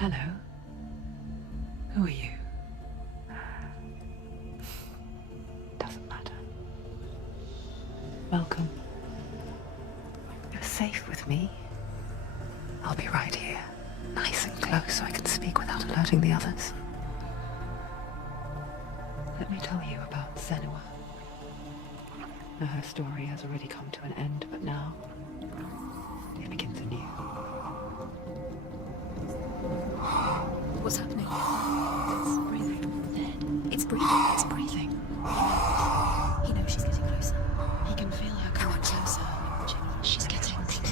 Hello. Who are you? Doesn't matter. Welcome. You're safe with me. I'll be right here, nice and close so I can speak without alerting the others. Let me tell you about Senua. Now, her story has already come to an end, but now it begins anew. What's happening? It's breathing. It's breathing. It's breathing. He knows she's getting closer. He can feel her coming closer. She's getting closer.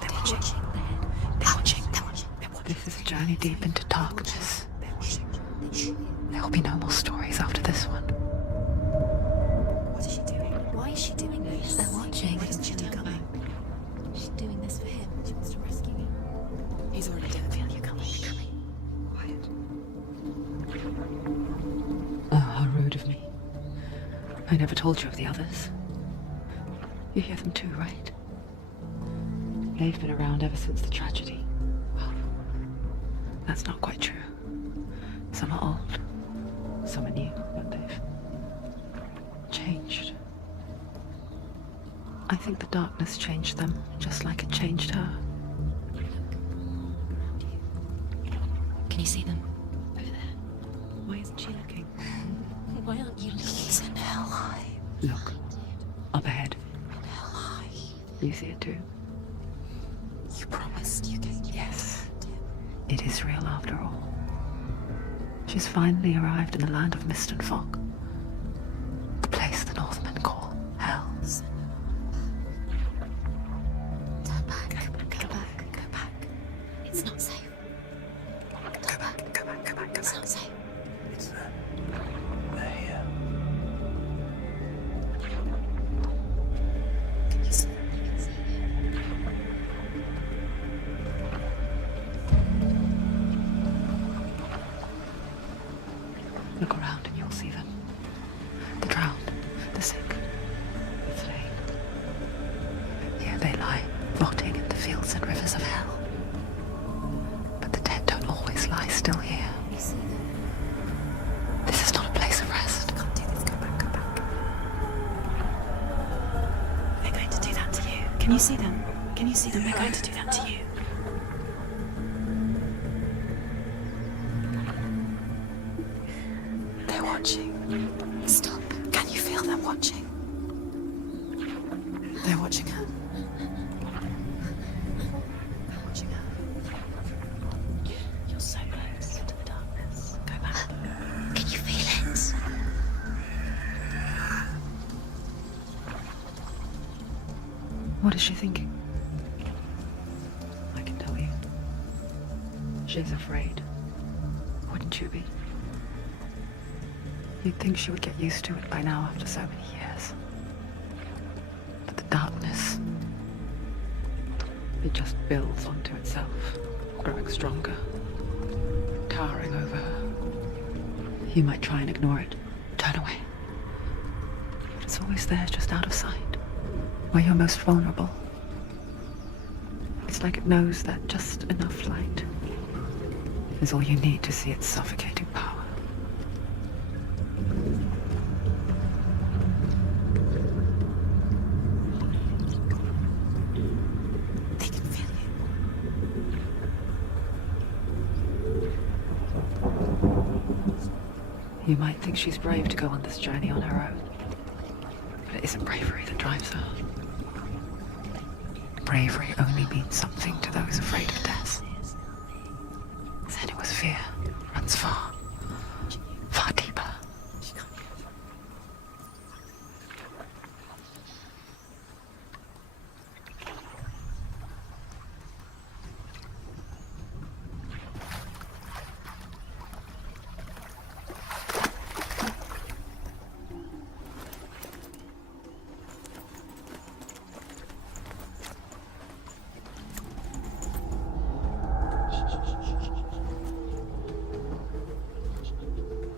They're watching. They're watching. They're watching. This is a journey deep into darkness. There will be no more stories after this one. What is she doing? Why is she doing this? They're watching. Why doesn't she tell me? She's doing this for him. She wants to rescue him. He's already dead. I feel you coming. Quiet. Oh, how rude of me. I never told you of the others. You hear them too, right? They've been around ever since the tragedy. Well, that's not quite true. Some are old, some are new, but they've changed. I think the darkness changed them, just like it changed her. Can you see them? Over there. Why isn't she looking? Why aren't you looking? He's in hell high. Look, up ahead. In hell high. You see it too? You promised you gave me. Yes. It is real after all. She's finally arrived in the land of mist and fog. The place the Northmen call Hell. Turn back. Go back. Go back. It's not safe. Go back, go back, go back, go It's back. not safe. It's there. They're here. Can you see them? You can see them. Look around and you'll see them. The drowned, the sick, the slain. Here they lie, rotting in the fields and rivers of hell. But the dead don't always lie still here. You see them. This is not a place of rest. I can't do this. Go back. Go back. They're going to do that to you. Can you see them? Can you see them? They're going to do that to you. They're watching. Stop. Can you feel them watching? They're watching her. They're watching her. You're so close to the darkness. Go back. Can you feel it? What is she thinking? I can tell you. She's afraid. Wouldn't you be? You'd think she would get used to it by now after so many years. But the darkness, it just builds onto itself, growing stronger, towering over her. You might try and ignore it, turn away. But it's always there, just out of sight, where you're most vulnerable. It's like it knows that just enough light is all you need to see its suffocating power. They can feel you. You might think she's brave to go on this journey on her own, but it isn't bravery that drives her. Bravery only means something to those afraid of death. Senua's fear runs far, far deeper.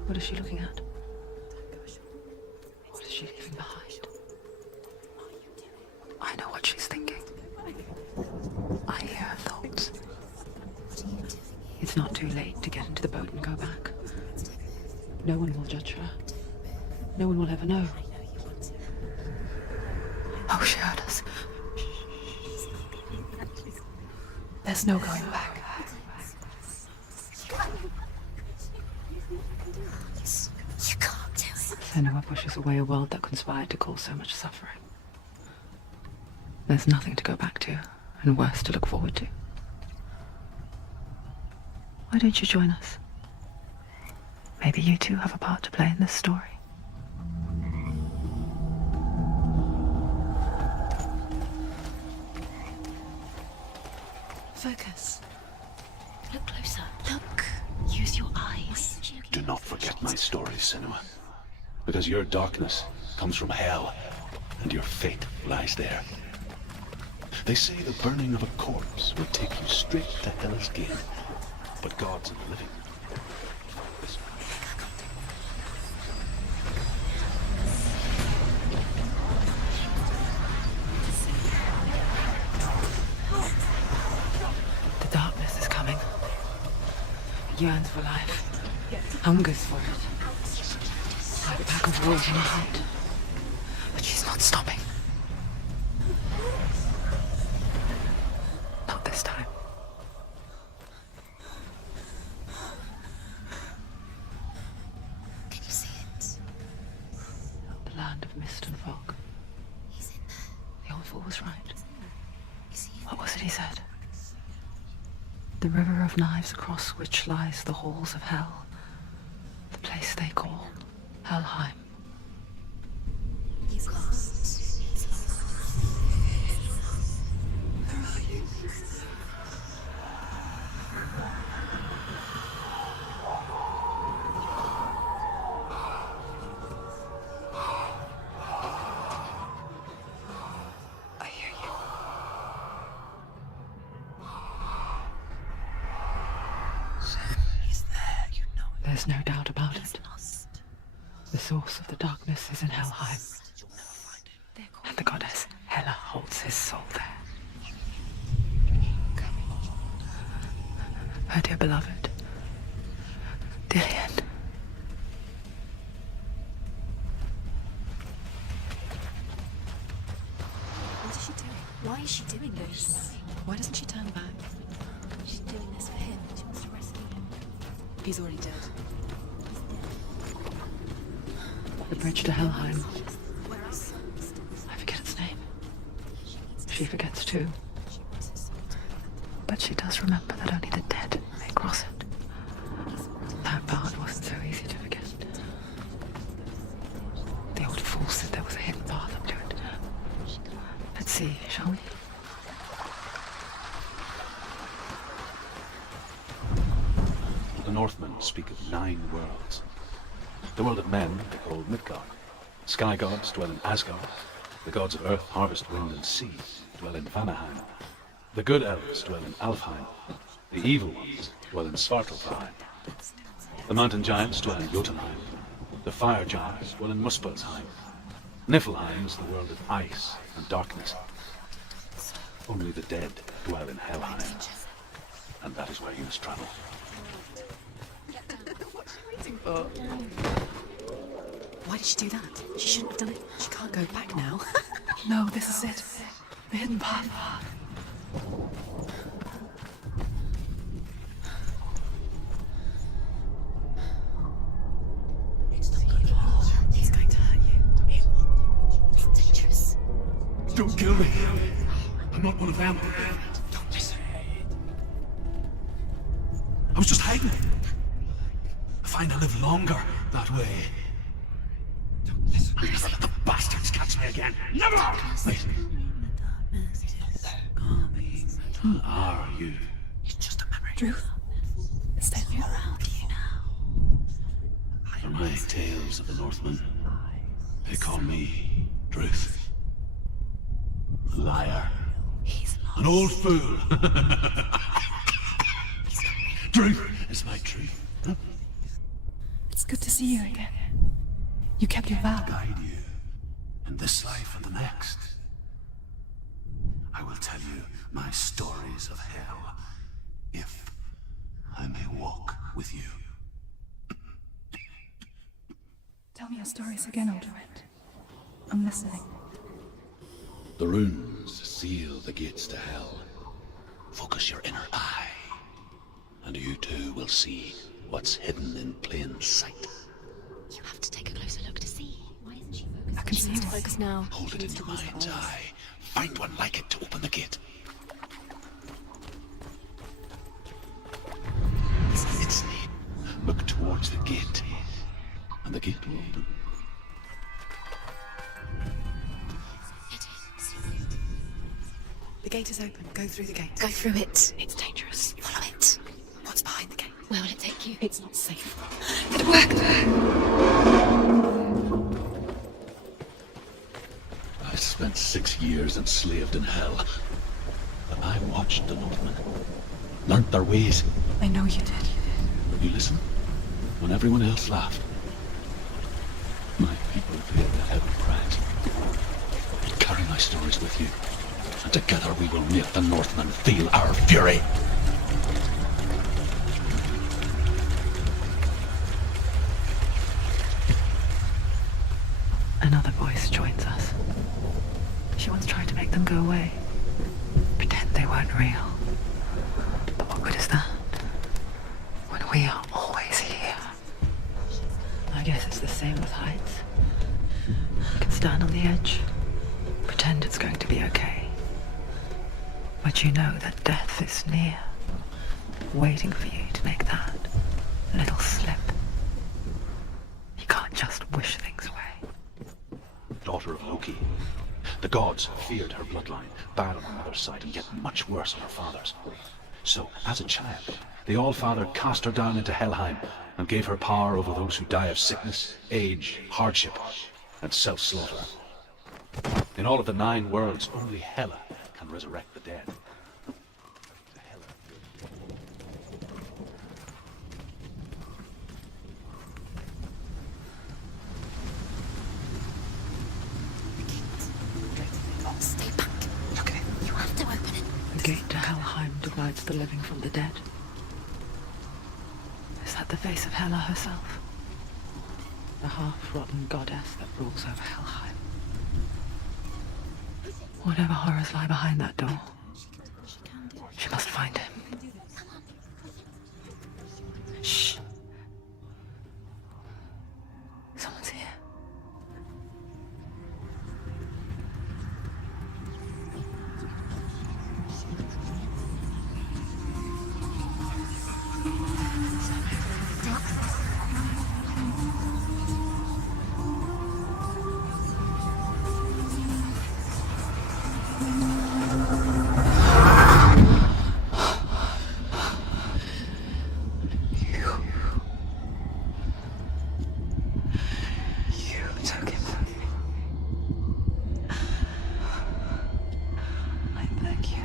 What is she looking at? What is she leaving behind? I know what she's thinking. I hear her thoughts. What are you doing? It's It's not too late to get into the boat and go back. No one will judge her. No one will ever know. Oh, she heard us. There's no going back. You can't do it. Senua pushes away a world that conspired to cause so much suffering. There's nothing to go back to, and worse to look forward to. Why don't you join us? Maybe you too have a part to play in this story. Focus. Look closer. Look. Use your eyes. Do not forget my story, Senua. Because your darkness comes from hell, and your fate lies there. They say the burning of a corpse will take you straight to Hell's Gate, but God's in the living. The darkness is coming. It yearns for life, hungers for it. Like a pack of wolves in a hunt. But she's not stopping. Not this time. Can you see it? The land of mist and fog. He's in there. The old fool was right. Is he? What was it he said? The river of knives across which lies the halls of hell. The place they call Helheim. He's lost. He's lost. Where are you? I hear you. He's there. You know it. There's no doubt about He's it. lost. The source of the darkness is in Helheim, You'll never find him. They're called and the goddess Hela holds his soul there. Her dear beloved, Dillian. What is she doing? Why is she doing this? Why doesn't she turn back? She's doing this for him. She wants to rescue him. He's already dead. The bridge to Helheim. Where else? I forget its name. She forgets too. She wants his soul to go. But she does remember that only the dead may cross it. That part wasn't so easy to forget. The old fool said there was a hidden path up to it. Let's see, shall we? The Northmen speak of 9 worlds. The world of men they call Midgard. Sky gods dwell in Asgard. The gods of earth, harvest, wind, and sea dwell in Vanaheim. The good elves dwell in Alfheim. The evil ones dwell in Svartalfheim. The mountain giants dwell in Jotunheim. The fire giants dwell in Muspelheim. Niflheim is the world of ice and darkness. Only the dead dwell in Helheim. And that is where you must travel. Why did she do that? She shouldn't have done it. She can't go back now. No, this is it. The hidden path. He's going to hurt you. It's dangerous. Don't kill me. I'm not one of them. Don't listen. I was just hiding. I find I live longer that way. Never let the bastards catch me again. Never! Wait. Who are you? It's just a memory. Truth. Stay around you now. For my tales of the Northmen, they call me Druth. A liar. He's lost. An old fool. Druth is my truth. Huh? It's good to see you again. You kept your vow. Guide you in this life and the next. I will tell you my stories of hell, if I may with you. Tell me your stories again, old friend. I'm listening. The runes seal the gates to hell. Focus your inner eye, and you too will see what's hidden in plain sight. You have to take a closer look to see. Why isn't she focused? I can see She needs to why. focus now. Hold it in your mind's eye. Find one like it to open the gate. It's neat. Look towards the gate, and the gate will open. The gate is open. Go through the gate. Go through it. It's dangerous. Follow it. What's behind the gate? Where will it take you? It's not safe. It worked. I spent 6 years enslaved in hell. But I watched the Northmen, learnt their ways. I know you did. You listen? When everyone else laughed, my people paid the heavy price. Carry my stories with you, and together we will make the Northmen feel our fury. Another voice joins us. She once tried to make them go away. Pretend they weren't real. But what good is that? When we are always here. I guess it's the same with heights. You can stand on the edge, pretend it's going to be okay. But you know that death is near, waiting for you to make that little slip. You can't just wish things away. Daughter of Loki. The gods feared her bloodline, bad on her mother's side, and yet much worse on her father's. So, as a child, the All-Father cast her down into Helheim and gave her power over those who die of sickness, age, hardship, and self-slaughter. In all of the 9 worlds, only Hela can resurrect the dead. Stay back. Okay. You have to open it. The gate to Helheim divides the living from the dead. Is that the face of Hela herself? The half-rotten goddess that rules over Helheim. Whatever horrors lie behind that door, she must find him. Shh. Someone's here. You took him from me. I beg you,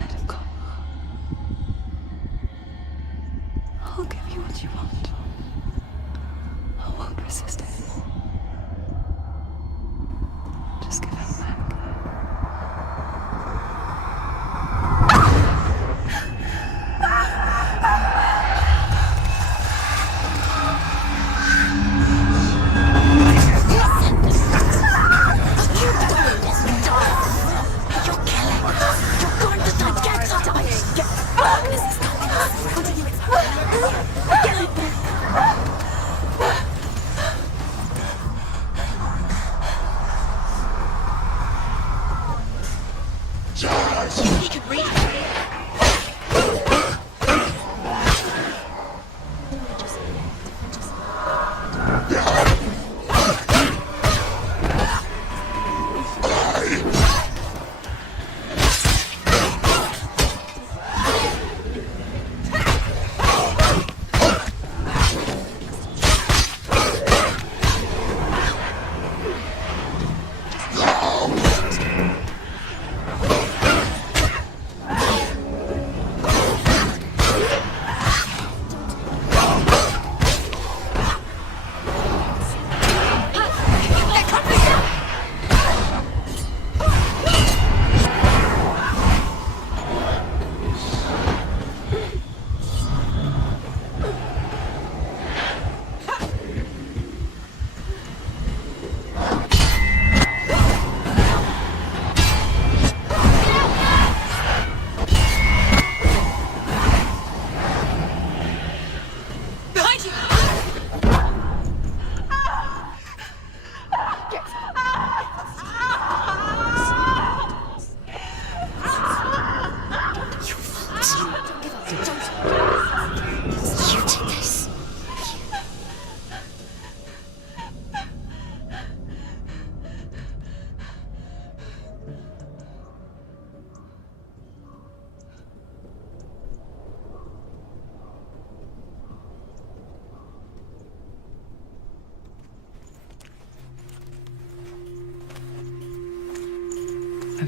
let him go. I'll give you what you want. I won't resist it. Just give him back.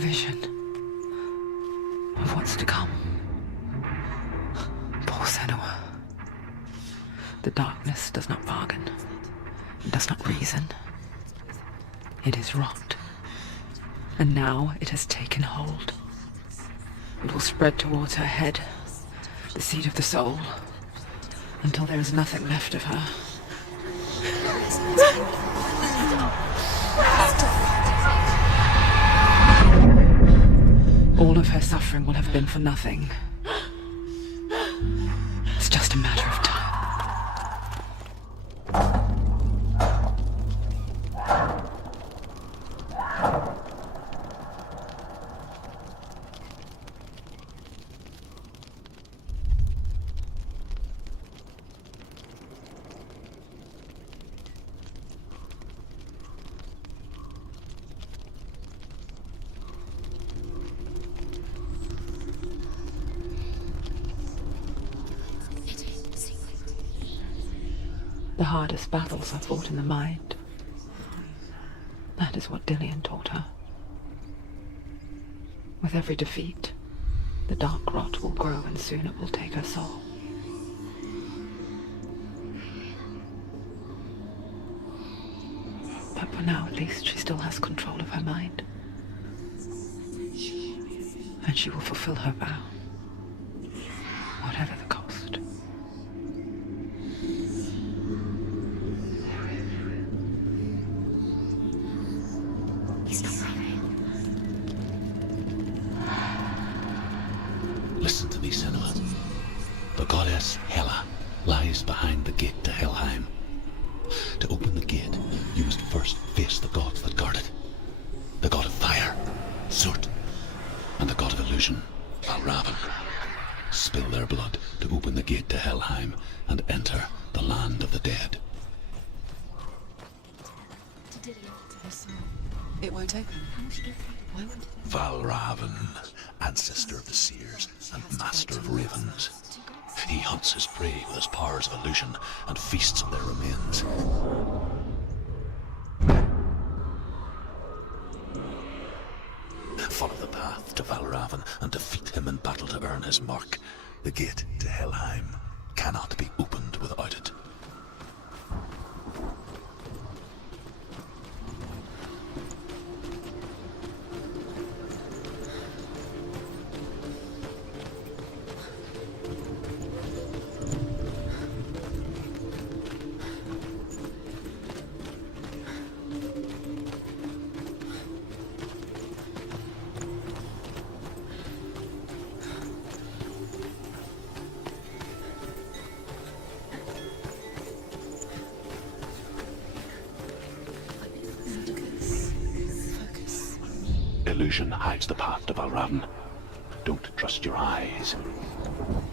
vision of what's to come. Poor Senua. The darkness does not bargain. It does not reason. It is rot. And now it has taken hold. It will spread towards her head, the seat of the soul, until there is nothing left of her. All of her suffering will have been for nothing. It's just a matter of time. The hardest battles are fought in the mind. That is what Dillian taught her. With every defeat, the dark rot will grow and soon it will take her soul. But for now, at least, she still has control of her mind. And she will fulfill her vow, whatever the cost. Listen to me, Senua. The goddess Hela lies behind the gate to Helheim. To open the gate, you must first face the gods that guard it. The god of fire, Surt, and the god of illusion, Valravn. Spill their blood to open the gate to Helheim and enter the land of the dead. It won't open. Why won't it? Valravn, ancestor of the seers and master of ravens. He hunts his prey with his powers of illusion and feasts on their remains. Follow the path to Valravn and defeat him in battle to earn his mark. The gate to Helheim cannot be opened without it. Illusion hides the path to Valravn. Don't trust your eyes.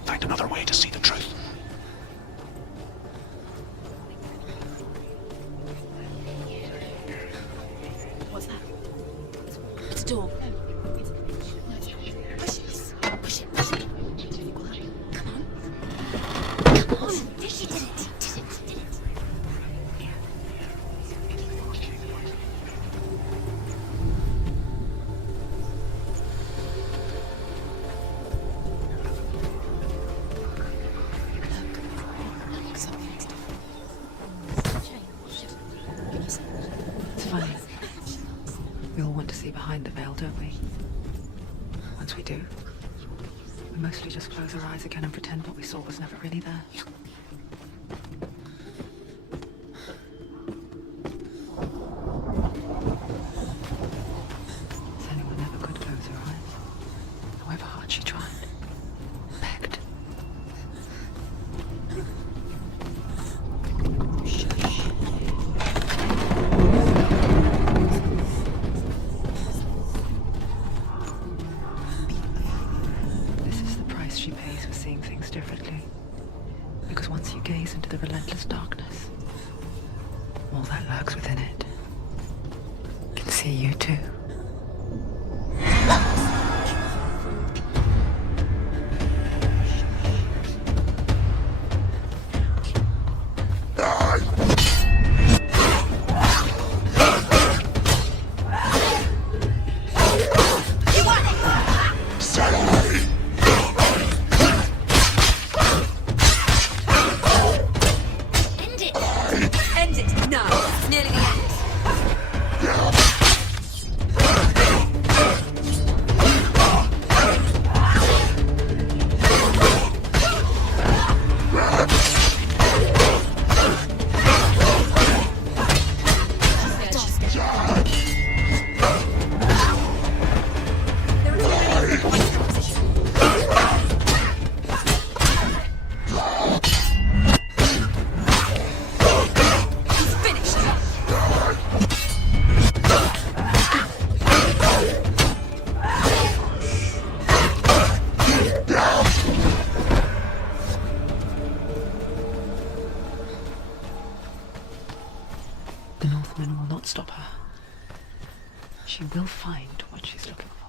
Find another way to see the truth. What's that? It's a door. Push it. Push it. Push it. Come on. Come on. She did it. Did it. It's funny. We all want to see behind the veil, don't we? Once we do, we mostly just close our eyes again and pretend what we saw was never really there. Senua never could close her eyes, however hard she tried. Begged. This is the price she pays for seeing things differently. Because once you gaze into the relentless darkness, all that lurks within it can see you too. She will find what she's looking for.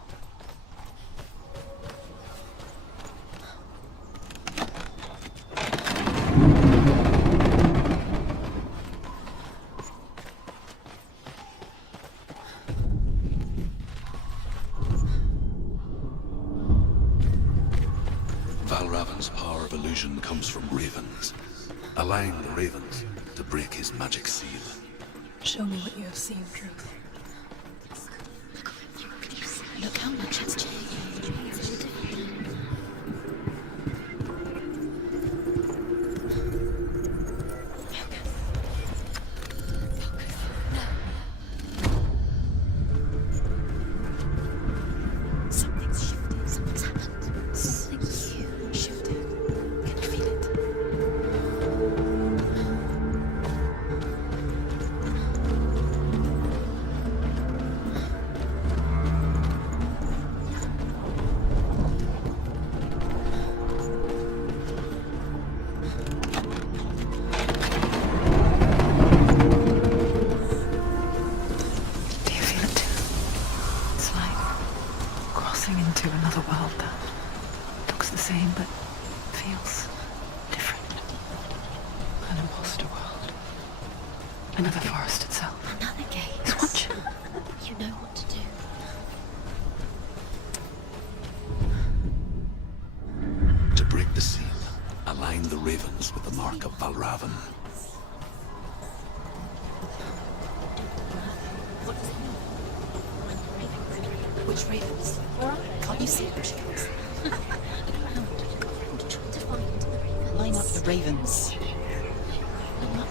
Valravan's power of illusion comes from ravens. Allowing the ravens to break his magic seal. Show me what you have seen, Truth. Look how much it's changed. Something's shifted. Something's happened. Something's shifted. Can you feel it? Do you feel it too? It's like crossing into another world that looks the same but feels different. An imposter world. Another forest itself. Another gate. It's watching. You know what to do. To break the seal, align the ravens with the mark of Valravan. What does it mean? Which ravens? Can't you see which ravens? Look around. Try to find the ravens. Line up the ravens. Line up.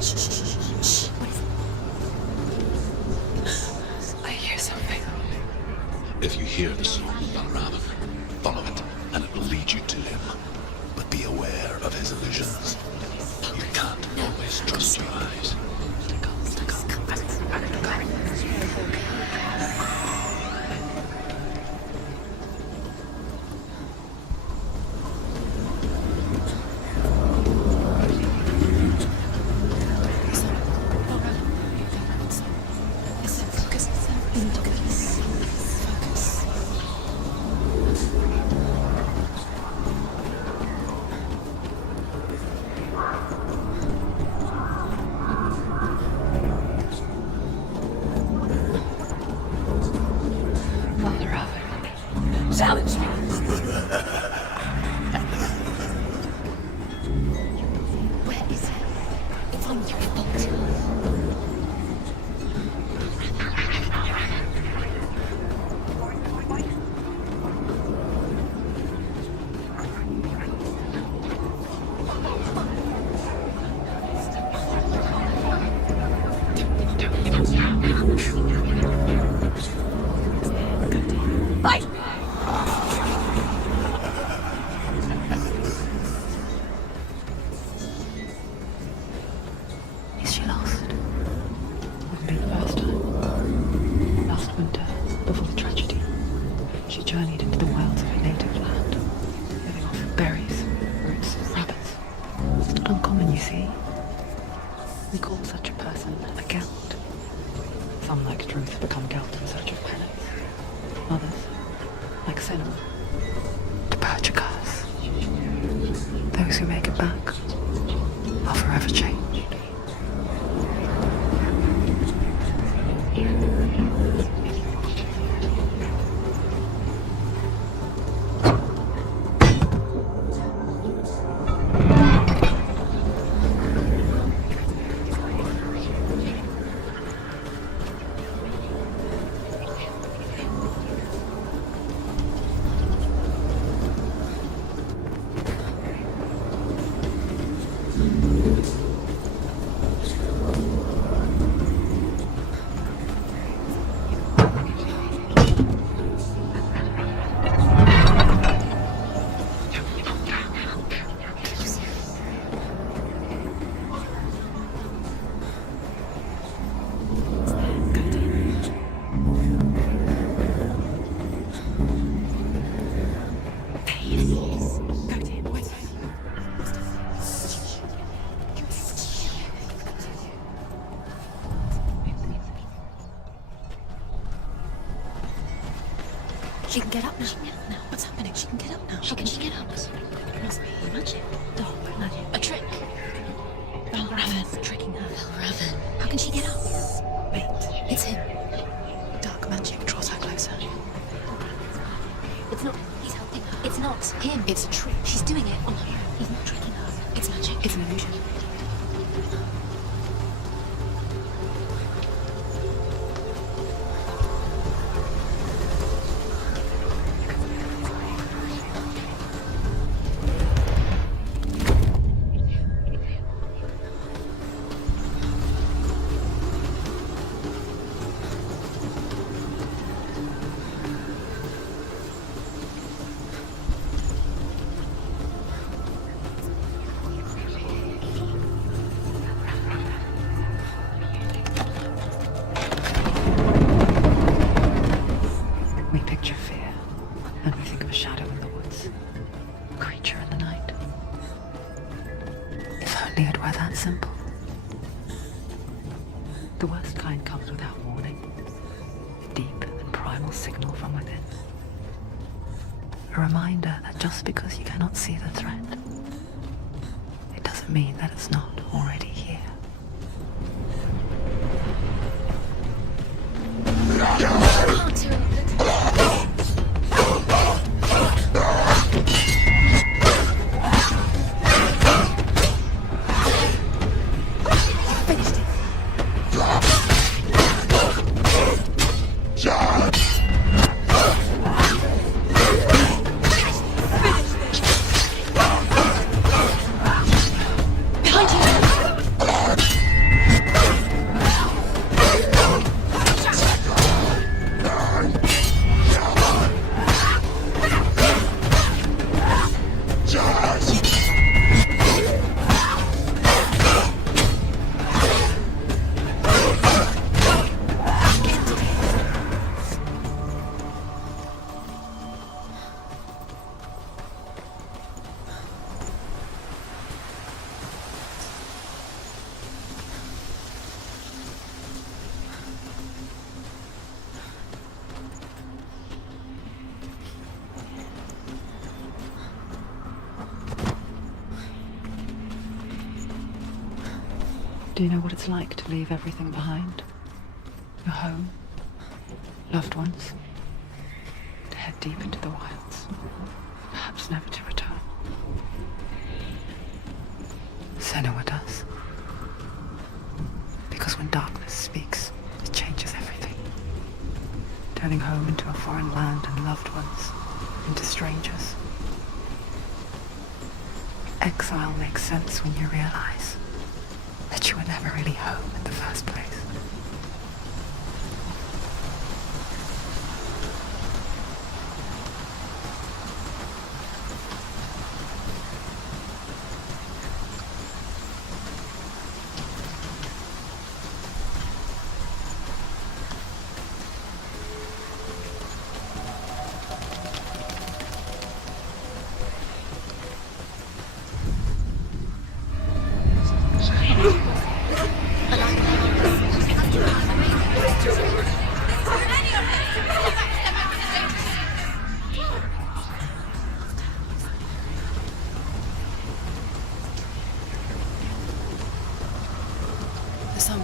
Shh, shh, shh, shh, shh. What is it? I hear something. If you hear the song of Valravan, follow it, and it will lead you to him. But be aware of his illusions. You can't always trust your eyes. Challenge me. Where is it? It's on your boat. Fight! Is she lost? Wouldn't be the first time. Last winter, before the tragedy, she journeyed into the wilds of her native land, living off berries, roots, rabbits. Uncommon, you see. We call such a person a Gelt. Some, like Truth, have become Gelt in search of penance. Others, like Senua, to purge a curse. Those who make it back are forever changed. She can get up now. She can get up now. What's happening? She can get up now. She can get up. It must be magic. Dark magic. A trick. Raven tricking her. Raven. How can she get up? Wait. It's him. Dark magic draws her closer. It's not. He's helping her. It's not him. It's a trick. She's doing it on her own. He's not tricking her. It's magic. It's an illusion. We picture fear, and we think of a shadow in the woods, a creature in the night. If only it were that simple. The worst kind comes without warning, a deep and primal signal from within. A reminder that just because you cannot see the threat, it doesn't mean that it's not already here. Do you know what it's like to leave everything behind? Your home, loved ones, to head deep into the wilds, perhaps never to return. Senua does. Because when darkness speaks, it changes everything. Turning home into a foreign land and loved ones into strangers. Exile makes sense when you realize that you were never really home in the first place. The song.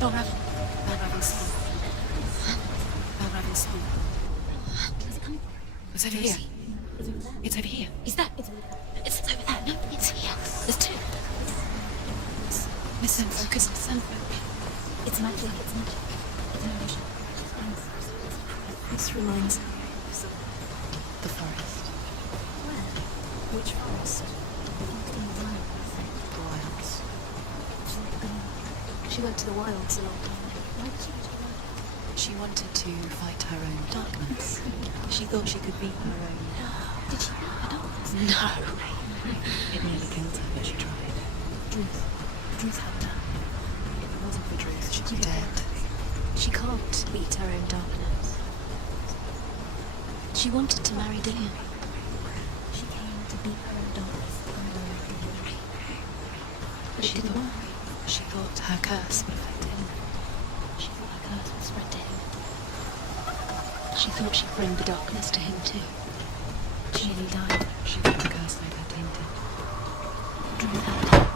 Balraven's song. Balraven's song. Where's it coming from? It's over here. It's over here. Is that? It's over there. No, it's here. There's two. Listen, focus, listen. It's magic. It's magic. It's an illusion. This reminds me of the forest. Where? Which forest? The wilds. She went to the wilds a lot. Why did she go to the wilds? She wanted to fight her own darkness. She thought she could beat her own. Did she beat her darkness? No. It nearly killed her, but she tried. Druth had her. If it wasn't for Druth, she'd be dead. She can't beat her own darkness. She wanted to marry Dillian. She came to beat her own darkness. But she didn't work. She thought her curse would affect him. She thought her curse would spread to him. She thought she'd bring the darkness to him too. She nearly died. She got the curse made her tainted. Drew that.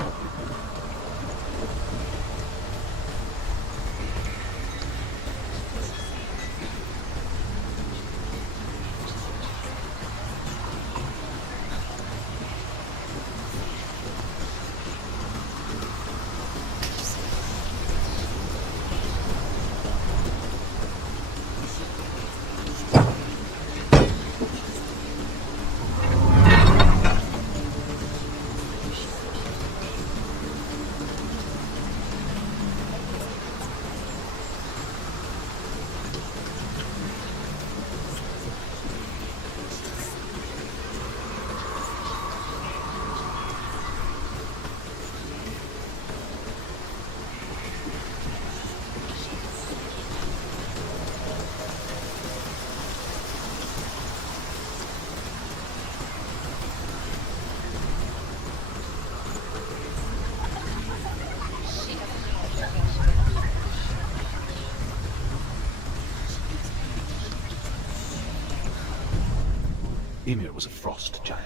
Ymir was a frost giant,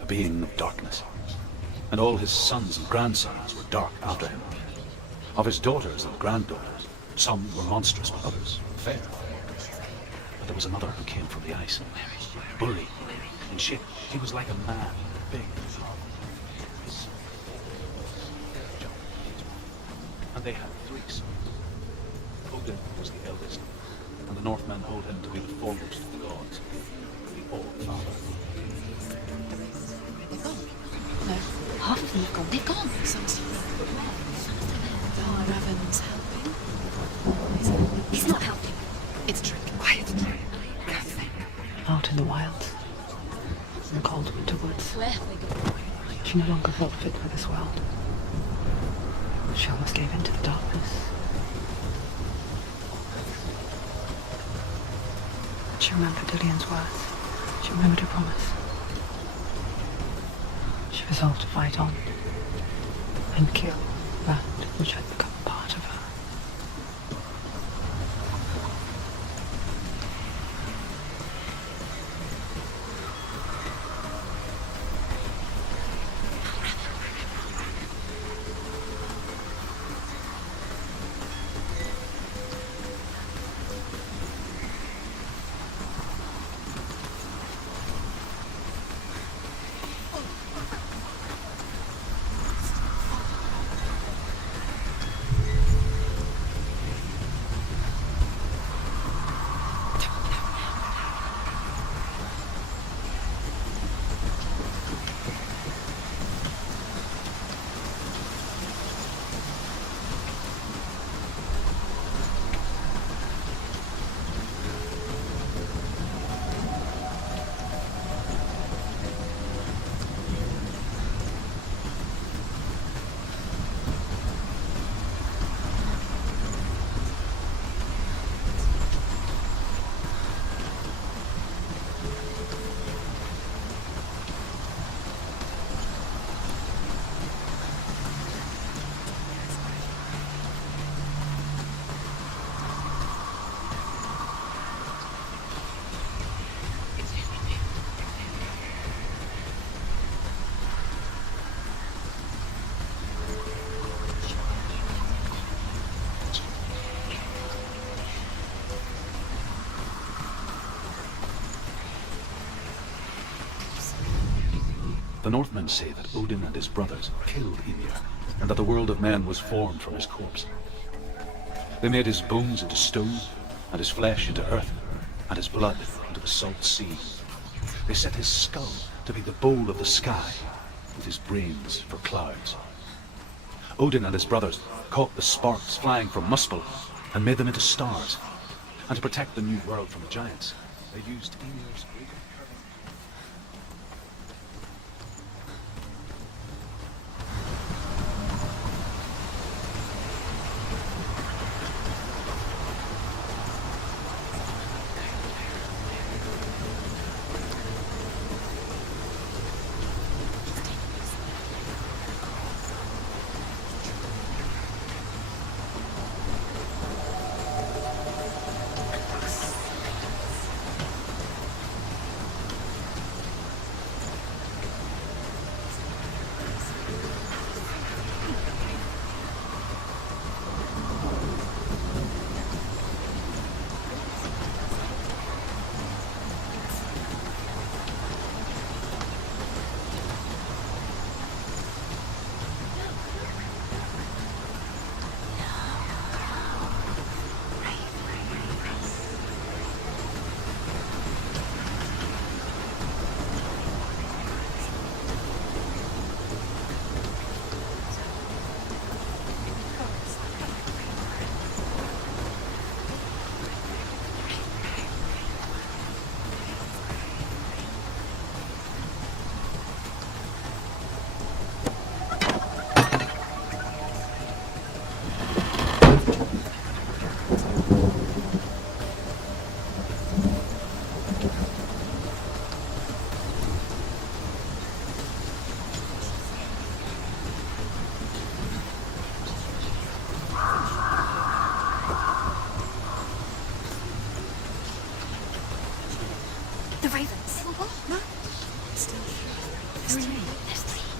a being of darkness, and all his sons and grandsons were dark after him. Of his daughters and granddaughters, some were monstrous, but others fair. But there was another who came from the ice, bully. In shape, he was like a man, big and strong. And they had 3 sons. Odin was the eldest, and the Northmen hold him to be the foremost of the gods. All-Father. They're gone. No, half of them have gone. They're gone. Some's Raven's helping. He's not helping. It's a trick. Quiet. Out in the wilds, in the cold winter woods, Where have they gone? she no longer felt fit for this world. She almost gave in to the darkness. She remembered Dillian's words. She remembered her promise. She resolved to fight on and kill that which had become a part of her. The Northmen say that Odin and his brothers killed Ymir, and that the world of men was formed from his corpse. They made his bones into stone, and his flesh into earth, and his blood into the salt sea. They set his skull to be the bowl of the sky, with his brains for clouds. Odin and his brothers caught the sparks flying from Muspel and made them into stars. And to protect the new world from the giants, they used Ymir's great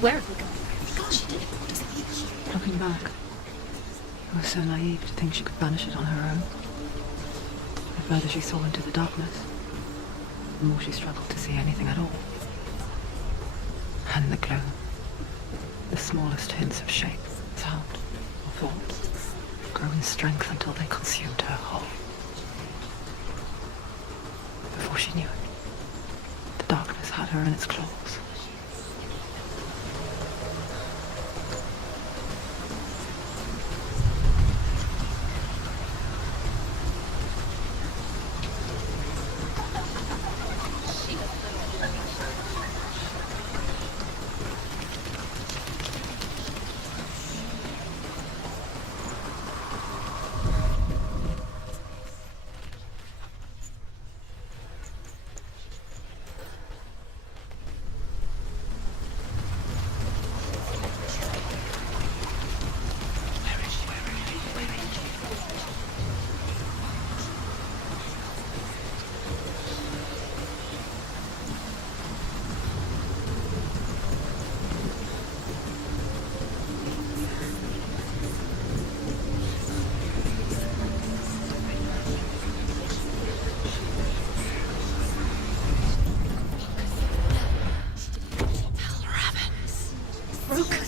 Where have we gone? Gosh, she did it. What does it mean? Looking back, I was so naive to think she could banish it on her own. The further she saw into the darkness, the more she struggled to see anything at all. And in the gloom, the smallest hints of shape, sound, or thought grow in strength until they consumed her whole. Before she knew it, the darkness had her in its claws.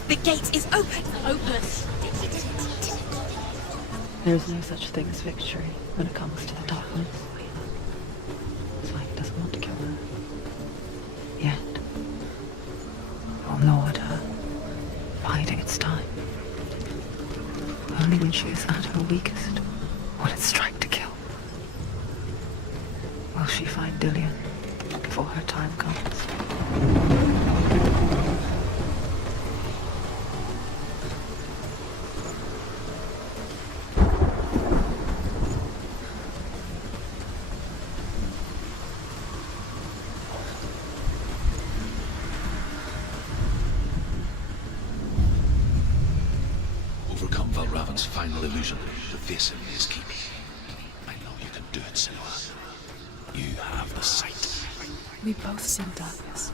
The gate is open! Open! There is no such thing as victory when it comes to the darkness. It's like it doesn't want to kill her. Yet. Or nor at her. Biding its time. Only when she is at her weakest will it strike to kill. Will she find Dillion before her time comes? Overcome Valravan's final illusion to face him in his keep. I know you can do it, Senua. You have the sight. We both see darkness.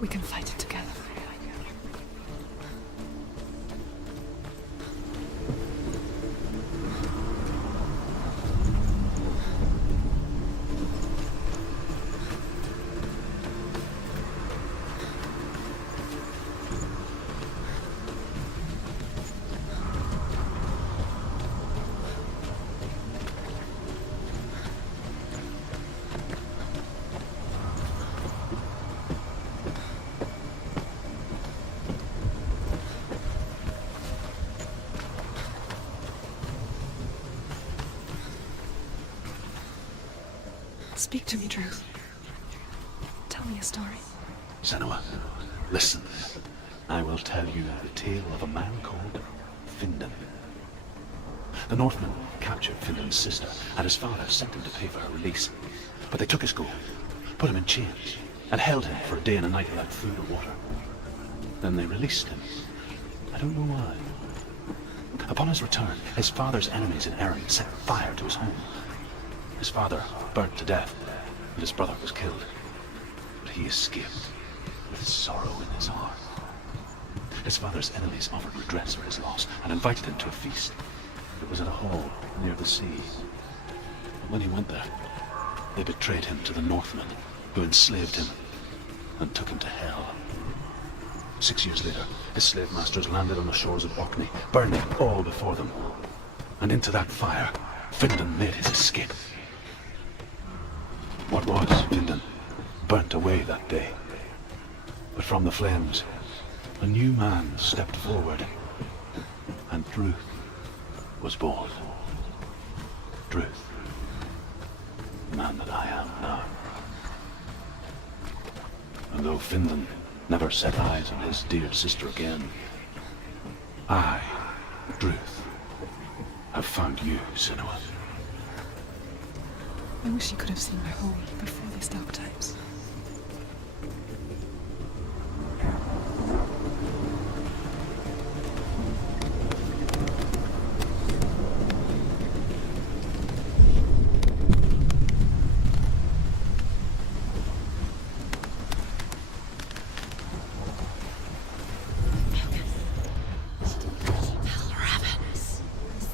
We can fight it together. Speak to me, Drew. Tell me a story. Senua, listen. I will tell you the tale of a man called Findan. The Northmen captured Findan's sister, and his father sent him to pay for her release. But they took his gold, put him in chains, and held him for a day and a night without food or water. Then they released him. I don't know why. Upon his return, his father's enemies in Erin set fire to his home. His father burnt to death, and his brother was killed. But he escaped with sorrow in his heart. His father's enemies offered redress for his loss and invited him to a feast. It was at a hall near the sea. But when he went there, they betrayed him to the Northmen, who enslaved him and took him to hell. 6 years later, his slave masters landed on the shores of Orkney, burning all before them. And into that fire, Findan made his escape. What was Findan burnt away that day. But from the flames, a new man stepped forward, and Druth was born. Druth, the man that I am now. And though Findan never set eyes on his dear sister again, I, Druth, have found you, Senua. I wish you could have seen my home before these dark times.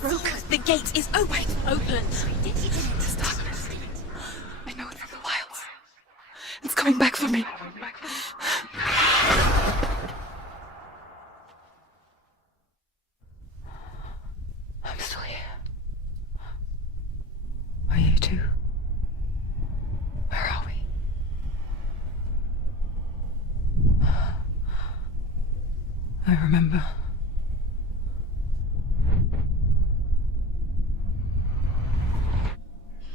broke. The gate is open. Open. This darkness. I know it from the wilds. It's coming back for me. I'm still here. Are you too? Where are we? I remember.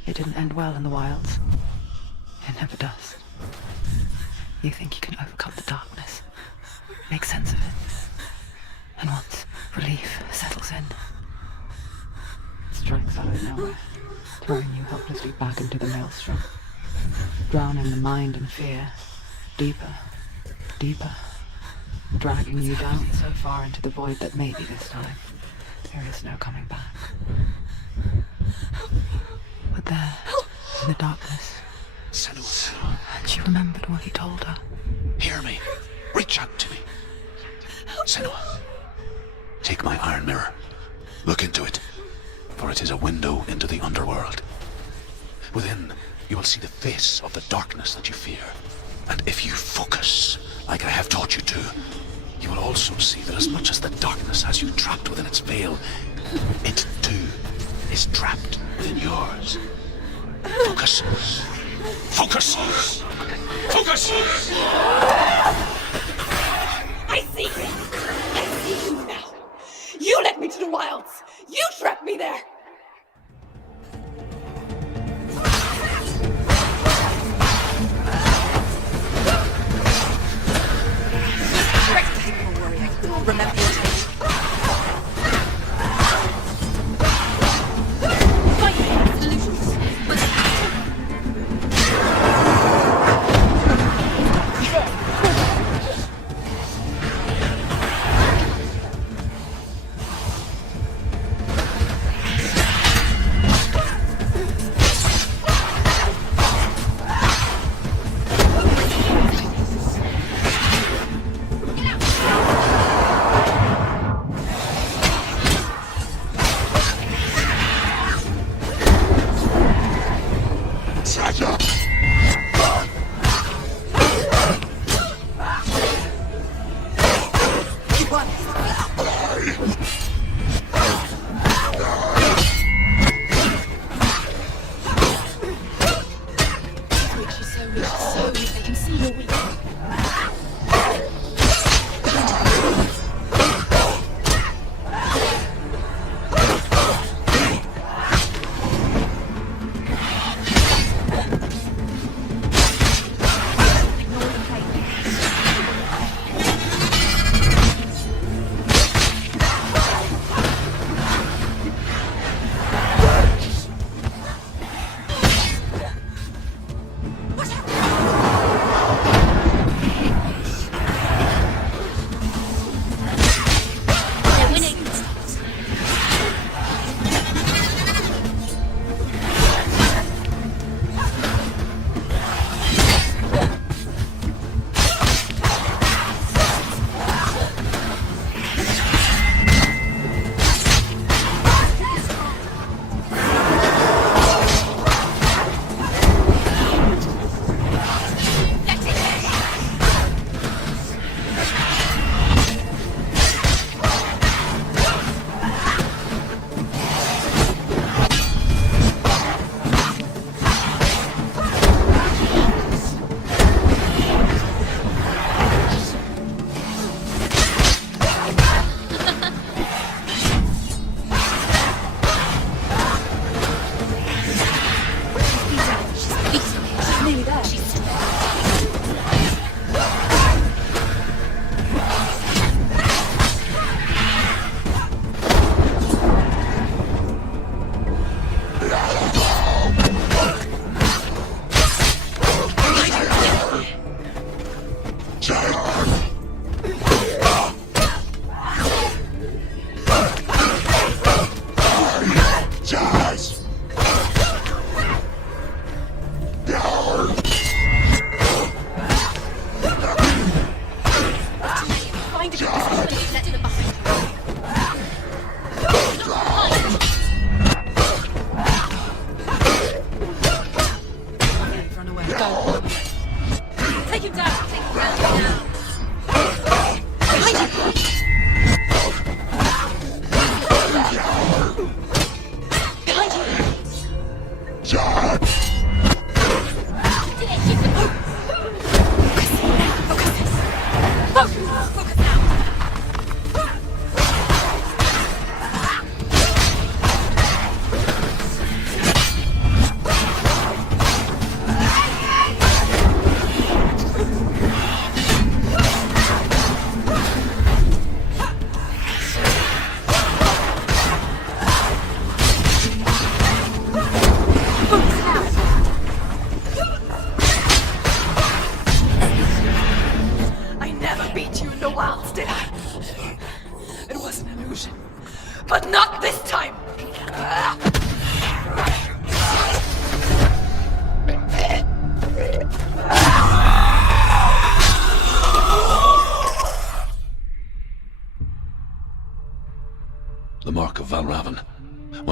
It didn't end well in the wilds. It never does. You think you can overcome the darkness, make sense of it, and once relief settles in, it strikes out of nowhere, throwing you helplessly back into the maelstrom, drowning the mind in fear, deeper, deeper, dragging you down so far into the void that maybe this time there is no coming back. But there, in the darkness, Senuas, she remembered what he told her. hear me. Reach out to me. Senua, take my iron mirror. Look into it, for it is a window into the underworld. Within, you will see the face of the darkness that you fear. And if you focus, like I have taught you to, you will also see that as much as the darkness has you trapped within its veil, it too is trapped within yours. Focus. Focus! Focus! I see you! I see you now! You led me to the wilds! You trapped me there! Remember your time. Solutions.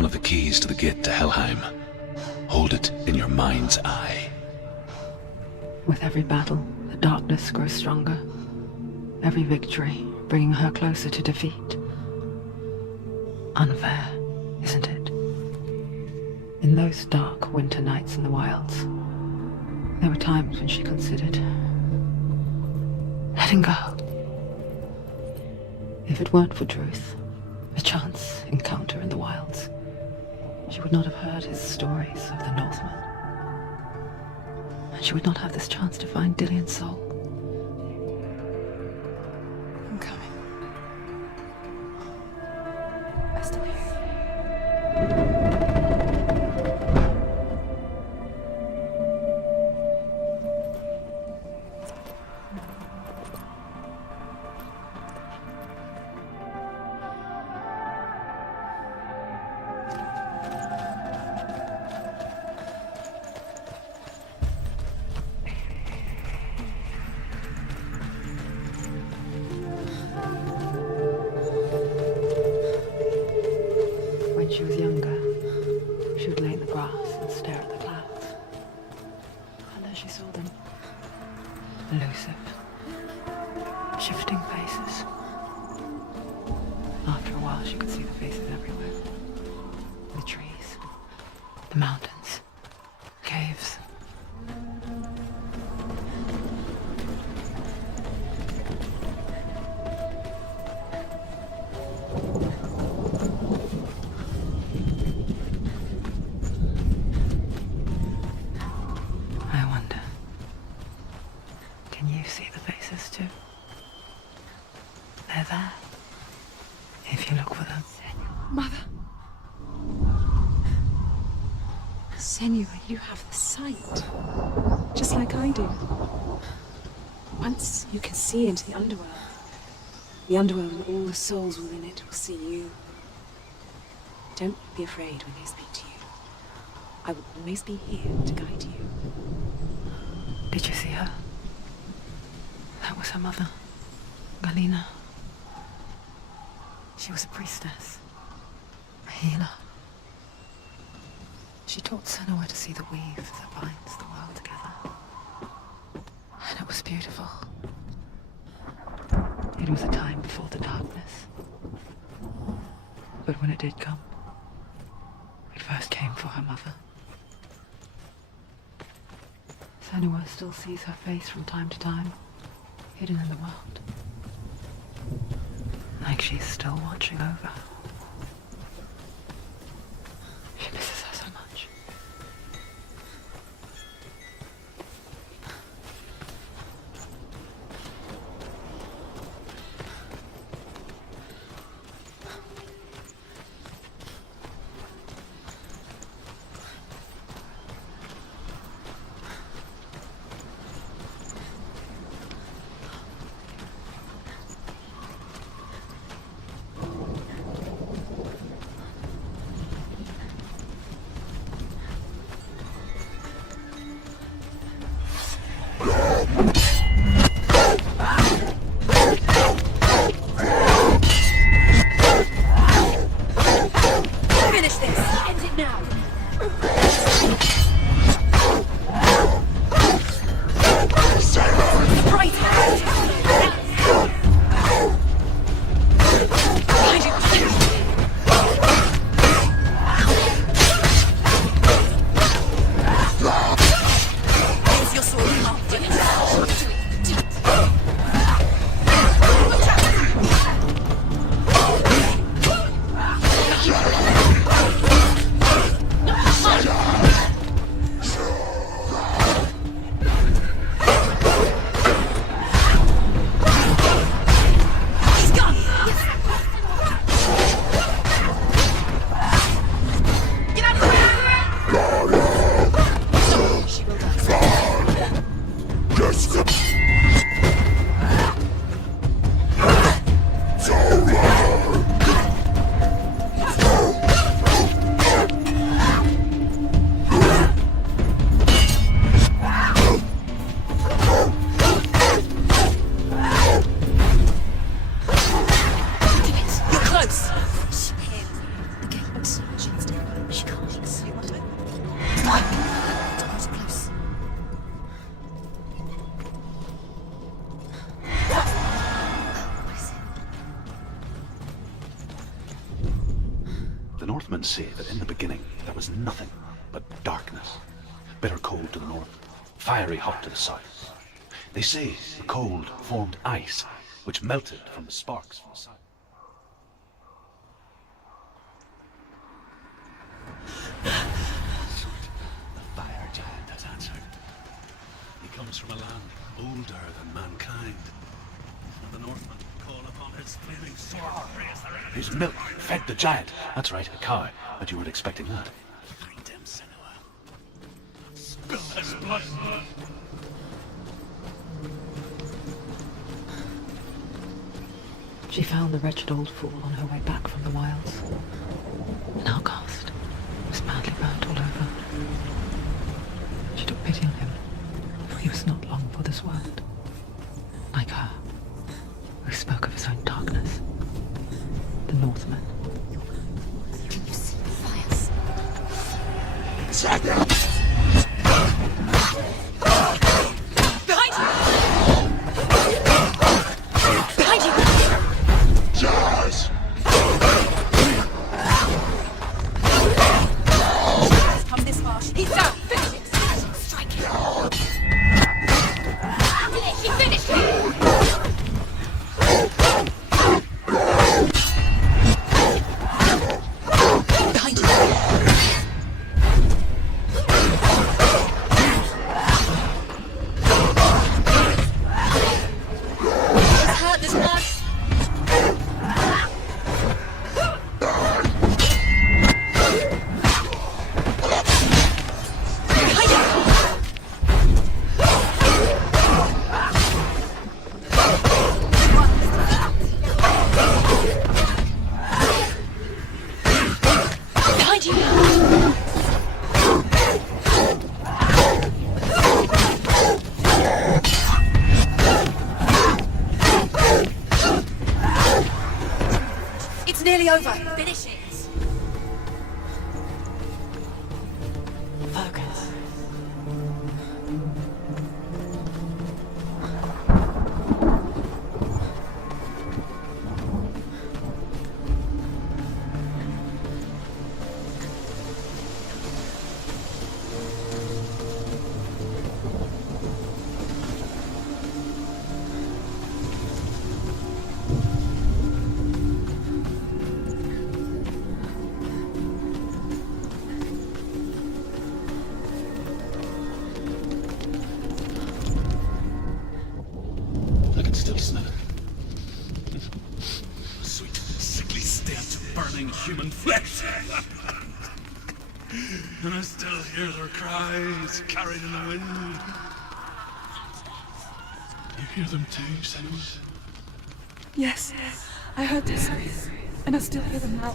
of the keys to the gate to Helheim. Hold it in your mind's eye. With every battle, the darkness grows stronger. Every victory bringing her closer to defeat. Unfair, isn't it? In those dark winter nights in the wilds, there were times when she considered letting go. If it weren't for Druth, a chance encounter in the wilds, she would not have heard his stories of the Northmen. And she would not have this chance to find Dillion's soul. I'm coming. I still hear you. When she was younger, she would lay in the grass and stare at the clouds. And as she saw them, elusive, shifting faces. After a while, she could see the faces everywhere. The trees, the mountains, caves. I wonder, can you see the faces too? They're there, if you look for them. Mother. Senua, you have the sight. Just like I do. Once you can see into the underworld and all the souls within it will see you. Don't be afraid when they speak to you. I will always be here to guide you. Did you see her? That was her mother, Galina. She was a priestess, a healer. She taught Senua to see the weave that binds the world together. And it was beautiful. It was a time before the darkness. But when it did come, it first came for her mother. Senua still sees her face from time to time, hidden in the world. Like she's still watching over her. She misses her so much. Finish this! End it now! Right! Use your sword, Martin. beginning, there was nothing but darkness. Bitter cold to the north, fiery hot to the south. They say the cold formed ice, which melted from the sparks from the south. The fire giant has answered. He comes from a land older than mankind. And the Northmen call upon his flaming sword to raise their enemies. His milk fed the giant. That's right, a cow. But you weren't expecting that. Find him, Senua. Spill his blood. She found the wretched old fool on her way back from the wilds. An outcast, was badly burnt all over. She took pity on him, for he was not long for this world. Like her, who spoke of his own darkness. The Northman. Can you see the fires? Saga! Behind you! Behind you! Jazz! He's come this far. He's down. Finish it. Strike him. He finished him. Behind you. He's hurt. There's blood. Behind you. It's nearly over. Finish it. Focus. I can still smell it. A sweet, sickly stench of burning human flesh. And I still hear their cries carried in the wind. You hear them too, Senuas? Yes, I heard this, and I still hear them now.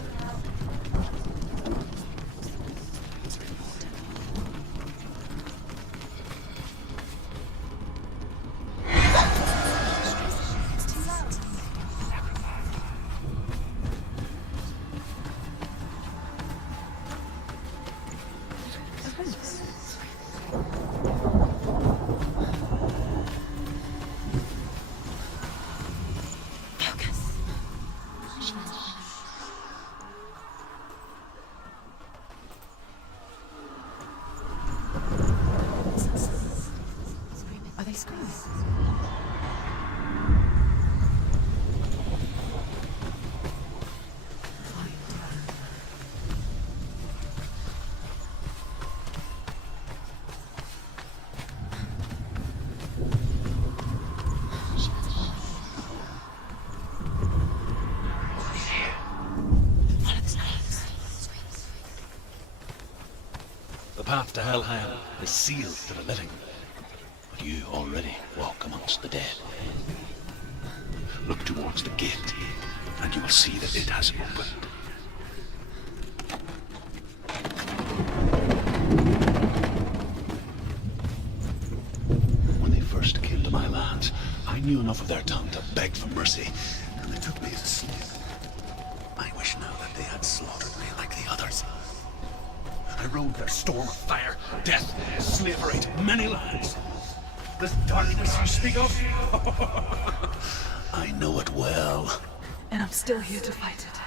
Are they screaming? The path to Hellheim is sealed to the living. But you already walk amongst the dead. Look towards the gate, and you will see that it has opened. When they first came to my lands, I knew enough of their tongue to beg for mercy, and they took me as a slave. I wish now that they had slaughtered me like the others. I rode their storm of fire, death, slavery to many lands. This darkness you speak of? I know it well. And I'm still here to fight it.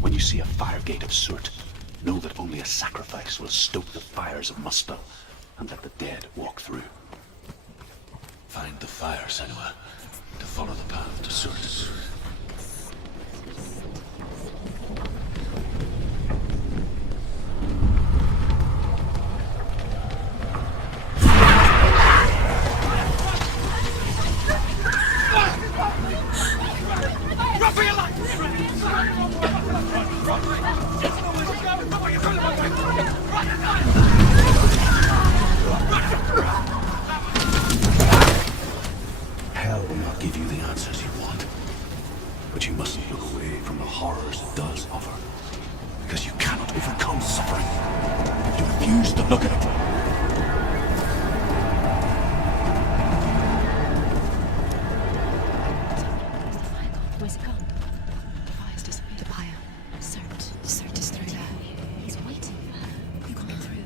When you see a fire gate of soot, know that only a sacrifice will stoke the fires of Muspel and let the dead walk through. Find the fire, Senua, to follow the path to soot. Hell will not give you the answers you want. But you mustn't look away from the horrors it does offer. Because you cannot overcome suffering if you refuse to look at it. Where's it gone? The fire's disappeared. The pyre. Cert is through there. He's waiting for her. You can't get through.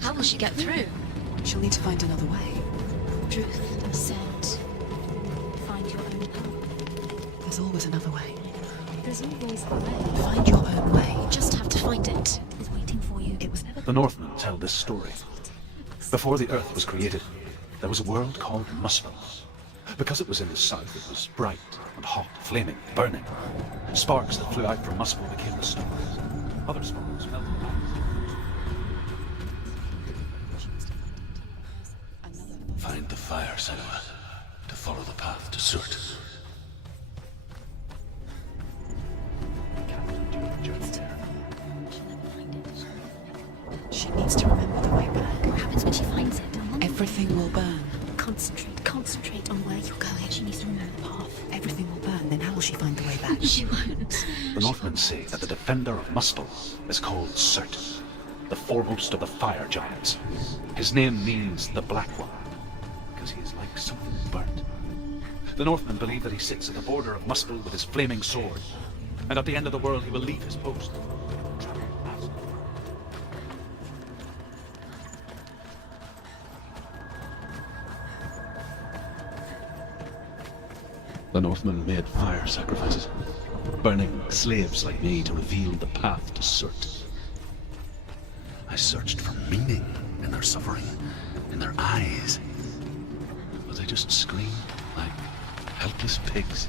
How will she get through? She'll need to find another way. Truth said, find your own path. There's always another way. There's always a way. Find your own way. You just have to find it. It's waiting for you. It was never... The Northmen tell this story. Before the Earth was created, there was a world called Muspel. Because it was in the south, it was bright and hot, flaming, burning. Sparks that flew out from Muspel became the stars. Other sparks melted out. Find the fire, Senua, to follow the path to soot. She needs to remember the way back. What happens when she finds it? Everything will burn. Concentrate on where you're going. She needs to remember the path. Everything will burn. Then how will she find the way back? She won't. The Northmen say that the defender of Muspel is called Cert, the foremost of the fire giants. His name means the Black One, because he is like something burnt. The Northmen believe that he sits at the border of Muspel with his flaming sword, and at the end of the world he will leave his post. The Northmen made fire sacrifices, burning slaves like me to reveal the path to Surt. I searched for meaning in their suffering, in their eyes. But they just screamed like helpless pigs.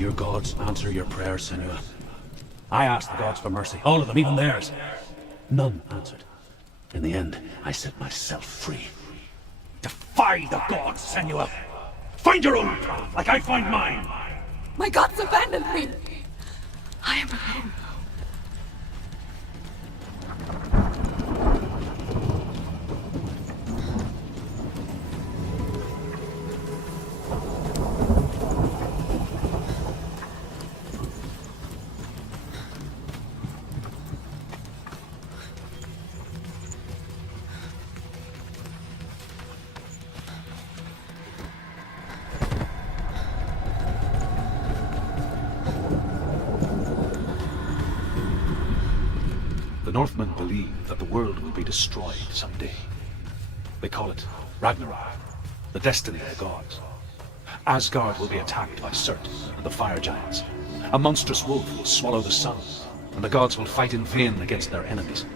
your gods answer your prayers, Senua? I asked the gods for mercy, all of them, even theirs. None answered. In the end, I set myself free. Defy the gods, Senua! Find your own path, like I find mine! My gods abandoned me! I am alone. The Northmen believe that the world will be destroyed someday. They call it Ragnarok, the destiny of the gods. Asgard will be attacked by Surt and the fire giants. A monstrous wolf will swallow the sun, and the gods will fight in vain against their enemies.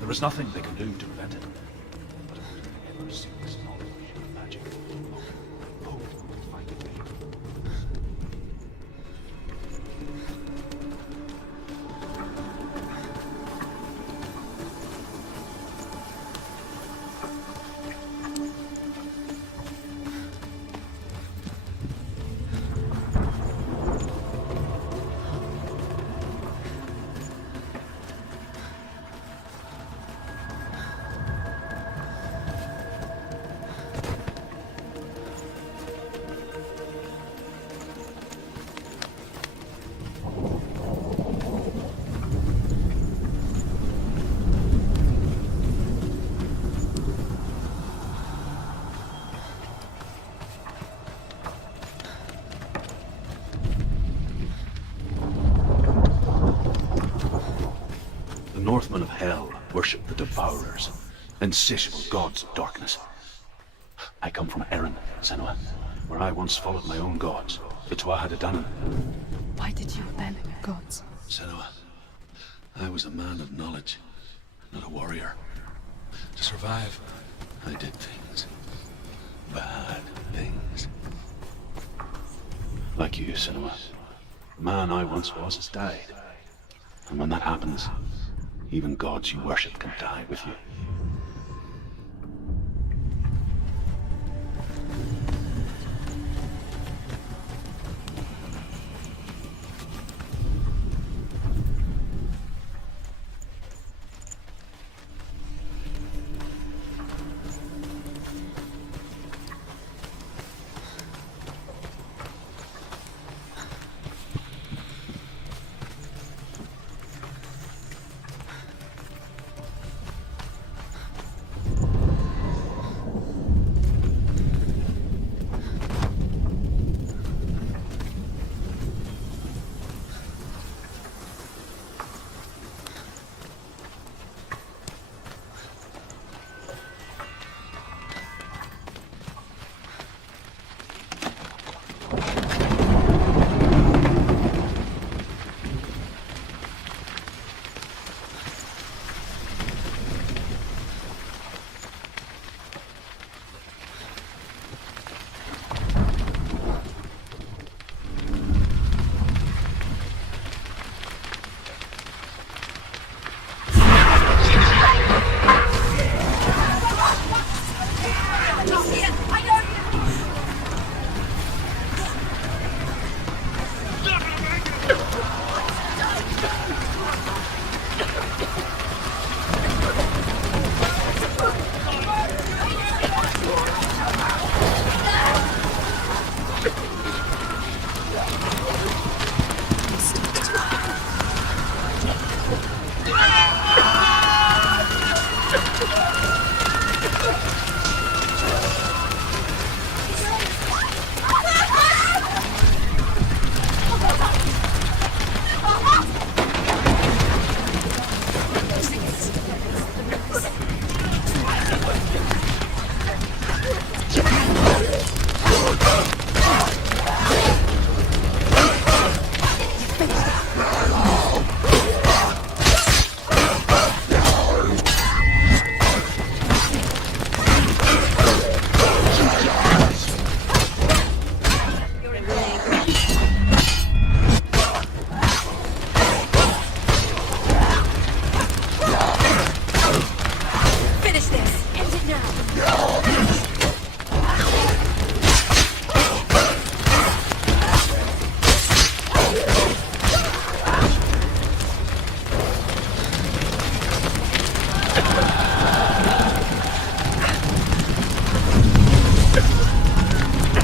There is nothing they can do to prevent it. But whoever seeks knowledge and magic, hope will find a way. The Northmen of Hell worship the Devourers, insatiable gods of darkness. I come from Erin, Senua, where I once followed my own gods, the Tuatha-De-Danann. Why did you abandon your gods? Senua, I was a man of knowledge, not a warrior. To survive, I did things. Bad things. Like you, Senua. The man I once was has died. And when that happens, even gods you worship can die with you.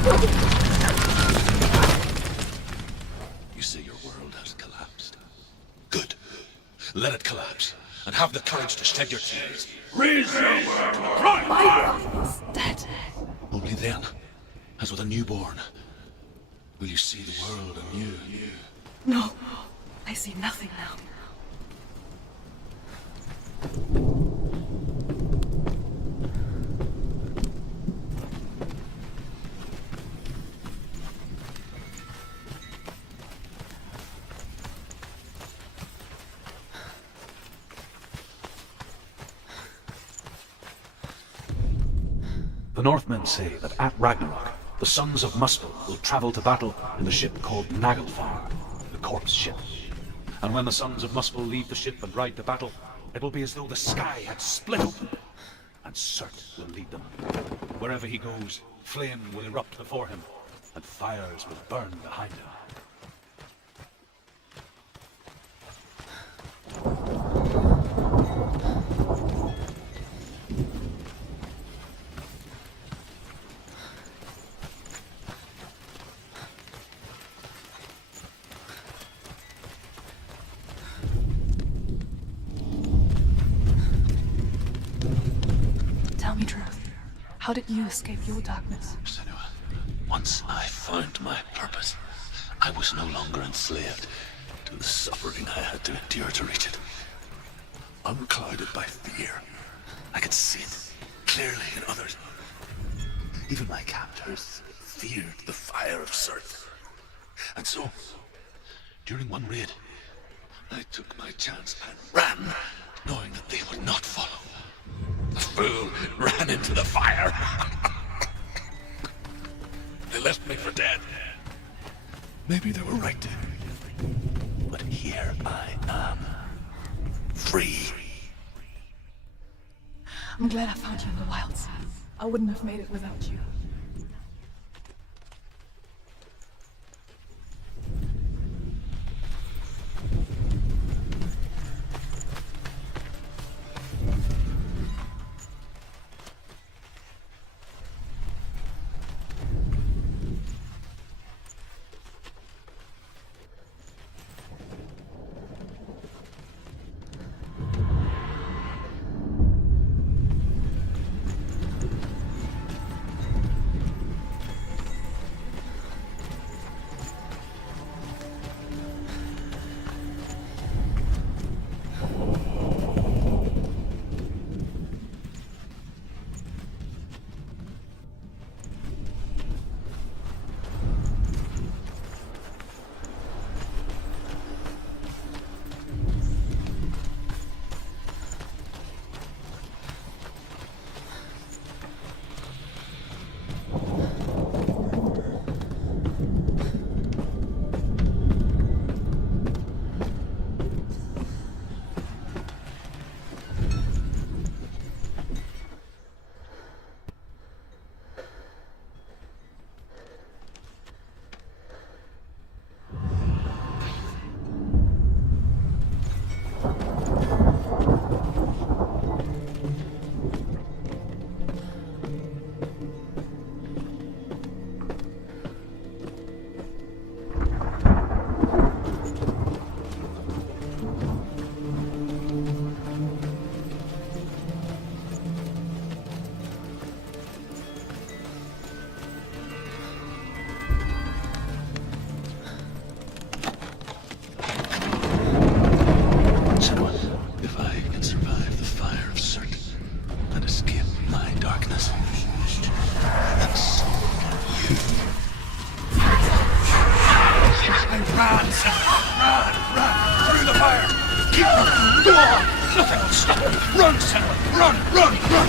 You say your world has collapsed. Good. Let it collapse, and have the courage to shed your tears. Raise your world to the cry! My world is dead. Only then, as with a newborn, will you see the world anew. No, I see nothing now. The Northmen say that at Ragnarok, the sons of Muspel will travel to battle in the ship called Naglfar, the corpse ship. And when the sons of Muspel leave the ship and ride to battle, it will be as though the sky had split open, and Surt will lead them. Wherever he goes, flame will erupt before him, and fires will burn behind him. Tell me truth. How did you escape your darkness? Senua, once I found my purpose, I was no longer enslaved to the suffering I had to endure to reach it. Unclouded by fear, I could see it clearly in others. Even my captors feared the fire of Surt. And so, during one raid, I took my chance and ran, knowing that they would not follow. The fool ran into the fire. They left me for dead. Maybe they were right to. But here I am. Free. I'm glad I found you in the wilds. I wouldn't have made it without you. Run, Senua! Run, run, run!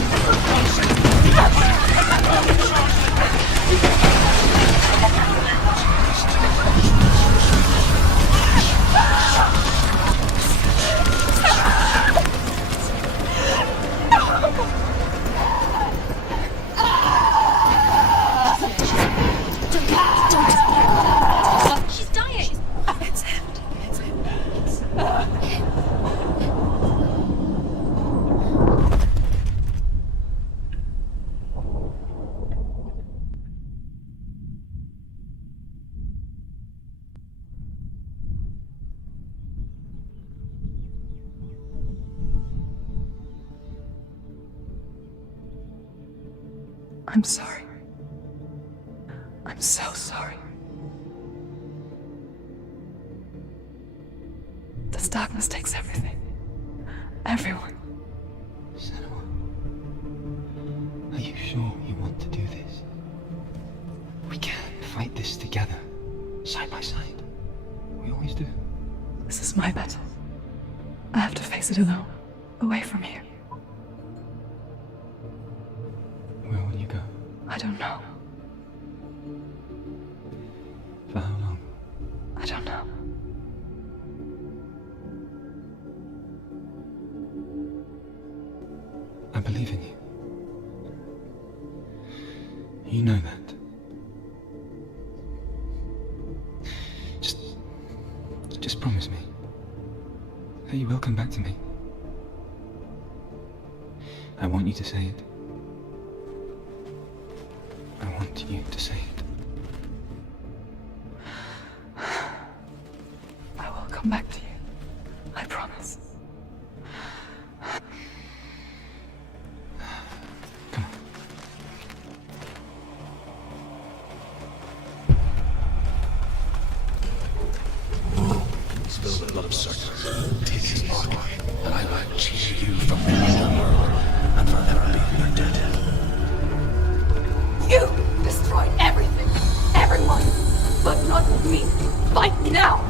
She's dying! It's him. It's him. I'm sorry. I'm so sorry. This darkness takes everything. Everyone. Senua, are you sure you want to do this? We can fight this together, side by side. We always do. This is my battle. I have to face it alone, away from here. Where will you go? I don't know. For how long? I don't know. I believe in you. You know that. Just promise me that you will come back to me. I want you to say it. I want you to say it. I will come back to you. I promise. Come on. Spill the blood of Celtic. Take his mark, and I will cheer you from the underworld and forever leave you dead. You destroyed everything, everyone, but not me. Fight now!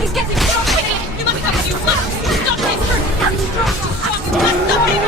He's getting stronger! You must have a new plan! Stop his through! Very strong! That's nothing!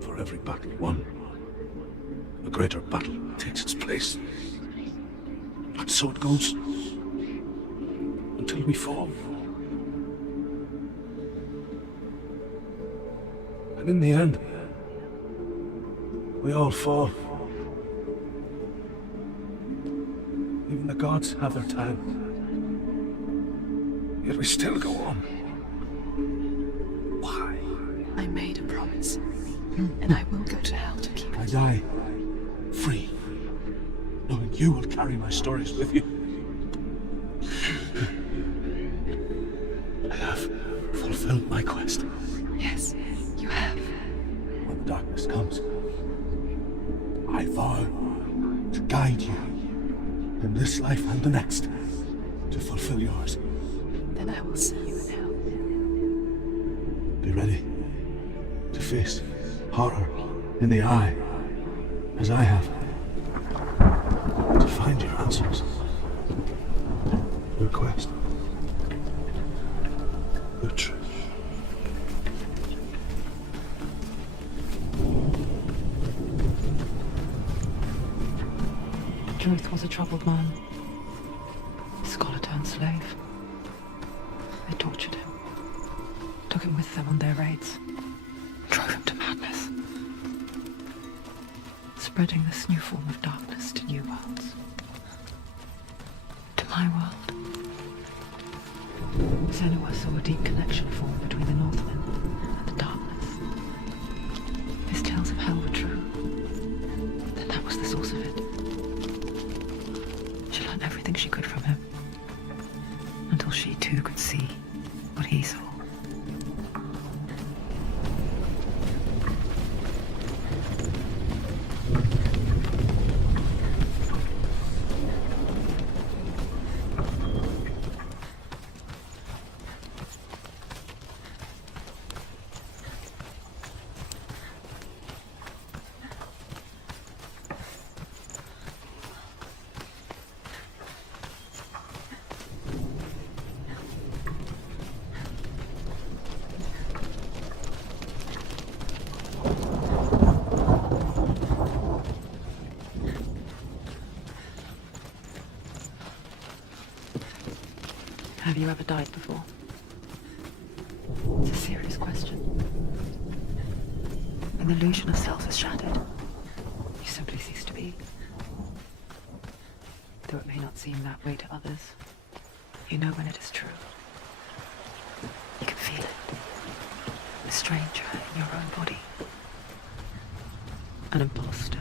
For every battle won, a greater battle takes its place. And so it goes, until we fall. And in the end, we all fall. Even the gods have their time. Yet we still go on. Why? I made a promise, and I will go to hell to keep I it. die free, knowing you will carry my stories with you. I have fulfilled my quest. Yes, you have. When the darkness comes, I vow to guide you in this life and the next to fulfill yours. Then I will see you in hell. Be ready to face horror in the eye, as I have, to find your answers, your quest, your truth. Truth was a troubled man. Scholar turned slave. They tortured their raids. Drove him to madness. Spreading this new form of darkness to new worlds. To my world. Senua saw a deep connection form between the Northmen and the darkness. His tales of hell were true. Then that was the source of it. She learned everything she could from him. Until she too could see what he saw. Have you ever died before? It's a serious question. When the illusion of self is shattered, you simply cease to be. Though it may not seem that way to others, you know when it is true. You can feel it. A stranger in your own body. An imposter.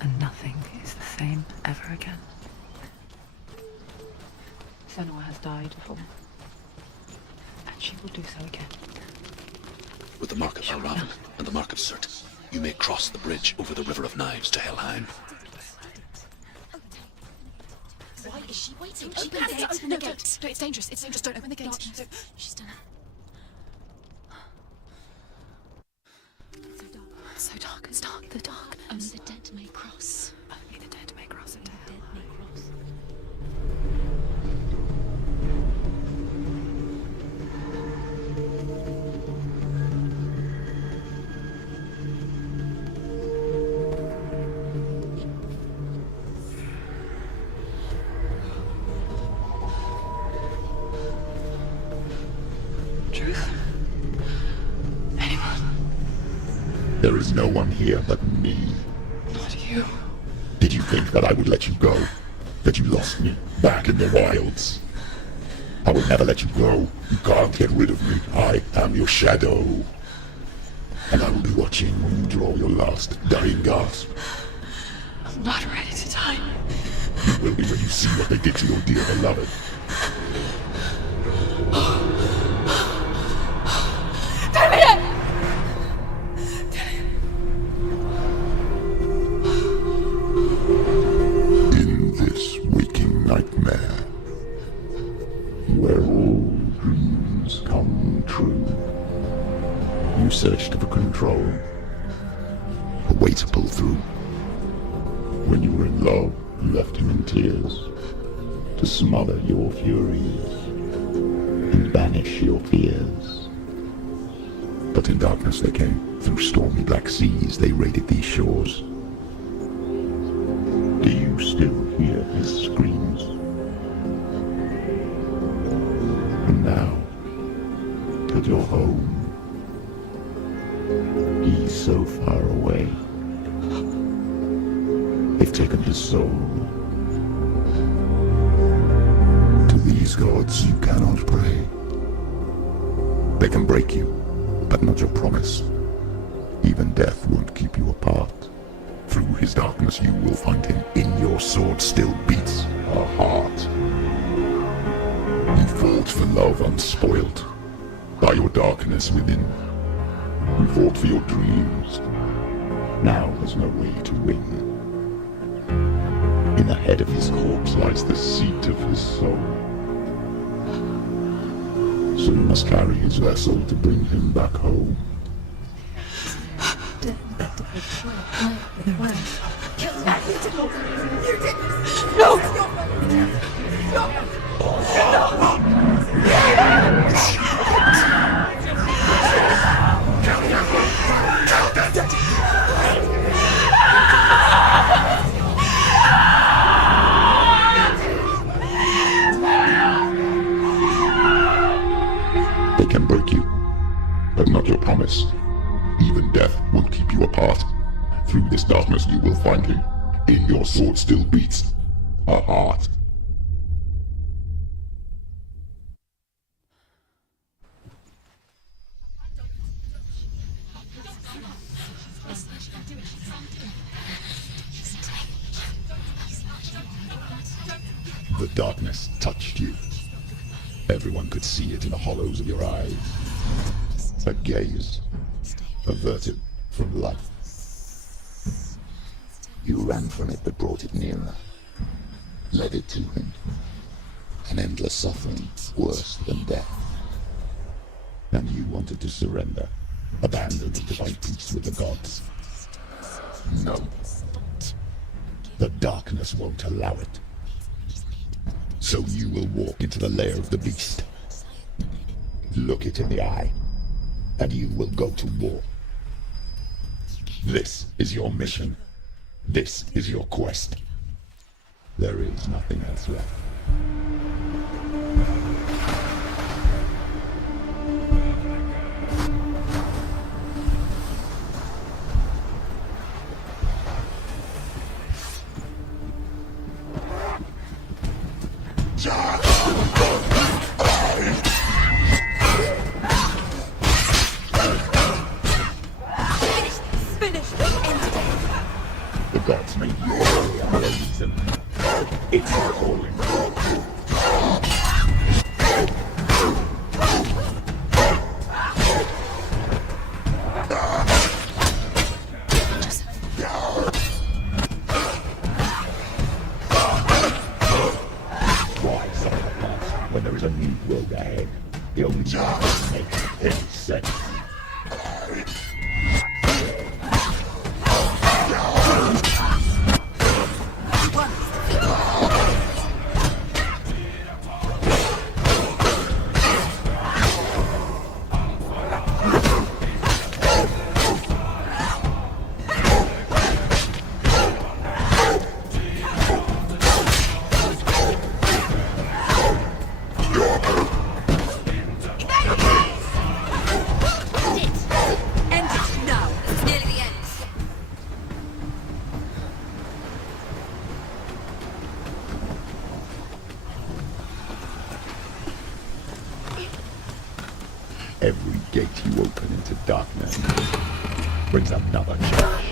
And nothing is the same ever again. Senua has died before, and she will do so again. With the mark of Helraven and the mark of Surt, you may cross the bridge over the River of Knives to Helheim. Why is she waiting? Open the gate. Open the gate. No, it's dangerous. It's dangerous. Don't open the gate. She's done it. So dark. So dark. It's dark. The dark. Only the dead may cross. Only the dead may cross into hell. There is no one here but me. Not you. Did you think that I would let you go? That you lost me back in the wilds? I will never let you go. You can't get rid of me. I am your shadow. And I will be watching when you draw your last dying gasp. I'm not ready to die. You will be when you see what they did to your dear beloved. Searched for control, a way to pull through. When you were in love, you left him in tears, to smother your furies and banish your fears. But in darkness they came, through stormy black seas they raided these shores. Do you still hear his screams? And now, at your home, he's so far away. They've taken his soul. To these gods you cannot pray. They can break you, but not your promise. Even death won't keep you apart. Through his darkness you will find him. In your sword still beats a heart. You fought for love unspoilt by your darkness within. You fought for your dreams. Now there's no way to win. In the head of his corpse lies the seat of his soul. So you must carry his vessel to bring him back home. They can break you, but not your promise. Even death won't keep you apart. Through this darkness you will find him. In your sword still beats a heart. The darkness touched you. Everyone could see it in the hollows of your eyes. A gaze averted from life. You ran from it but brought it nearer. Led it to him. An endless suffering worse than death. And you wanted to surrender. Abandon it to find peace with the gods. No. The darkness won't allow it. So you will walk into the lair of the beast. Look it in the eye, and you will go to war. This is your mission. This is your quest. There is nothing else left. The gods made you for a reason. It's your calling. Why sacrifice when there is a new road ahead? The only one that makes any sense. Every gate you open into darkness brings another challenge.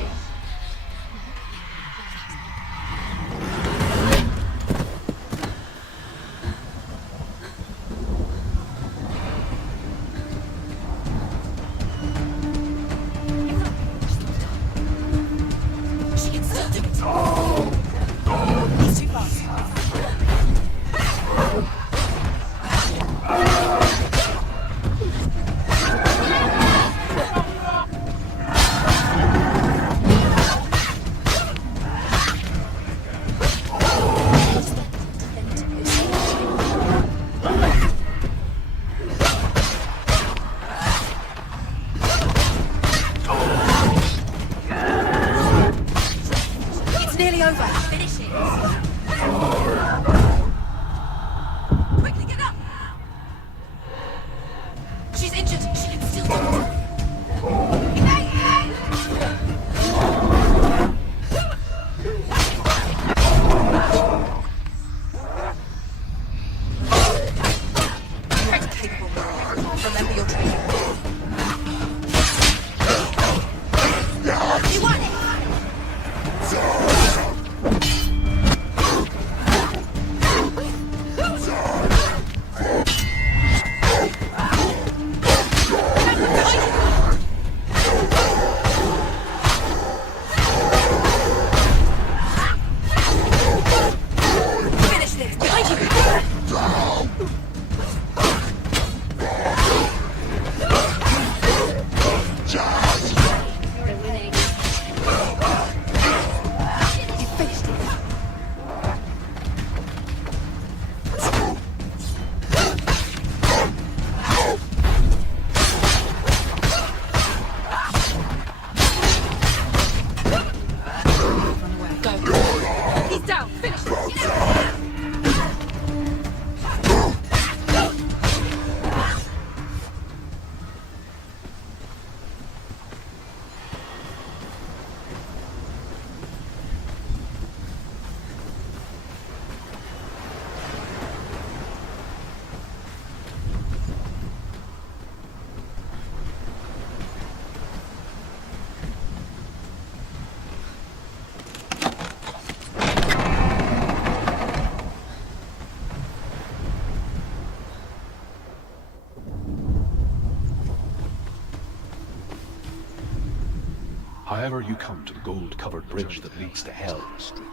However you come to the gold-covered bridge that leads to hell,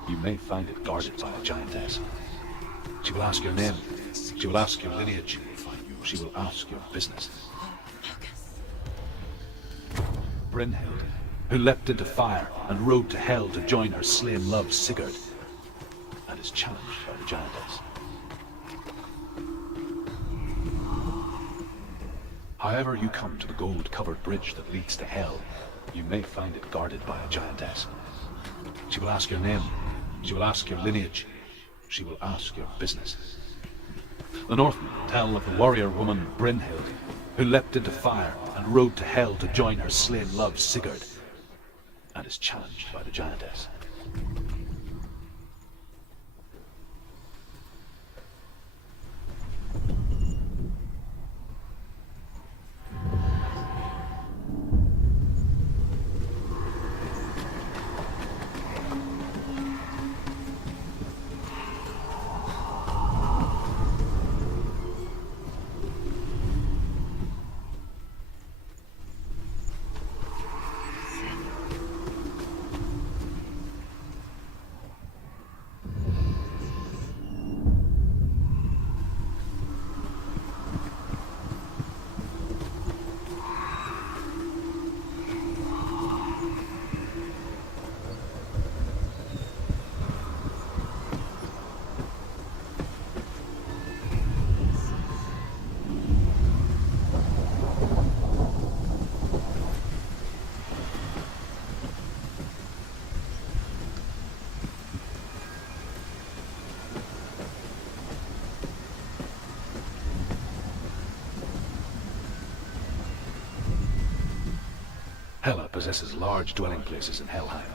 you may find it guarded by a giantess. She will ask your name. She will ask your lineage. She will ask your business. Brynhild, who leapt into fire and rode to hell to join her slain love Sigurd, and is challenged by the giantess. However you come to the gold-covered bridge that leads to hell, you may find it guarded by a giantess. She will ask your name. She will ask your lineage. She will ask your business. The Northmen tell of the warrior woman Brynhild, who leapt into fire and rode to hell to join her slain love Sigurd, and is challenged by the giantess. Hela possesses large dwelling places in Helheim.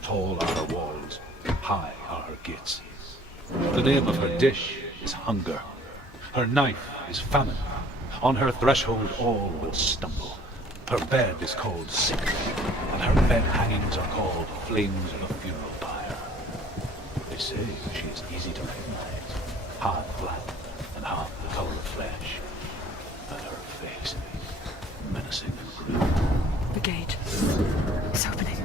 Tall are her walls, high are her gates. The name of her dish is hunger. Her knife is famine. On her threshold all will stumble. Her bed is called sick, and her bed hangings are called flames of a funeral pyre. They say she is easy to recognize, half black and half the color of flesh, and her face menacing and grim. The gate is opening.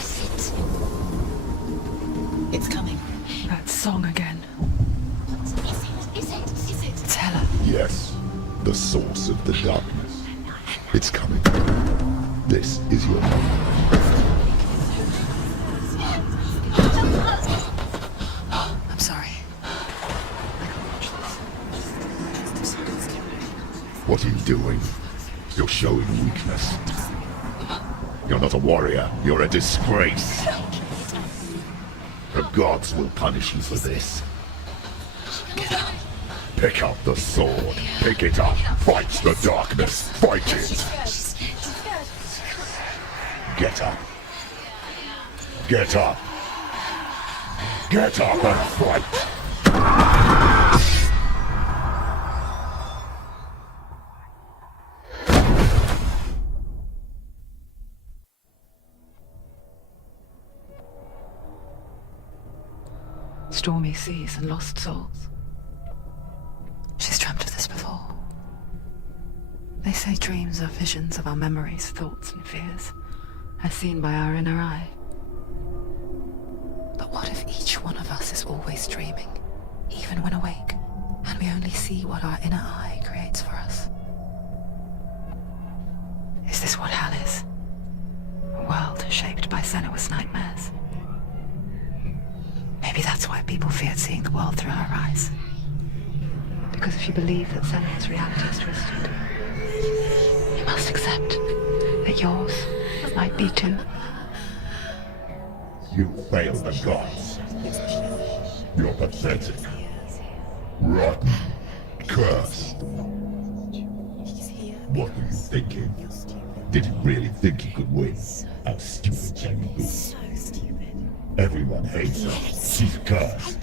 Sit. It's coming. That song again. Is it? It's Hela. Yes, the source of the darkness. It's coming. This is your moment. I'm sorry. What are you doing? You're showing weakness. You're not a warrior. You're a disgrace. The gods will punish you for this. Pick up the sword. Pick it up. Fight the darkness. Fight it. Get up. Get up. Get up and fight. Stormy seas and lost souls. She's dreamt of this before. They say dreams are visions of our memories, thoughts and fears, as seen by our inner eye. But what if each one of us is always dreaming, even when awake, and we only see what our inner eye creates for us? Is this what hell is? A world shaped by senuas nightmares? Maybe that's why people feared seeing the world through her eyes. Because if you believe that senua's reality is twisted, you must accept that yours might be too. You failed the gods. You're pathetic. Rotten. Cursed. What were you thinking? Did you really think you could win? How stupid can you be? Everyone hates her. She's cursed.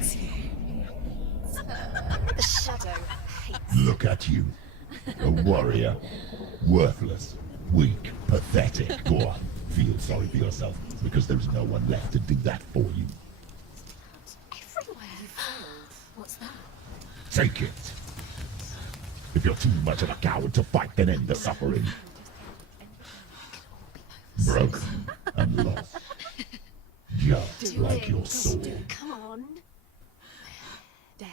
The shadow hates. Look at you. A warrior. Worthless. Weak. Pathetic. Go on. Feel sorry for yourself, because there's no one left to do that for you. Everywhere you failed. What's that? Take it. If you're too much of a coward to fight, then end the suffering. Broken and lost. Just like your sword. Come on. There.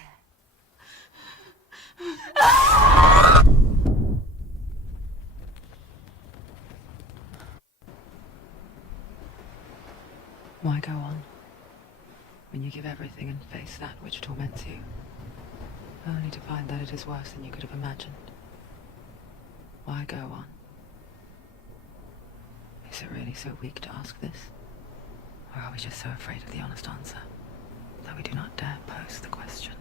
Why go on? When you give everything and face that which torments you, only to find that it is worse than you could have imagined. Why go on? Is it really so weak to ask this? Or are we just so afraid of the honest answer that we do not dare pose the question?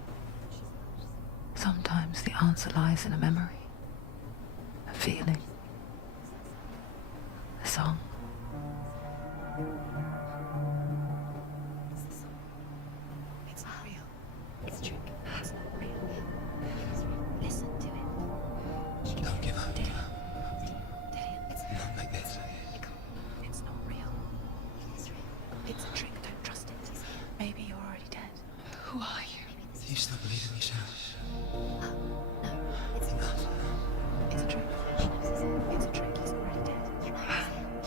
Sometimes the answer lies in a memory, a feeling, a song. It's not real. It's a trick. It's not real. Listen to it. Don't give up. Dillian, it's Not like this. It's not real. It's real. It's a trick. Don't trust it. Maybe you're already dead. Who are you? Do you still believe in yourself? No, it's enough. It's a trick. She knows this. It's a trick. He's already dead. He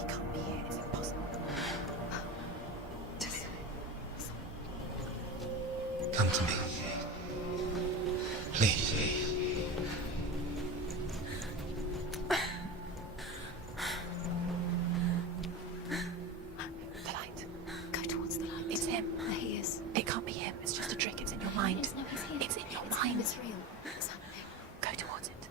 can't be here. It's impossible. Come to me. Please. The light. Go towards the light. It's him. There he is. It can't be him. It's just a trick. It's in your mind. No, he's here. It's in your mind. It's real. It's happening. Go towards it.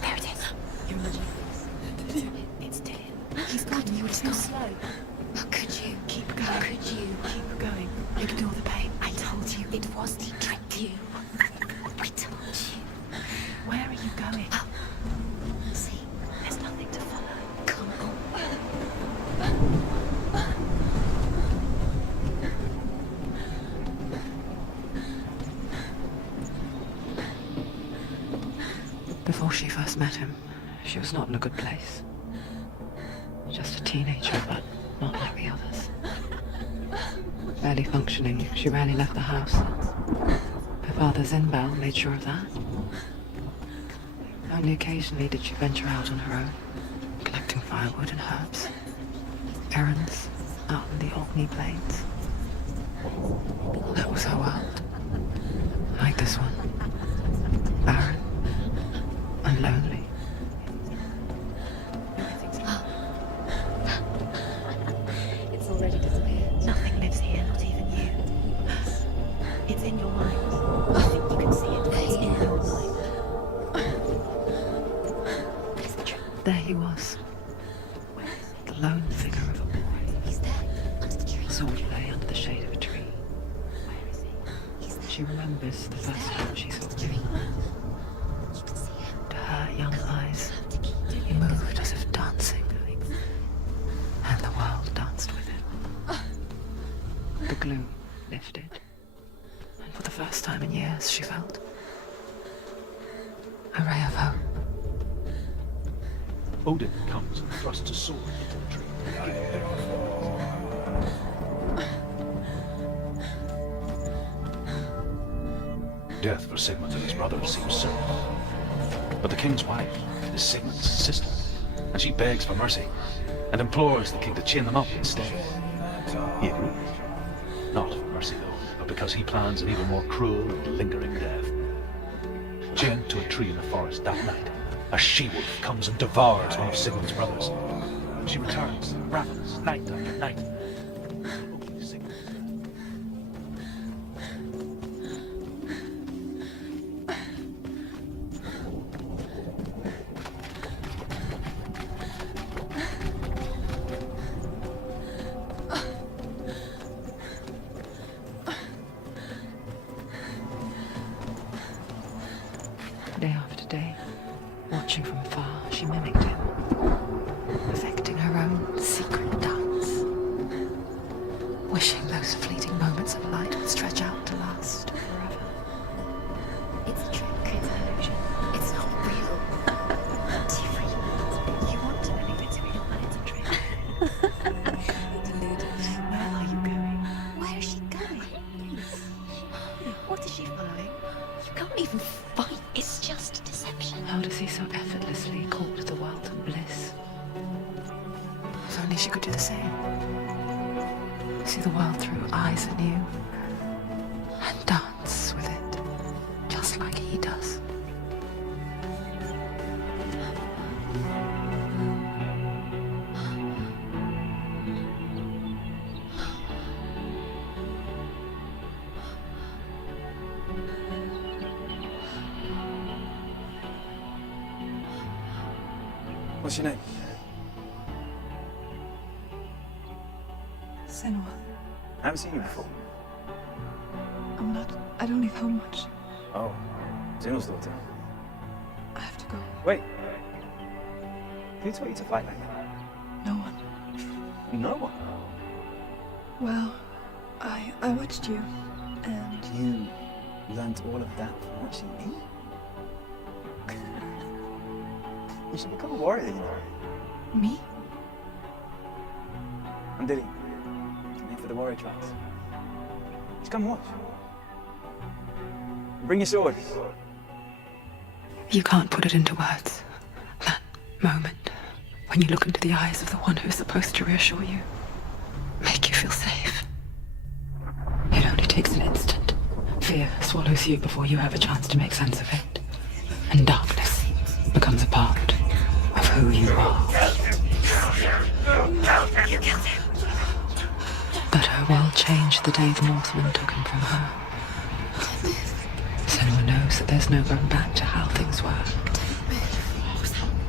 There it is. You're imagining. It's Dillian. He's gone. You were too slow. How could you? Keep going. How could you? Keep going. Ignore the pain. I told you. It was to trick you. I told you. Where are you going? See, there's nothing to follow. Come on. Before she first met him, she was not in a good place. Just a teenager, but not like the others. Barely functioning, she rarely left the house. Her father's in-bell made sure of that. Only occasionally did she venture out on her own, collecting firewood and herbs. Errands out in the Orkney Plains. That was her world. Like this one. Barren and lonely. It's already disappeared. Nothing lives here, not even you. It's in your mind. I think you can see it. It's in your mind. What is the trick? There he was, Where is he? the lone figure of a boy. He's there, under the tree. Sword lay under the shade of a tree. Where is he? He's there. She remembers the first time she saw him. You can see him. To her young eyes, Have to keep doing he moved as if dancing, and the world danced with him. The gloom lifted, and for the first time in years she felt a ray of hope. Odin comes and thrusts a sword into the tree. Death for Sigmund and his brothers seems certain. But the king's wife is Sigmund's sister, and she begs for mercy and implores the king to chain them up instead. He agrees. Not for mercy, though, but because he plans an even more cruel and lingering death. Chained to a tree in the forest that night, a she-wolf comes and devours one of Sigmund's brothers. She returns, ravenous, night after night. Only Sigmund. Day after day, watching from afar, she mimicked him, perfecting her own secret dance, wishing those those fleeting moments of light would stretch out to last forever. It's a trick. It's an illusion. It's not real. Do you really? You want to believe it's real, but it's a trick. Deluded. Where are you going? Where is she going? What is she following? You can't even fight. It's just deception. How does he so effortlessly court the world and bliss? If only she could do the same. See the world through eyes anew and dance with it, just like he does. What's your name? Senua. I haven't seen you before. I'm not. I don't leave home much. Oh, Zeno's daughter. I have to go. Wait. Who taught you to fight like that? No one. No one. Well, I watched you, and You learned all of that from watching me? You should become a warrior, you know. me? I'm Diddy. I'm here for the warrior trials. Just come watch. Bring your sword. You can't put it into words. That moment when you look into the eyes of the one who's supposed to reassure you, make you feel safe. It only takes an instant. Fear swallows you before you have a chance to make sense of it. And darkness becomes a part of who you are. You killed him. But her world changed the day the Northmen took him from her. Senua knows that there's no going back to how things were.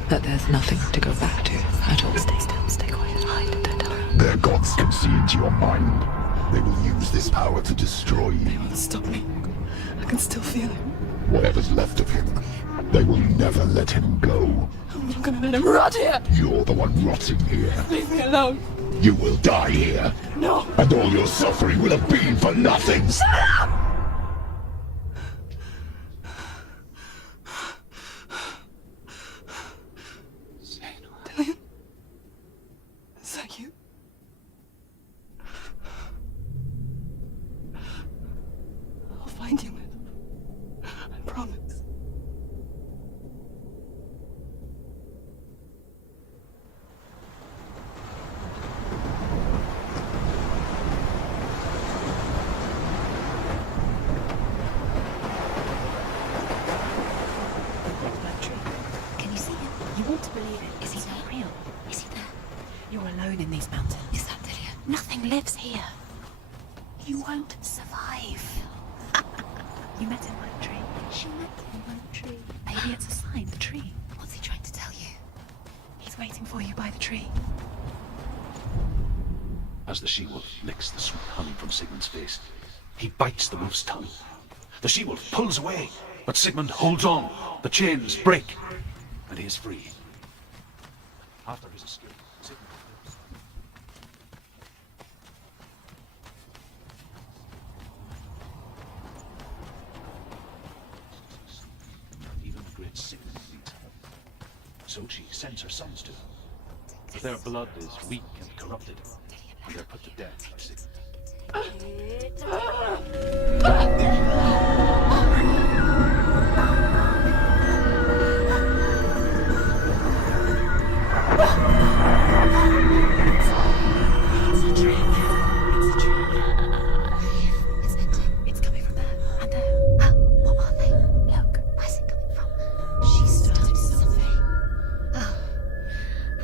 That there's nothing to go back to at all. Stay still, stay quiet, hide, don't tell her. Their gods can see into your mind. They will use this power to destroy you. They won't stop me. I can still feel it. Whatever's left of him, they will never let him go. I'm not gonna let him rot here. You're the one rotting here. Leave me alone. You will die here. No. And all your suffering will have been for nothing. Dillian? Is that you? I'll find you, man. I promise. Can you see him? You want to believe it. Is he not real? Is he there? You're alone in these mountains. Is that Dillian? Nothing lives here. You won't survive. You met him by the tree. She met him by the tree. Maybe it's a sign, the tree. What's he trying to tell you? He's waiting for you by the tree. As the she-wolf licks the sweet honey from Sigmund's face, he bites the wolf's tongue. The she-wolf pulls away, but Sigmund holds on. The chains break, and he is free. After his escape, Sigmund even the great Sigmund needs help. So she sends her sons to them. But their blood is weak and corrupted, and they're put to death by Sigmund. It's empty. It's coming from there. And there. Oh, what are they? Look. Where's it coming from? She started something. Oh.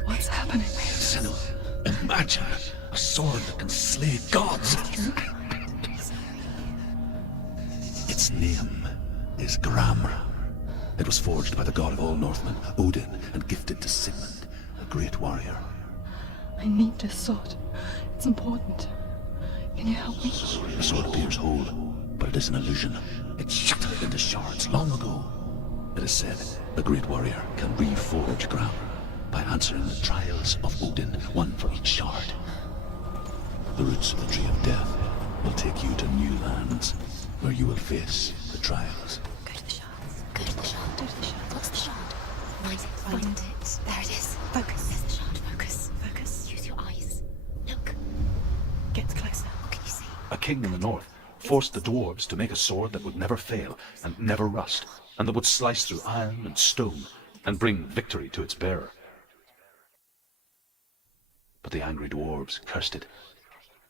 What's happening? Senua, imagine a sword that can slay gods. Its name is Gram. It was forged by the god of all Northmen, Odin, and gifted to Sigmund, a great warrior. I need this sword. It's important. Can you help me? The sword appears whole, but it is an illusion. It shattered into shards long ago. It is said a great warrior can reforge Gram by answering the trials of Odin, one for each shard. The roots of the tree of death will take you to new lands, where you will face the trials. Go to the shards. Go to the shard. Go to the shard. What's the shard? Find it. There it is. Focus. There's the shard. Focus. Focus. Use your eyes. Look. Get closer. What can you see? A king in the north forced the dwarves to make a sword that would never fail and never rust, and that would slice through iron and stone and bring victory to its bearer. But the angry dwarves cursed it.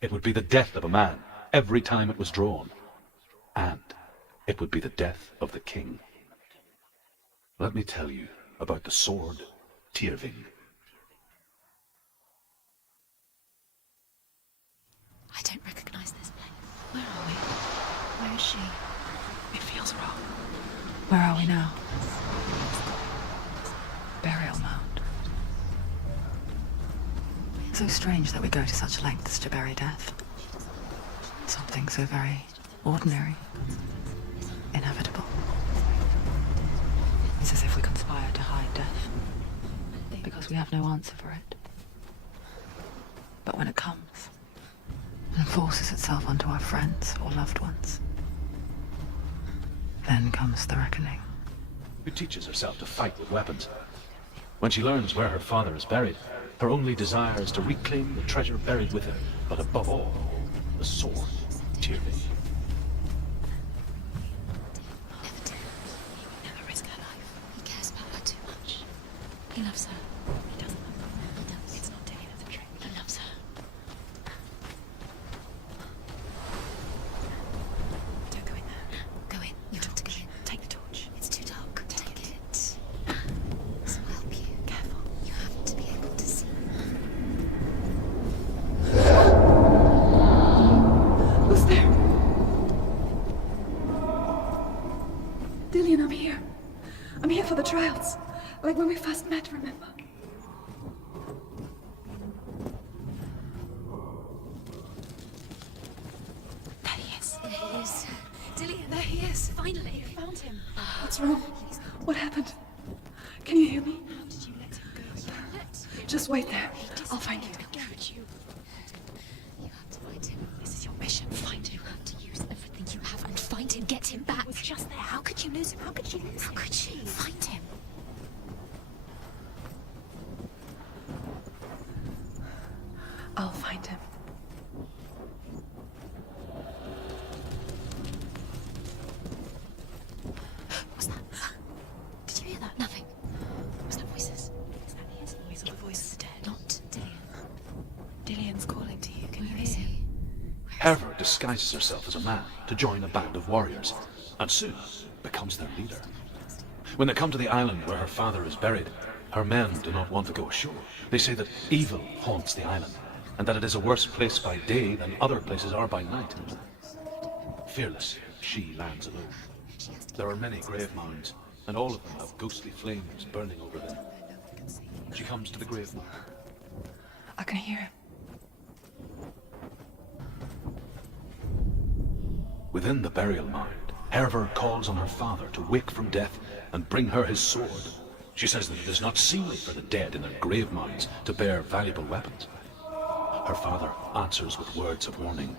It would be the death of a man every time it was drawn, and it would be the death of the king. Let me tell you about the sword Tyrving. I don't recognize this place. Where are we? Where is she? It feels wrong. Where are we now? Burial mound. So strange that we go to such lengths to bury death. Something so very ordinary, inevitable. It's as if we conspire to hide death, because we have no answer for it. But when it comes, and forces itself onto our friends or loved ones, then comes the reckoning. Who teaches herself to fight with weapons. When she learns where her father is buried, her only desire is to reclaim the treasure buried with him, but above all, the sword Tyrving. Never do. Never risk her life. He cares about her too much. He loves her. He doesn't love her. He does. It's not Dillian, it's a trick. He loves her. Don't go in there. Go in. You have to go in. Take the torch. It's too dark. Take it. This will help you. Careful. You have to be able to see. Who's there? Dillian, I'm here. I'm here for the trials. Like when we first met, remember? There he is. There he is. Dillian, there he is. Finally, you found him. What's wrong? What happened? Can you hear me? How did you let him go? Just wait there. I'll find you. You have to find him. This is your mission. Find him. You have to use everything you have and find him. Get him back. He was just there. How could you lose him? How could you lose him? How could she? Find him. I'll find him. What's that? Did you hear that? Nothing. Was that voices? Is that his? These are the voices of the dead. Not Dillian. Dillian's calling to you. Can you Where is hear? he? Herver disguises herself as a man to join a band of warriors, and soon becomes their leader. When they come to the island where her father is buried, her men do not want to go ashore. They say that evil haunts the island, and that it is a worse place by day than other places are by night. Fearless, she lands alone. There are many grave mounds, and all of them have ghostly flames burning over them. She comes to the grave mound. I can hear him. Within the burial mound, Herver calls on her father to wake from death and bring her his sword. She says that it is not seemly for the dead in their grave mounds to bear valuable weapons. Her father answers with words of warning.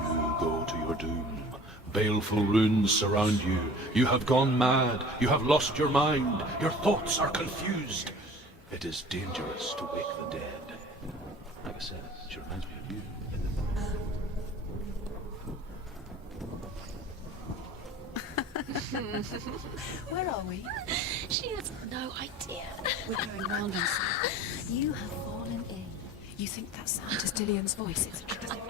You go to your doom. Baleful runes surround you. You have gone mad. You have lost your mind. Your thoughts are confused. It is dangerous to wake the dead. Like I said, she reminds me of you. Where are we? She has no idea. We're going round in circles. You have fallen in. You think that sound is Dillian's voice? It's It's the same.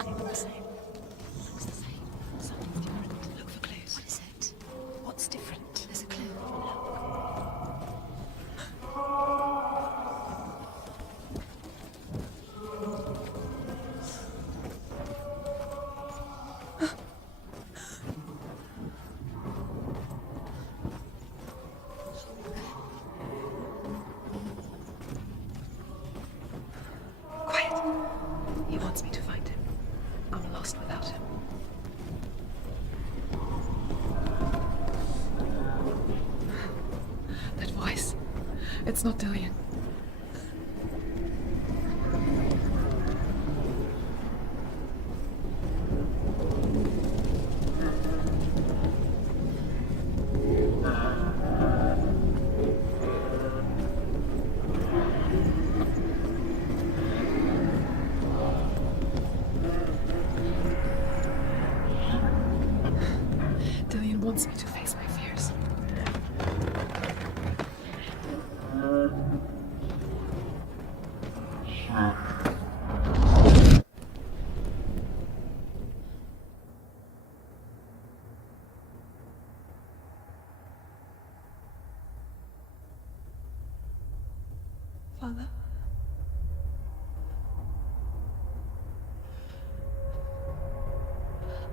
It's the same. something different. Look for clues. What is it? What's different? There's a clue. Quiet. He wants me to find him. I'm lost without him. That voice. It's not Dillian.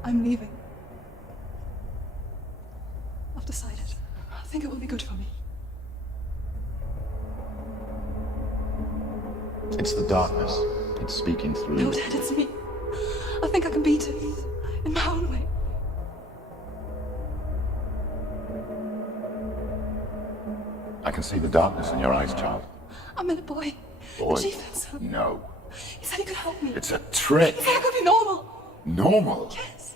I'm leaving. I've decided. I think it will be good for me. It's the darkness. It's speaking through. No, Dad, it's me. I think I can beat it. In my own way. I can see the darkness in your eyes, child. I met a boy. Boy? Chief said so. No. He said he could help me. It's a trick. He said I could be normal. Normal? Yes.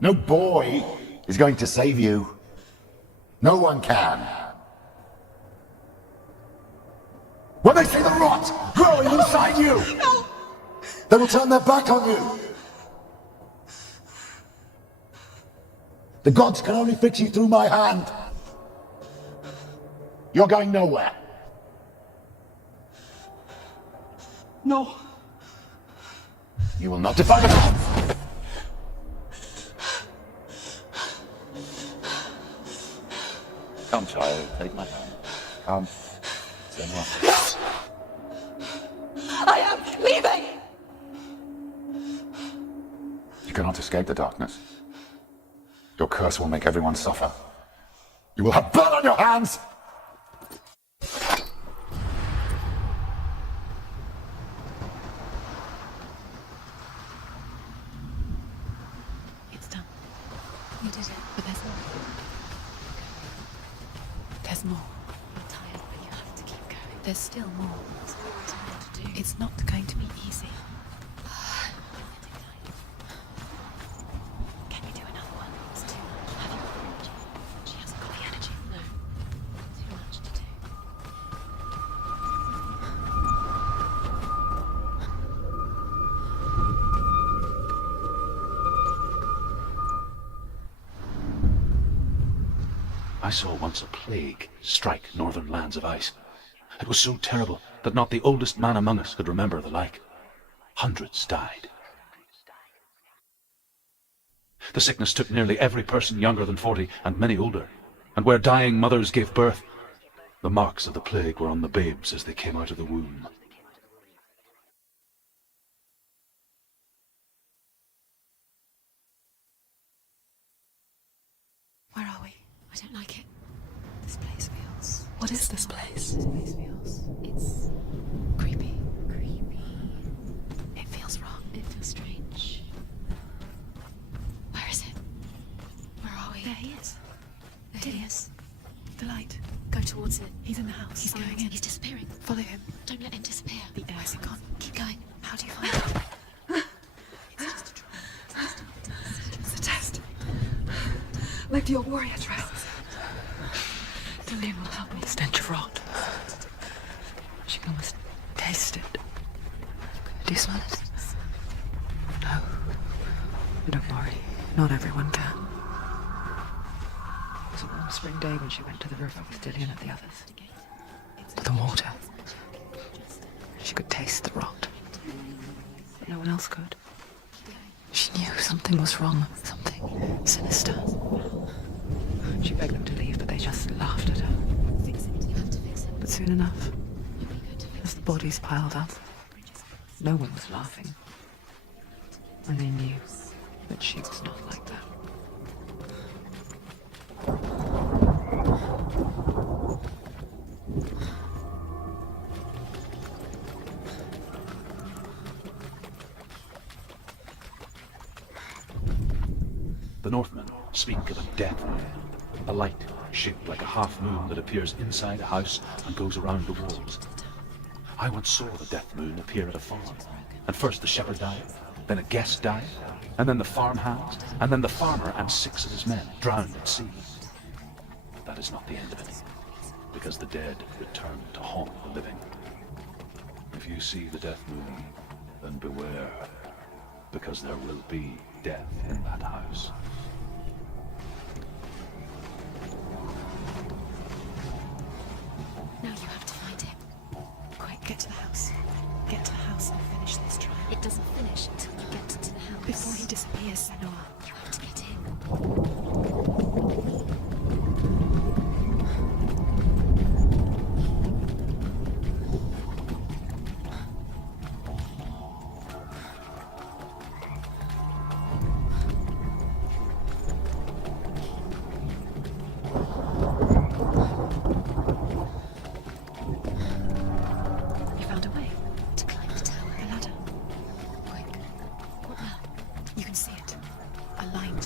No boy is going to save you. No one can. When they see the rot growing inside you, No. they will turn their back on you. The gods can only fix you through my hand. You're going nowhere. No. You will not defy the gods. Come, child, take my hand. Come. Senua. I am leaving! You cannot escape the darkness. Your curse will make everyone suffer. You will have blood on your hands! It's done. You did it, but there's more. There's more. You're tired, but you have to keep going. There's still more. There's always more to do. It's not going to be easy. Can you do another one? It's too much. Have you got the energy? She hasn't got the energy. No. Too much to do. I saw once a plague strike northern lands of ice. It was so terrible that not the oldest man among us could remember the like. Hundreds died. The sickness took nearly every person younger than 40 and many older, and where dying mothers gave birth, the marks of the plague were on the babes as they came out of the womb. Where are we? I don't like it. This place feels... What is this place? This place feels... It's... creepy. Creepy. It feels wrong. It feels strange. Where is it? Where are we? There he is. There he is. The light. Go towards it. He's in the house. He's going in. He's disappearing. Follow him. Don't let him disappear. The air. Where's it gone? Keep going. How do you find it? It's just a trial. It's a test. Like your warrior trials. The name will help me. The stench of rot. She can almost taste it. Do you smell it? No. Don't worry. Not everyone can. It was a warm spring day when she went to the river with Dillian and the others. For the water. She could taste the rot. But no one else could. She knew something was wrong. Something sinister. She begged them to leave, but they just laughed at her. Fix it. You have to fix it. But soon enough, You'll be good to fix as the bodies piled up, no one was laughing. And they knew that she was not like that. The Northmen speak of a death moon, a light shaped like a half-moon that appears inside a house and goes around the walls. I once saw the death moon appear at a farm, and first the shepherd died, then a guest died, and then the farmhands, and then the farmer and 6 of his men drowned at sea. That is not the end of it, because the dead return to haunt the living. If you see the death moon, then beware, because there will be death in that house. Now you have to find him. Quick, get to the house. Get to the house and finish this trial. It doesn't finish until you get to the house. Before he disappears, Senua. You have to get in.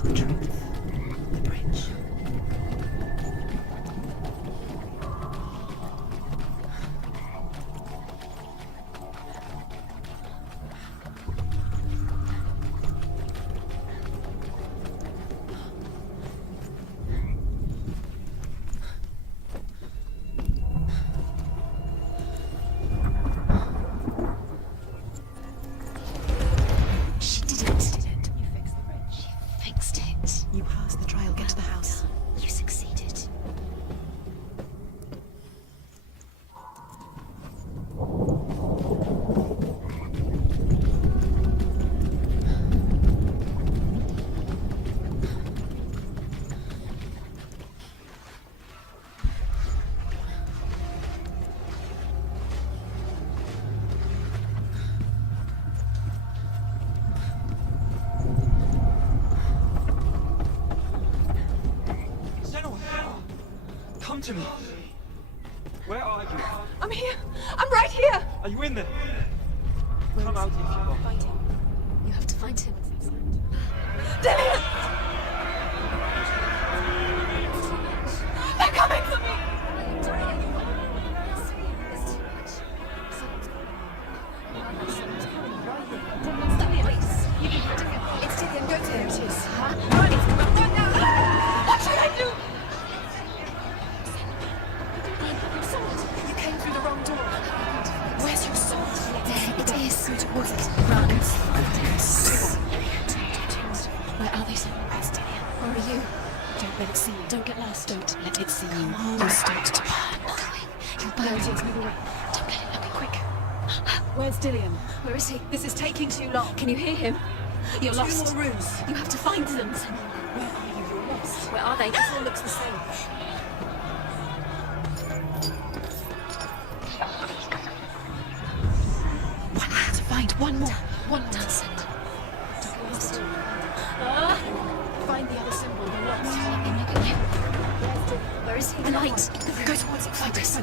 the truth. The bridge. She did it. You fixed the bridge. You fixed it. You passed the trial. Get to the house. You succeeded. Senua! Come to me! Where are you? I'm here. I'm right here. Are you in there? Come out if you want. Find him. You have to find him. Dillian! They're coming for me. It's Dillian. Go to him. It is. Run now. What should I do? Your sword. You came through the wrong door. Where's your sword? There it is. Go towards it. Run. Where are they, son? Where's Dillian? Where are you? Don't let it see you. Don't get lost. Don't let it see you. Come on. You'll start to burn. You'll burn. No, it's moving away. Don't let it look quick. Where's Dillian? Where is he? This is taking too long. Can you hear him? You're Two lost. more rooms. You have to find them. Where are you? You're lost. Where are they? This all looks the same. One more to find. One more. One more. Don't get lost. Find the other symbol. You're lost. Let me look at you. Where is he? The light. Go towards it. Focus.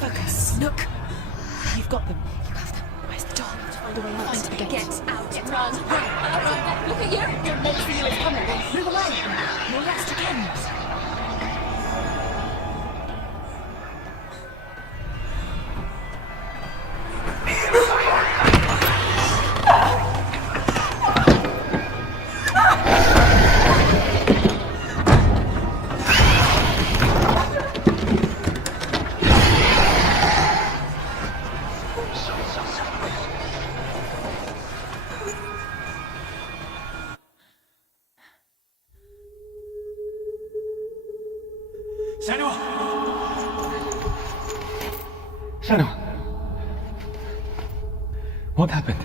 Focus. Look. You've got them. You have them. Where's the door? Find a way out. Find the gate. Get out. Run. Look at you. Your next thing is coming. Move away. You're lost again. Senua! Senua! What happened?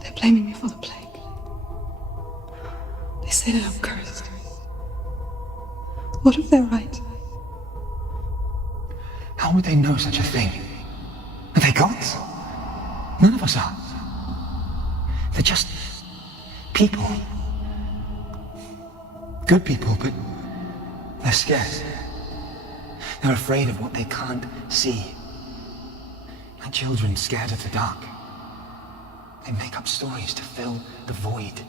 They're blaming me for the plague. They say that I'm cursed. What if they're right? How would they know such a thing? Are they gods? None of us are. They're just people. Good people, but they're scared. They're afraid of what they can't see. Like children scared of the dark. They make up stories to fill the void.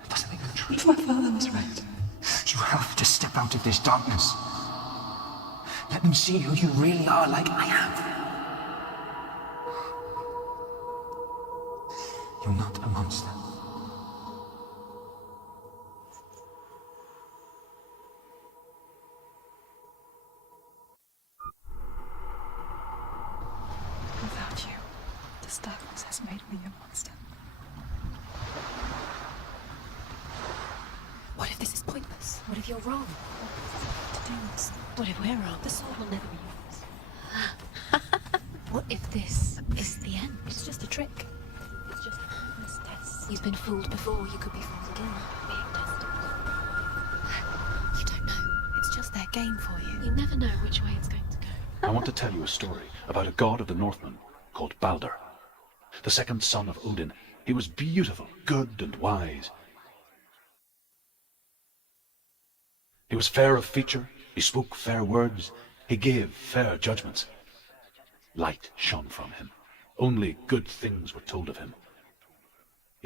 That doesn't make them true. What if my father was right? You have to step out of this darkness. Let them see who you really are, like I am. You're not a monster. Without you, this darkness has made me a monster. What if this is pointless? What if you're wrong? What to do with this? What if we're wrong? The sword will never be yours. What if this is the end? It's just a trick. It's just a pointless test. You've been fooled before. You could be fooled again. Being tested. You don't know. It's just their game for you. You never know which way it's going to go. I want to tell you a story about a god of the Northmen called Balder. The second son of Odin. He was beautiful, good and wise. He was fair of feature, he spoke fair words, he gave fair judgments. Light shone from him. Only good things were told of him.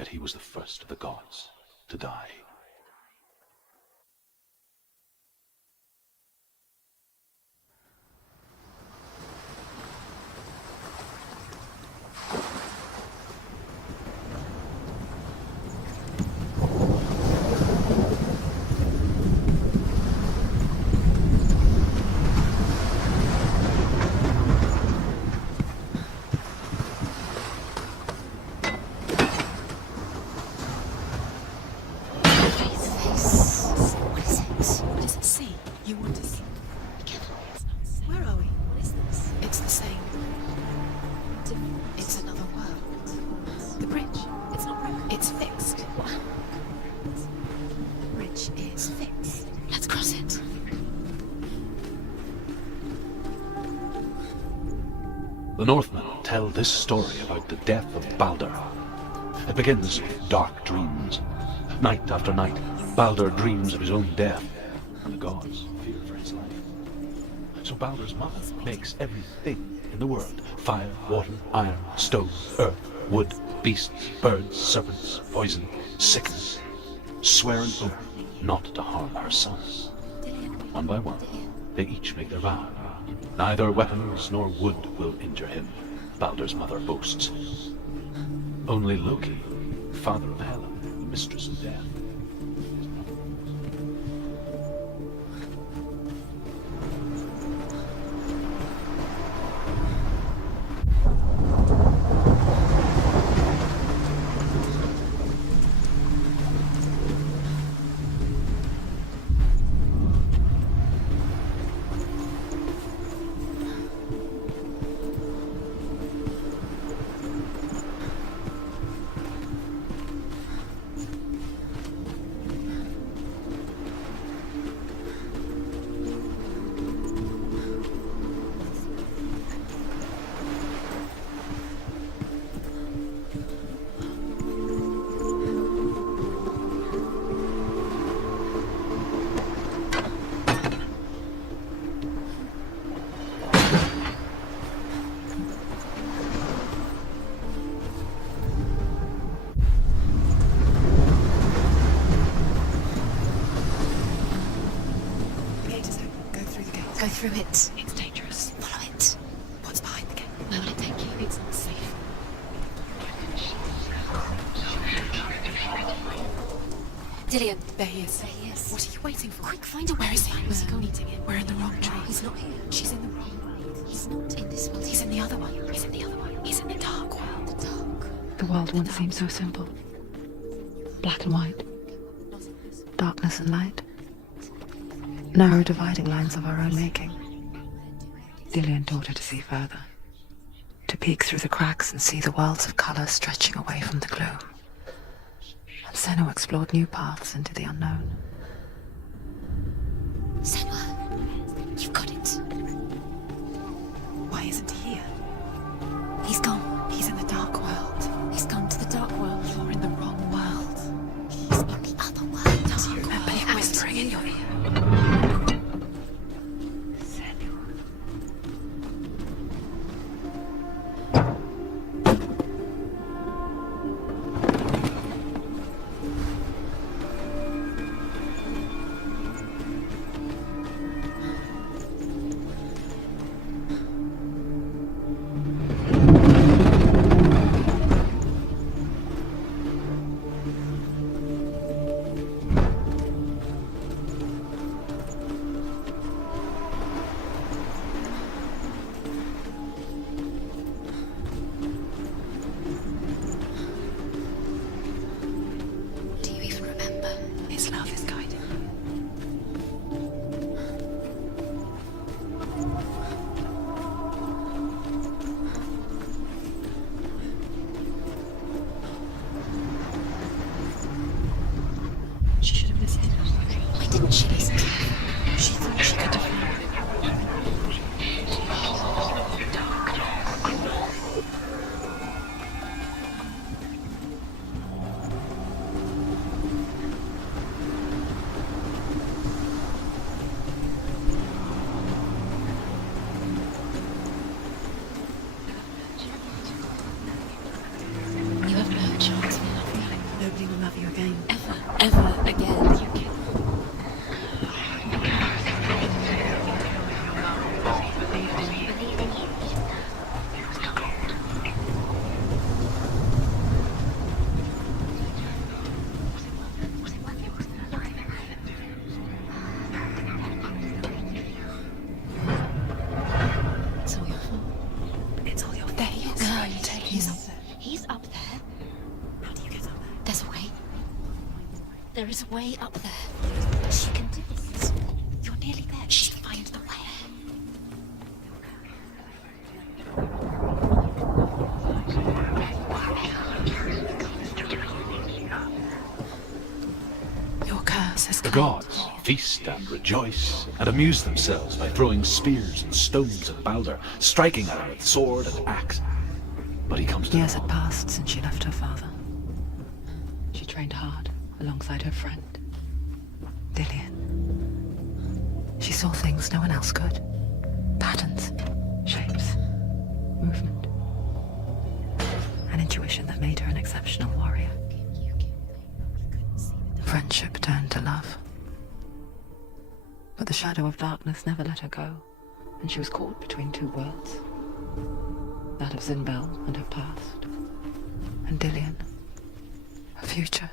Yet he was the first of the gods to die. The Northmen tell this story about the death of Baldur. It begins with dark dreams. Night after night, Baldur dreams of his own death, and the gods fear for his life. So Baldur's mother makes everything in the world: fire, water, iron, stone, earth, wood, beasts, birds, serpents, poison, sickness, swear an oath not to harm her sons. One by one, they each make their vow. Neither weapons nor wood will injure him, Baldur's mother boasts. Only Loki, father of Hela, the mistress of death. Go through it. It's dangerous. Follow it. What's behind the gate? Where will it take you? It's not safe. Dillian. There he is. There he is. What are you waiting for? Quick, find a way. Where is he? Where's he gone? Eating it. We're in the wrong tree. He's not here. She's in the wrong. He's not in this world. He's in the other one. He's in the other one. He's in the dark world. The dark. The world once seemed so simple. Black and white. Darkness and light. Narrow dividing lines of our own making. Dillian taught her to see further. To peek through the cracks and see the worlds of colour stretching away from the gloom. And Senua explored new paths into the unknown. Senua, you've got it. Why isn't he here? He's gone. He's in the dark world. He's gone to the dark world. You're in the wrong world. He's in the other world. Do you remember him whispering in your ear? There he is. Where are you taking He's him? up there. He's up there. How do you get up there? There's a way. There is a way up there. She can do this. You're nearly there. She can find the way. Your curse has The come. gods feast and rejoice, and amuse themselves by throwing spears and stones at Balder, striking at him with sword and axe. But he comes to Years them had all. passed since she left her father. She trained hard alongside her friend, Dillian. She saw things no one else could. Patterns, shapes, movement. An intuition that made her an exceptional warrior. Friendship turned to love. But the shadow of darkness never let her go, and she was caught between two worlds. That of Zinbel and her past, and Dillian, her future.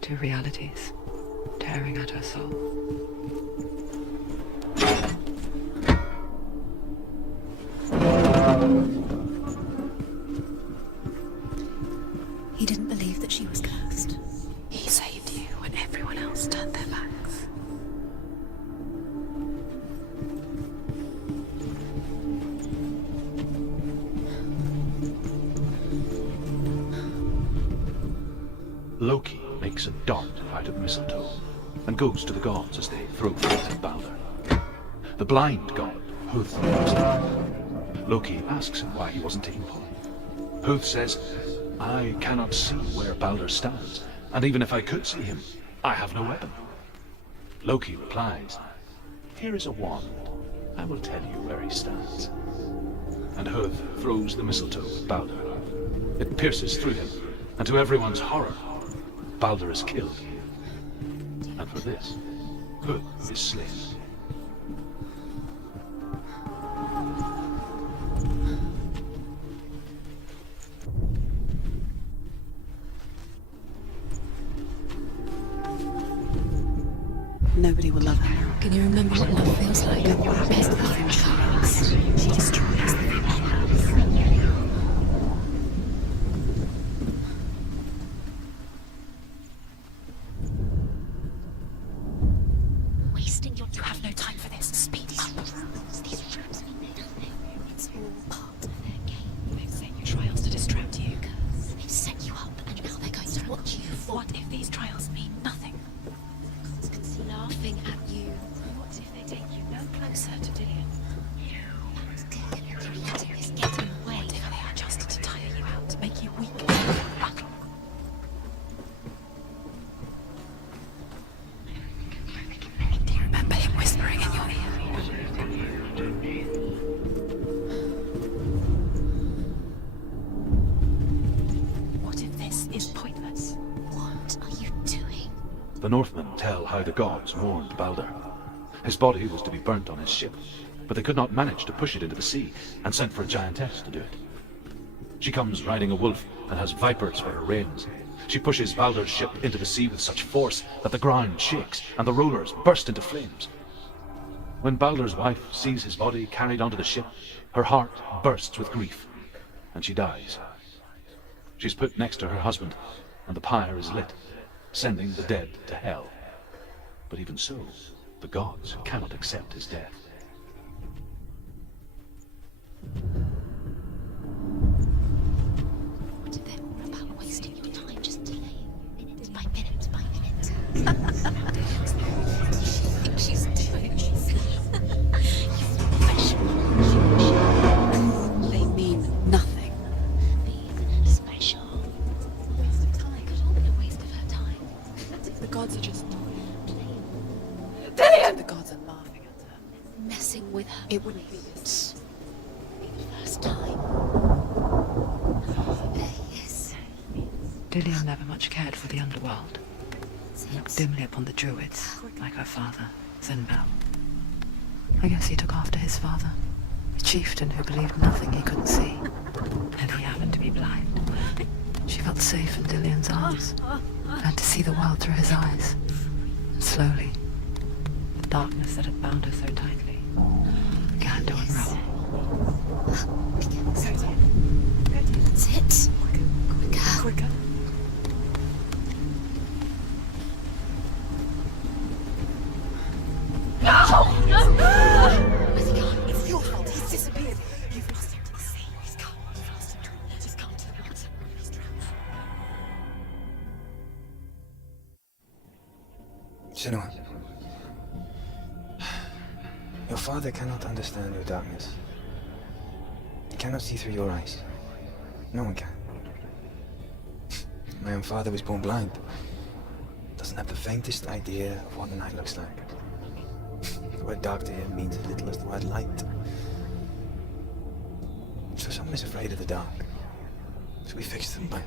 Two realities tearing at her soul. He didn't believe that she was cursed. He saved you when everyone else turned their backs. Loki makes a dart out of mistletoe and goes to the gods as they throw forth at Balder. The blind god, Huth, comes in. Loki asks him why he wasn't taking part. Huth says, I cannot see where Balder stands, and even if I could see him, I have no weapon. Loki replies, here is a wand. I will tell you where he stands. And Huth throws the mistletoe at Balder. It pierces through him, and to everyone's horror, Balder is killed. And for this, Huth is slain. Nobody will love her now. Can you remember what love feels like? Best love in trials. She destroys the wasting your time. You have no time for this. Speed up. These rooms mean nothing. It's all part of their game. They've set you trials to distract you. They've set you up, and now they're going to watch you fall. What if these trials mean nothing? Constantly laughing at you. What if they take you no closer to Dillian? You're letting this get in the way. What if they are just to tire you out, to make you weak? Battle. Do you remember him whispering in your ear? What if this is pointless? What are you doing? The Northmen tell how the gods warned Balder. His body was to be burnt on his ship, but they could not manage to push it into the sea, and sent for a giantess to do it. She comes riding a wolf and has vipers for her reins. She pushes Balder's ship into the sea with such force that the ground shakes and the rollers burst into flames. When Balder's wife sees his body carried onto the ship, her heart bursts with grief, and she dies. She's put next to her husband, and the pyre is lit, sending the dead to hell. But even so, the gods cannot accept his death. What if they're all about wasting your time, just delaying minute by minute by minute? She thinks she's doing They mean nothing. being special. Waste of time. It could all be a waste of her time. The gods are just... Dillian! The gods are laughing at her. Messing with her. It wouldn't be this. Be the first time. There he is. Dillian never much cared for the underworld. Looked dimly upon the druids, like her father, Zinbel. I guess he took after his father, a chieftain who believed nothing he couldn't see. And he happened to be blind. She felt safe in Dillian's arms, learned to see the world through his eyes. And slowly, the darkness that had bound her so tightly began to unravel. Senua. Your father cannot understand your darkness. He cannot see through your eyes. No one can. My own father was born blind. Doesn't have the faintest idea of what the night looks like. The word dark to him means as little as the word light. So someone is afraid of the dark. So we fix them by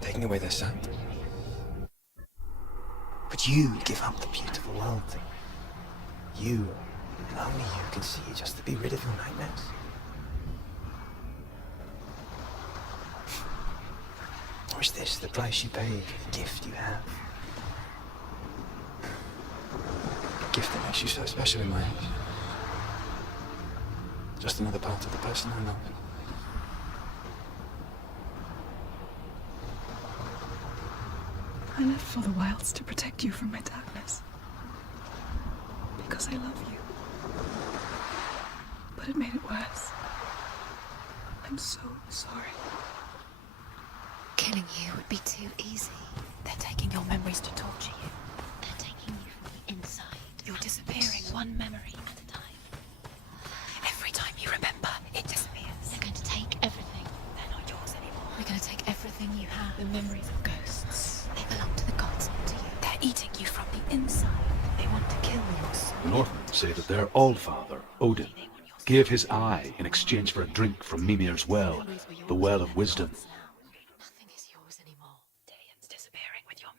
taking away their sight. But you give up the beautiful world thing. You, and only you, can see just to be rid of your nightmares. Or is this the price you pay for the gift you have? A gift that makes you so special in my eyes. Just another part of the person I love. I left for the wilds to protect you from my darkness. Because I love you. But it made it worse. I'm so sorry. Killing you would be too easy. They're taking your memories to torture you. They're taking you from the inside. You're disappearing one memory at a time. Every time you remember, it disappears. They're going to take everything. They're not yours anymore. They're going to take everything you have. The memories of ghosts. They belong to the gods, not to you. They're eating you from the inside. They want to kill your soul. The Northmen say that their all-father, Odin, gave his eye in exchange for a drink from Mimir's well, the well of wisdom. Nothing is yours anymore. Dillian's disappearing with your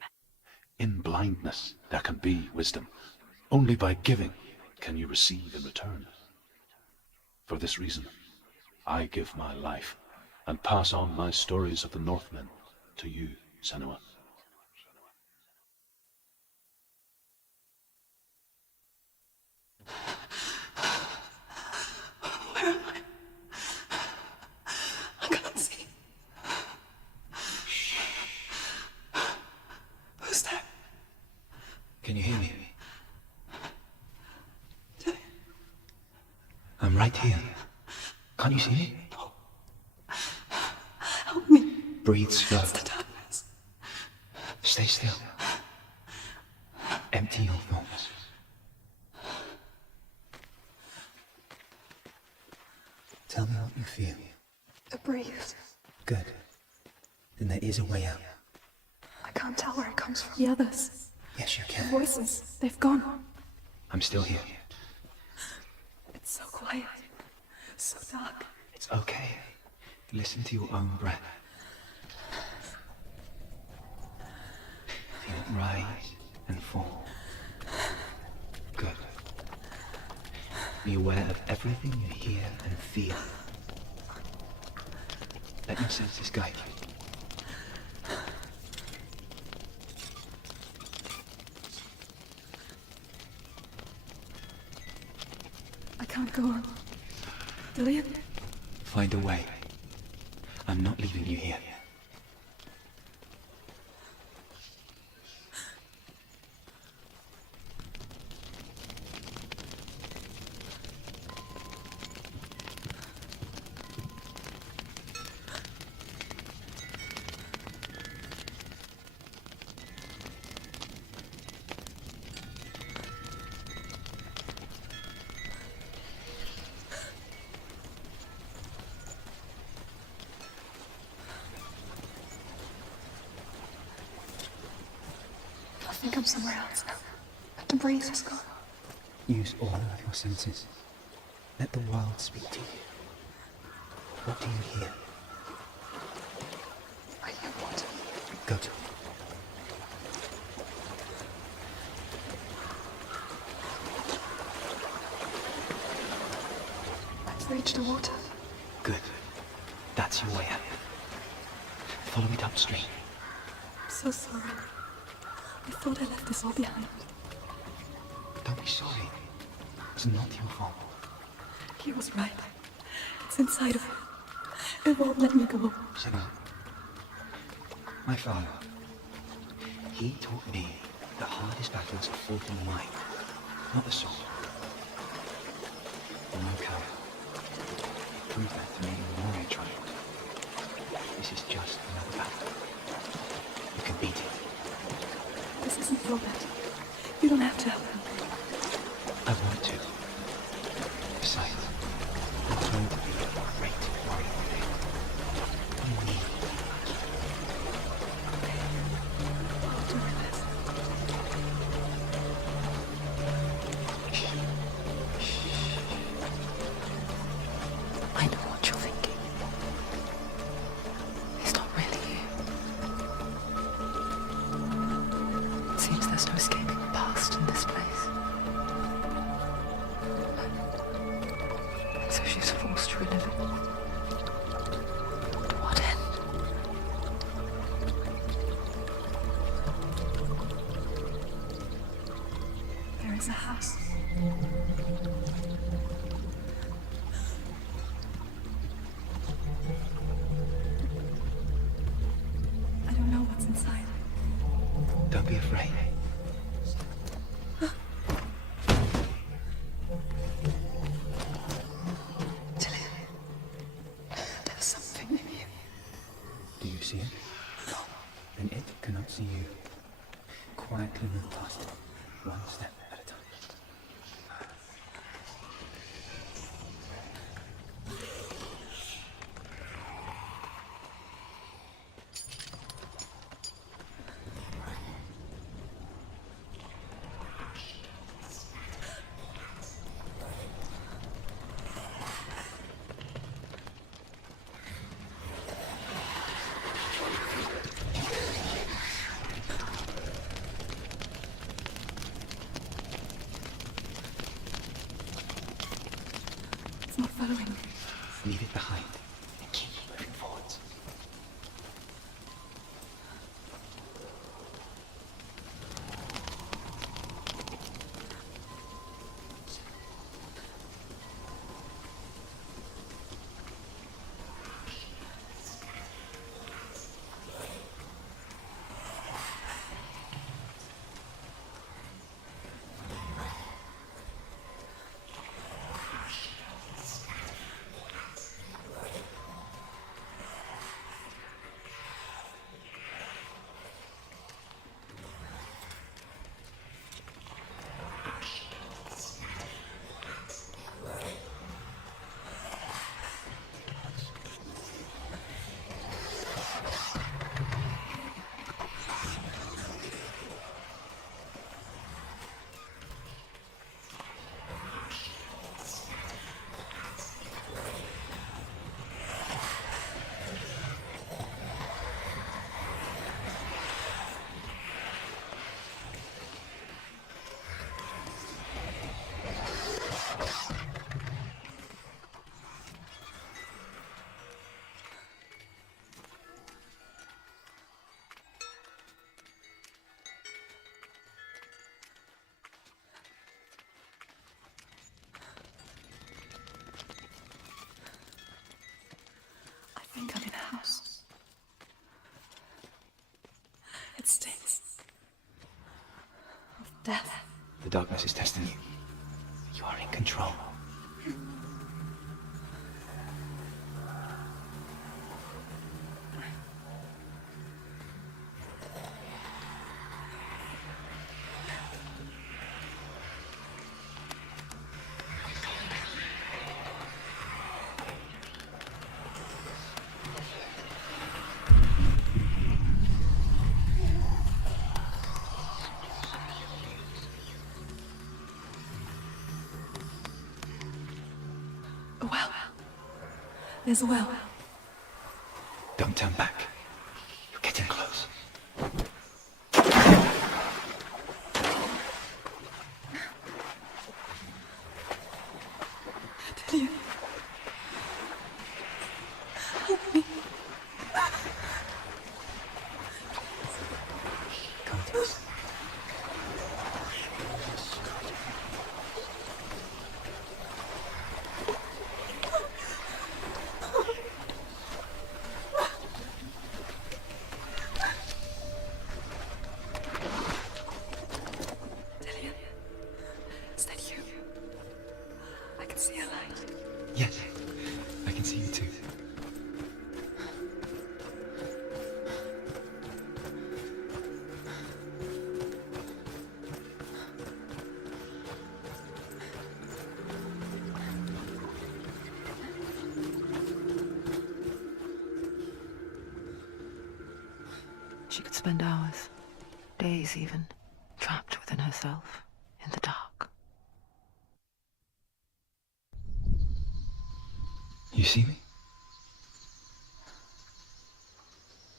In blindness, there can be wisdom. Only by giving can you receive in return. For this reason, I give my life and pass on my stories of the Northmen to you, Senua. Where am I? I can't see. Who's there? Can you hear me? I'm right here. Can't you see me? Help me. Breathe slow. It's the darkness. Stay still. Empty your thoughts. Tell me what you feel. The breeze. Good. Then there is a way out. I can't tell where it comes from. The others. Yes, you The can. voices. They've gone. I'm still here. It's so quiet. So dark. It's okay. Listen to your own breath. Feel it rise and fall. Good. Be aware of everything you hear and feel. Let your senses guide you. I can't go on. Dillian? Find a way. I'm not leaving you here. I think I'm somewhere else now. But the breeze is gone. Use all of your senses. Let the world speak to you. What do you hear? I hear water. Go to it. I've reached the water. Good. That's your way out. Follow it upstream. I'm so sorry. I thought I left this all behind. Don't be sorry. It's not your fault. He was right. It's inside of him. It won't let me go. Senua. My father. He taught me the hardest battles are fought in the mind, not the soul. You're no coward. Prove that to me in warrior trial. This is just another battle. You can beat it. This isn't your battle. You don't have to help him. I want to. Besides, I'm told that you're a great warrior. What do you need? I'll do my best. I know what you're thinking. He's not really here. It seems there's no escaping the past in this place. And so she's forced to relive it. To what end? There is a house. I don't know what's inside. Don't be afraid. There's something in you. Do you see it? No. Then it cannot see you. Quietly move past it, one step at a time. It's not following me. Leave it behind and keep moving forwards. I think I'm in a house. It stinks of death. The darkness is testing you. You are in control. A well. There's a well. Don't turn back. You're getting close. Delia. Help me. Come close. Delia. Is that you? I can see a light. Yes, I can see you too. She could spend hours, days even, trapped within herself, in the dark. You see me?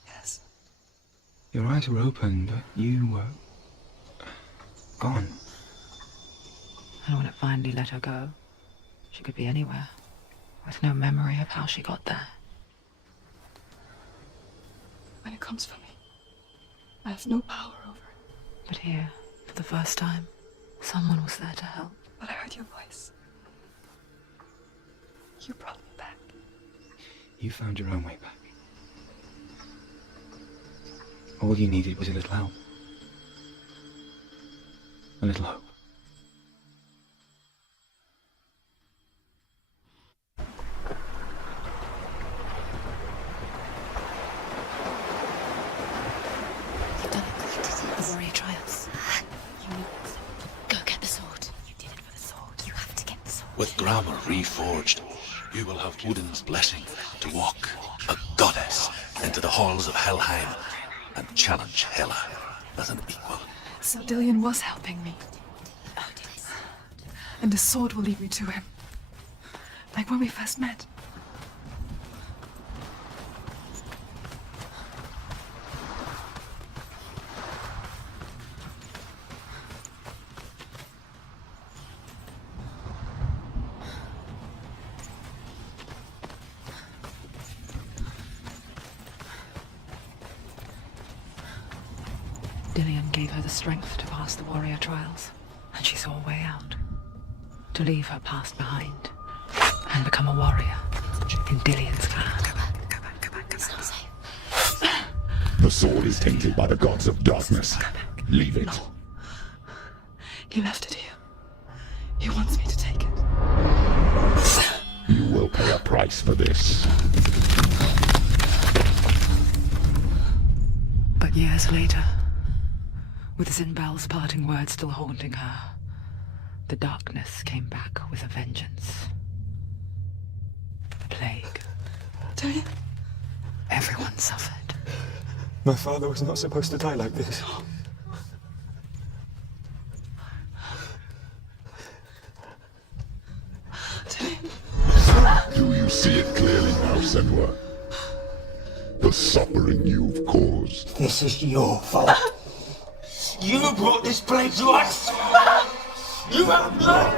Yes. Your eyes were open, but you were gone. And when it finally let her go, she could be anywhere, with no memory of how she got there. When it comes for me, I have no power over it. But here, for the first time, someone was there to help. But I heard your voice. You brought me back. You found your own way back. All you needed was a little help. A little hope. You've done it. The warrior triumphs. You need the sword. Go get the sword. You did it for the sword. You have to get the sword. With grammar reforged, you will have Odin's blessing to walk, a goddess, into the halls of Helheim and challenge Hela as an equal. So Dillion was helping me. And the sword will lead me to him. Like when we first met. Dillion gave her the strength to pass the warrior trials, and she saw a way out. To leave her past behind, and become a warrior in Dillion's clan. Go back. It's not safe. The sword is tainted by the gods of darkness. Leave it. No. He left it here. He wants me to take it. You will pay a price for this. But years later, with Zinbel's parting words still haunting her, the darkness came back with a vengeance. The plague. Dillion? Everyone suffered. My father was not supposed to die like this. Do you see it clearly now, Senua? The suffering you've caused. This is your fault. You brought this plague to us. You have blood.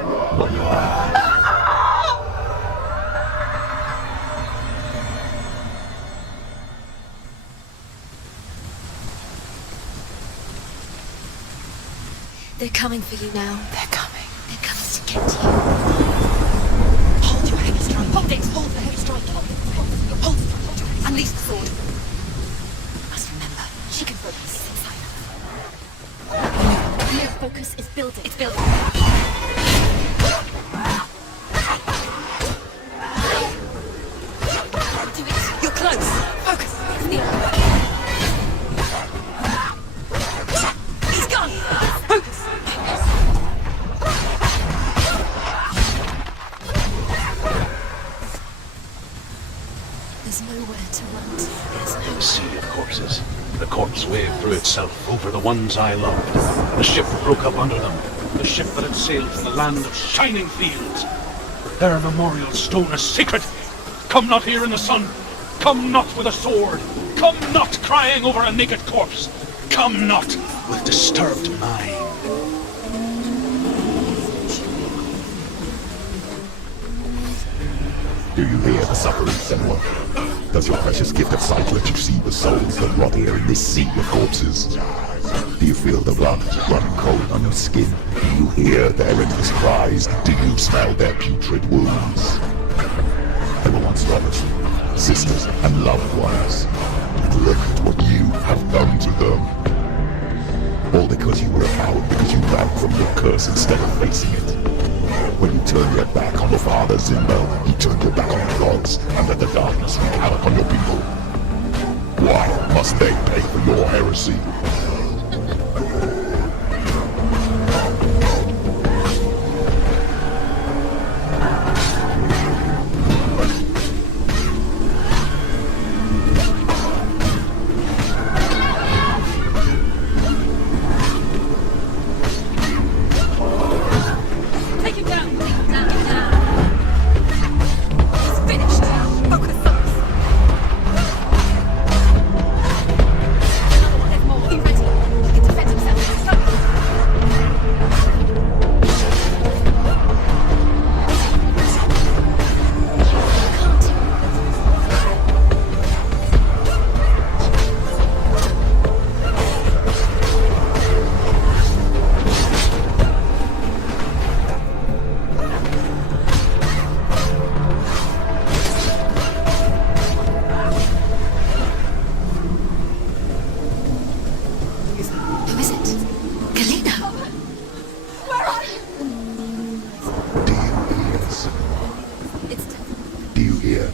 They're coming for you now. They're coming. They're coming to get you. Hold your heavy strike. Hold it. Hold the heavy strike. Hold it. Unleash the sword. You must remember, she can focus. It's inside her. Your focus is building. It's building. Do it. You're close. Focus. It's near. He's gone. Focus. There's nowhere to run to. There's no Sea of corpses. The corpse wave threw itself over the ones I loved. The ship broke up under them. The ship that had sailed from the land of shining fields. Their memorial stone is sacred. Come not here in the sun. Come not with a sword. Come not crying over a naked corpse. Come not with disturbed mind. Do you hear the suffering, Senua? Does your precious gift of sight let you see the souls that rot here in this sea of corpses? Do you feel the blood running cold on your skin? Do you hear their endless cries? Do you smell their putrid wounds? They were once brothers, sisters, and loved ones. And look at what you have done to them. All because you were a coward, because you ran from your curse instead of facing it. When you turned your back on the father, Zinbel, you turned your back on the gods, and let the darkness wreak havoc on your people. Why must they pay for your heresy?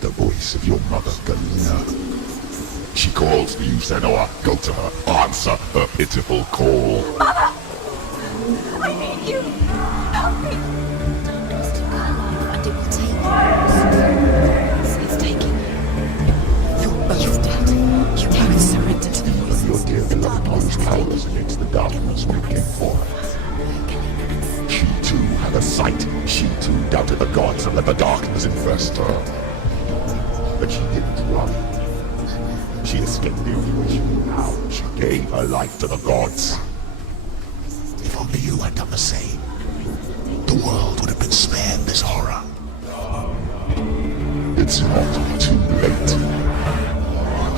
the voice of your mother, Galena. She calls for you, Senua. Go to her. Answer her pitiful call. Mother! I need you! Help me! Time to steal her life, and it will take you. It's taking you. You're both dead. You both surrender to the voices. Your dear beloved one was powerless against the darkness when it came forth. She too had a sight. She too doubted the gods and let the darkness infest her. But she didn't run. She escaped the only way she knew how. She gave her life to the gods. If only you had done the same, the world would have been spared this horror. It's not too late.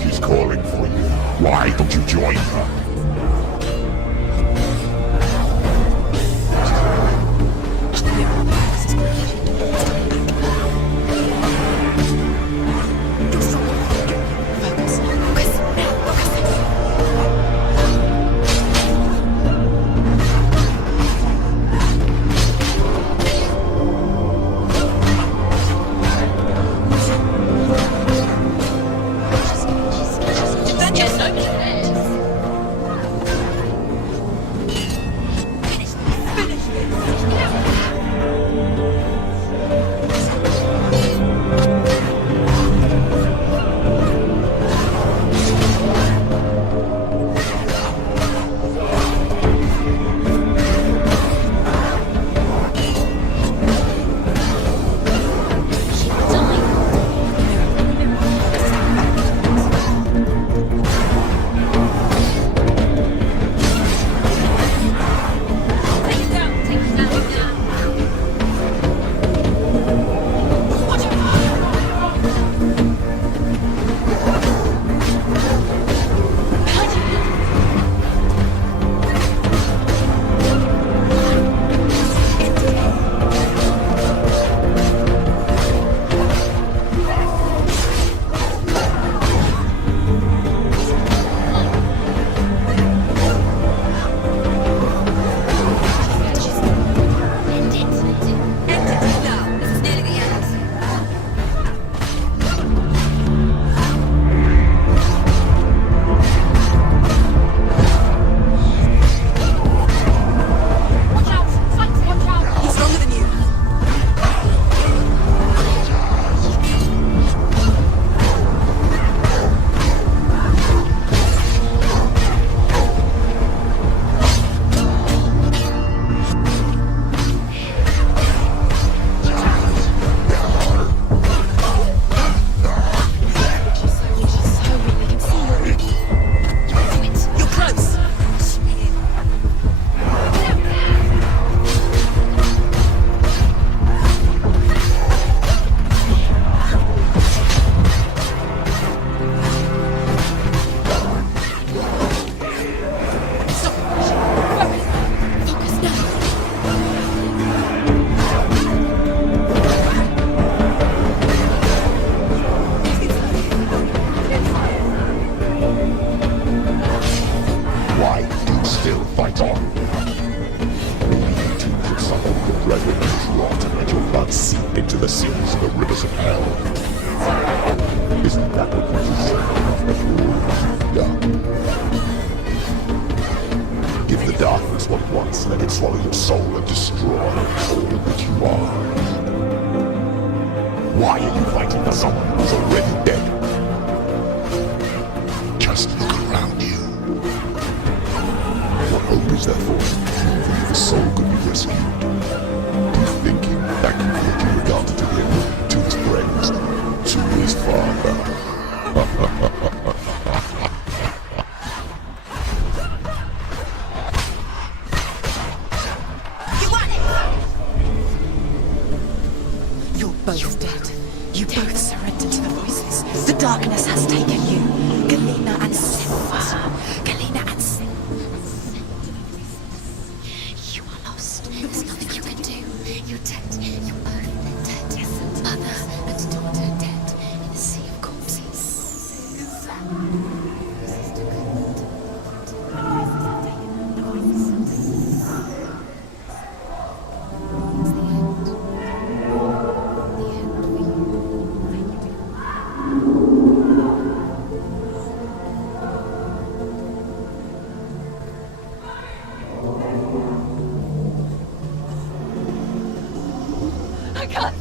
She's calling for you. Why don't you join her?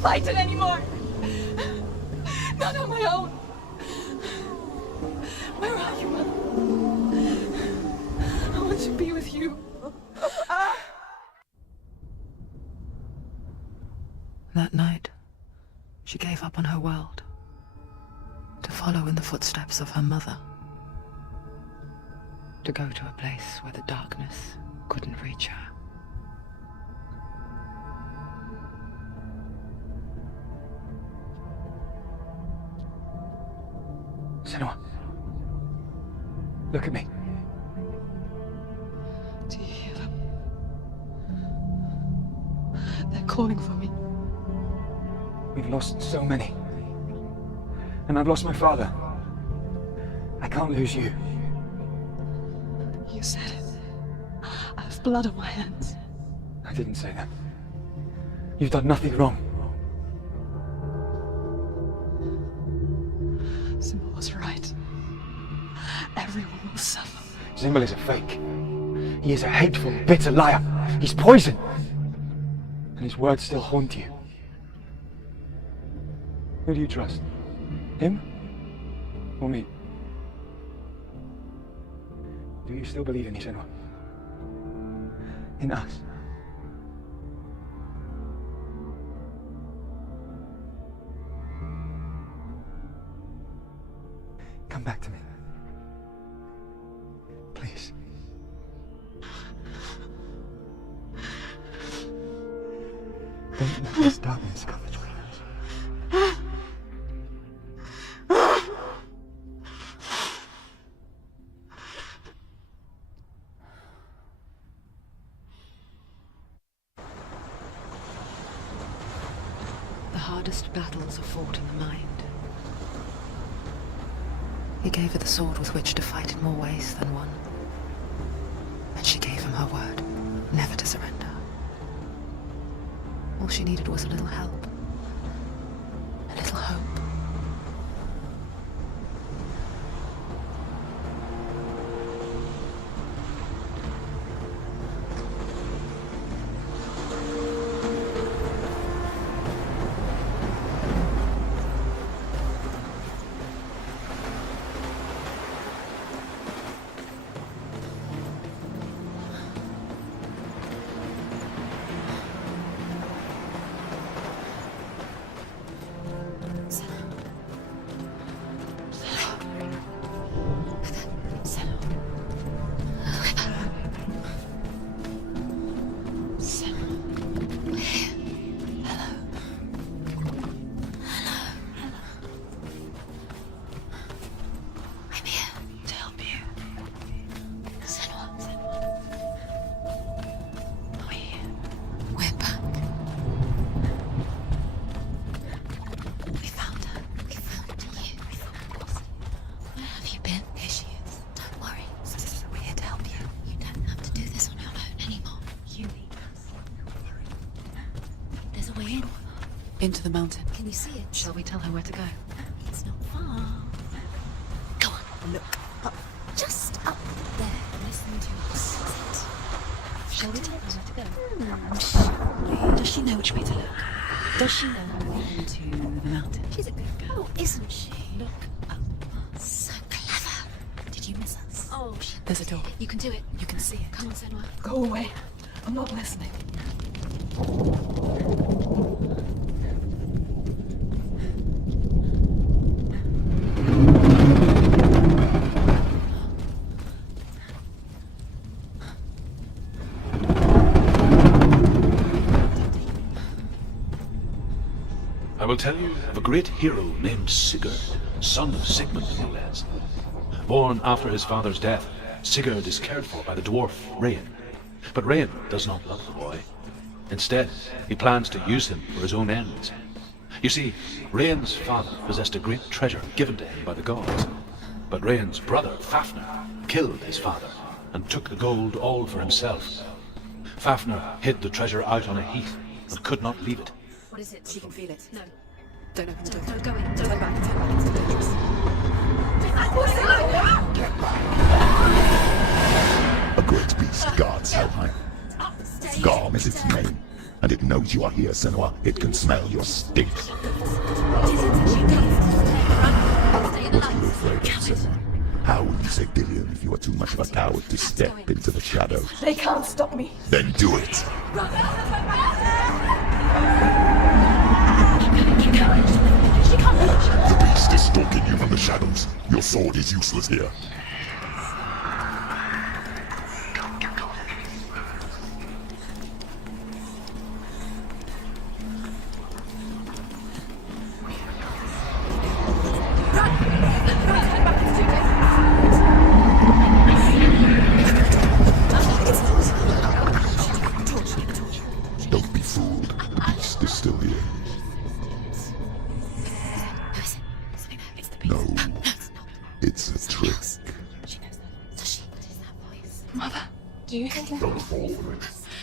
fight it anymore. Not on my own. Where are you, Mother? I want to be with you. That night, she gave up on her world to follow in the footsteps of her mother, to go to a place where the darkness couldn't reach her. Senua, look at me. Do you hear them? They're calling for me. We've lost so many. And I've lost my father. I can't lose you. You said it. I have blood on my hands. I didn't say that. You've done nothing wrong. Symbol was right. Everyone will suffer. Symbol is a fake. He is a hateful, bitter liar. He's poison. And his words still haunt you. Who do you trust? Him? Or me? Do you still believe in Senua? In us? Come back to me. Please. Don't let this darkness come between us. The hardest battles are fought in the mind. He gave her the sword with which to fight in more ways than one. And she gave him her word, never to surrender. All she needed was a little help. A little hope. Into the mountain. Can you see it? Shall we tell her where to go? It's not far. Go on, look up. Just up there. Listen to us. Shall we tell her where to go? Does she know which way to look? Does she know? Into the mountain. She's a good girl, isn't she? Look up. So clever. Did you miss us? Oh, There's a door. you can do it. You can see it. Come on, Senua. Go away. I'm not listening. I will tell you of a great hero named Sigurd, son of Sigmund HELLBLADE. Born after his father's death, Sigurd is cared for by the dwarf Rain. But Rain does not love the boy. Instead, he plans to use him for his own ends. You see, Rain's father possessed a great treasure given to him by the gods. But Rain's brother, Fafnir, killed his father and took the gold all for himself. Fafnir hid the treasure out on a heath and could not leave it. What is it? She can feel it. No. Don't open the door. Don't go in. Don't Turn go back. Turn back. It's too dangerous. A great beast guards Helheim. Garm is its name. and it knows you are here, Senua. It can smell your stink. What are you afraid of, Senua? How will you say Dillion if you are too much of a coward to step into the shadows? They can't stop me. Then do it! The beast is stalking you from the shadows. Your sword is useless here. Don't be fooled. The beast is still here. No, it's a trick. Mother, do you hear that? Don't fall for it.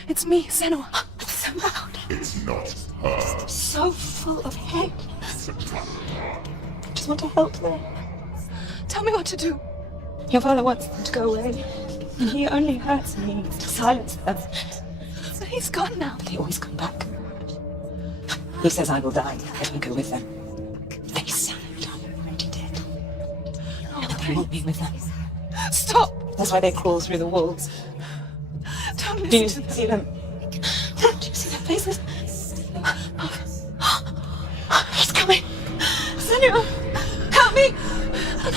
It's me, Senua. It's so loud. It's not her. So full of hate. It's a trap. I just want to help them. Tell me what to do. Your father wants them to go away. And he only hurts me to silence them. So he's gone now. They always come back. He says I will die if I go with them. They say I'm already dead. Now they want me with them. Stop! That's why they crawl through the walls. Don't listen. Do you see them? Do you see their faces? He's coming! Senua! Help me!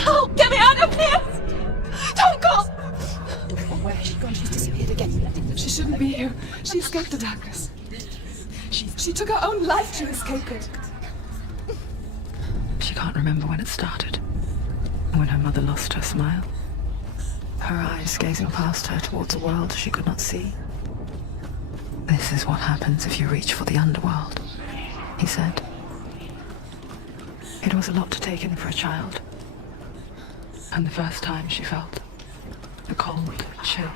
Help! Get me out of here! Don't go! Where has she gone? She's disappeared again. She shouldn't be here. She escaped the darkness. She took her own life to escape it. She can't remember when it started. When her mother lost her smile. Her eyes gazing past her towards a world she could not see. This is what happens if you reach for the underworld, he said. It was a lot to take in for a child. And the first time she felt the cold chill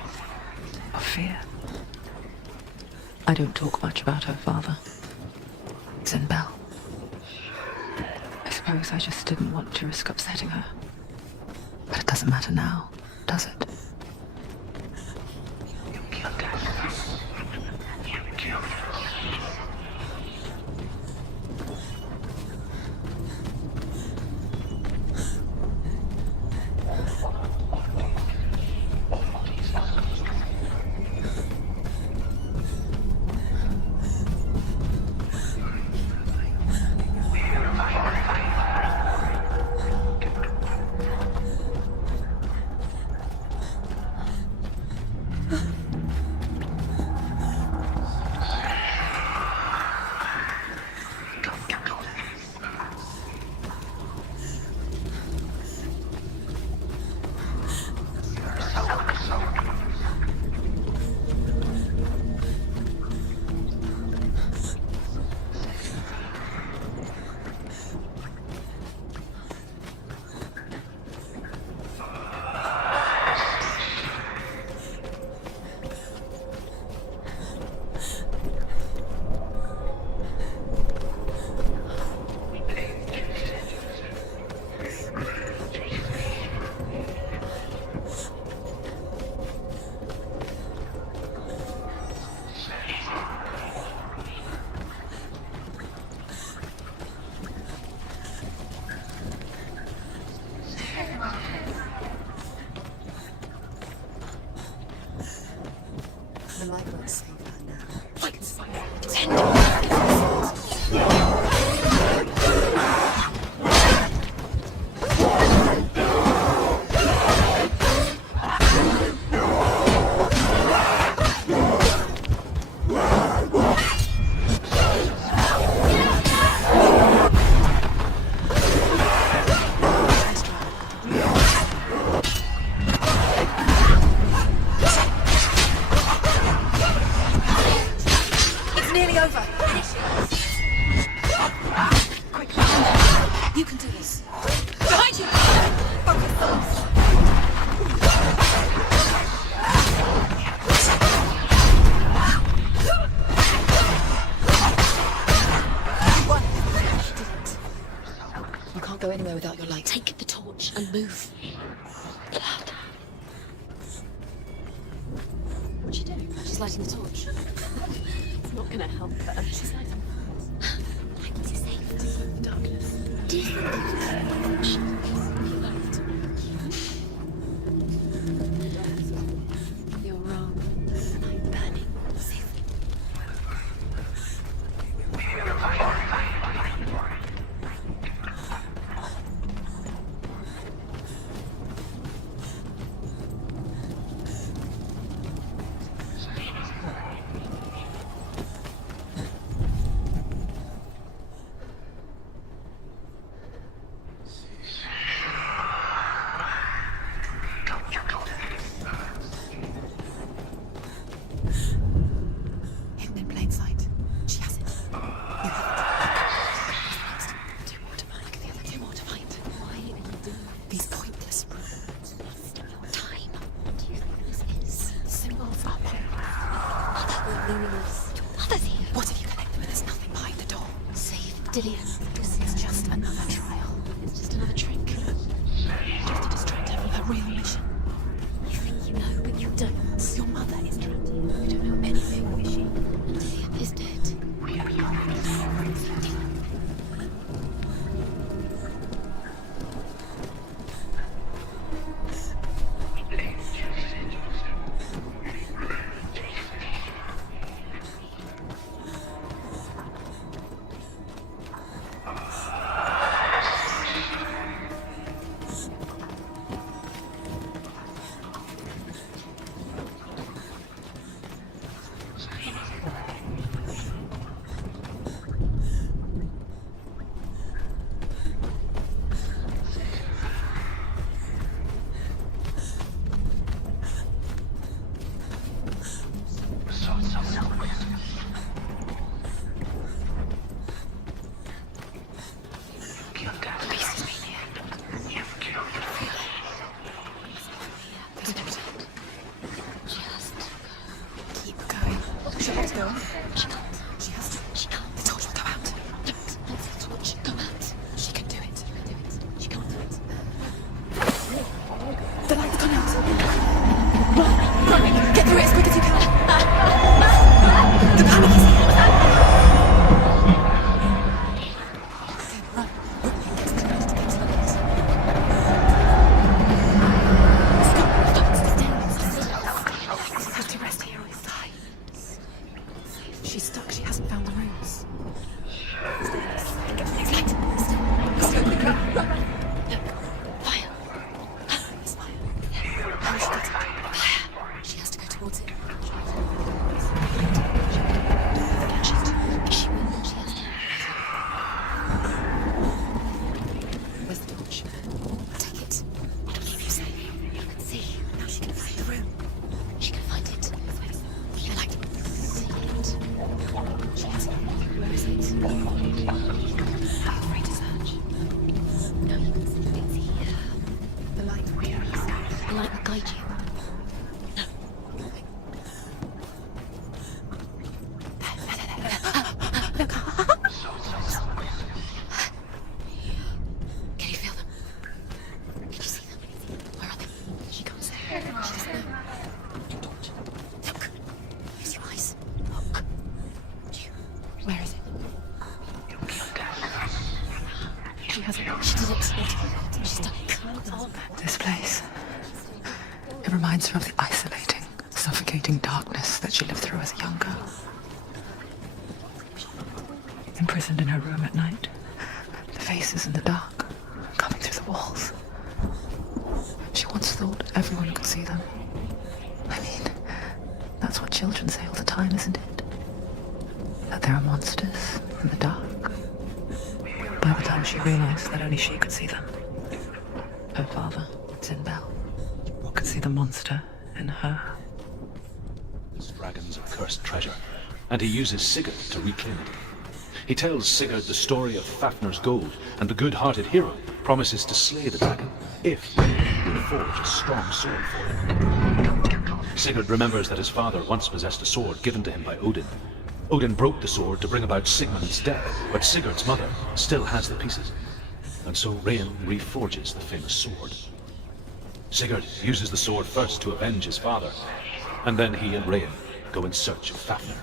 of fear. I don't talk much about her father. Zen Bell. I suppose I just didn't want to risk upsetting her. But it doesn't matter now, does it? The light won't save her now. I can find out. Go anywhere without your light. Take the torch and move. Blood. What's she doing? She's lighting the torch. not gonna help her. She's like, this is safe. The darkness. Do you think you're wrong. I'm burning. Safe. Hidden in plain sight. She has it. You have it. Two more to find. The other two more to find. Why are you doing these pointless rules? Your time. What do you think this is? Symbols are meaningless. Others here. What if you collect them and there's nothing behind the door? Save Dillian. This is just another trial. It's just another trick. Just to distract her from her real mission. You think you know, but you don't. Your mother is trapped here. You don't know anything, is she? And Dillian is dead. Keep going. She has to go. She can't. She has to. She can't. The torch will go out. Don't let the torch go out. She can do it. She can do it. She can't do it. The light's gone out. Run! Run! Get through it as quick as you can. The panic is here. Run. Have to rest here or die. She's stuck. She hasn't found the rooms. Next light. Let's go quickly. Run. Look. Fire. There's fire. How is she getting it? Fire. She has to go towards it. She will. She has to. Where's the torch? Take it. It'll keep you safe. You can see. Now she can find the room. She can find it. The light. Take it. She has it. Where is it? How afraid to search? No, you can see it's here. The light. The light will guide you. No. Look. Can you feel them? Can you see them? Where are they? She can't say. She doesn't know. Don't. Look. Use your eyes. Look. Where is it? She has it. She did it. She's done it. This place. It reminds her of the isolating, suffocating darkness that she lived through as a young girl. Imprisoned in her room at night. The faces in the dark, coming through the walls. She once thought everyone could see them. I mean, that's what children say all the time, isn't it? That there are monsters in the dark. By the time she realized that only she could see them, her father, Zinbel, could see the monster in her. This dragon's a cursed treasure, and he uses Sigurd to reclaim it. He tells Sigurd the story of Fafnir's gold, and the good-hearted hero promises to slay the dragon if he will forge a strong sword for him. Sigurd remembers that his father once possessed a sword given to him by Odin. Odin broke the sword to bring about Sigmund's death, but Sigurd's mother still has the pieces, and so Rain reforges the famous sword. Sigurd uses the sword first to avenge his father, and then he and Rain go in search of Fafnir.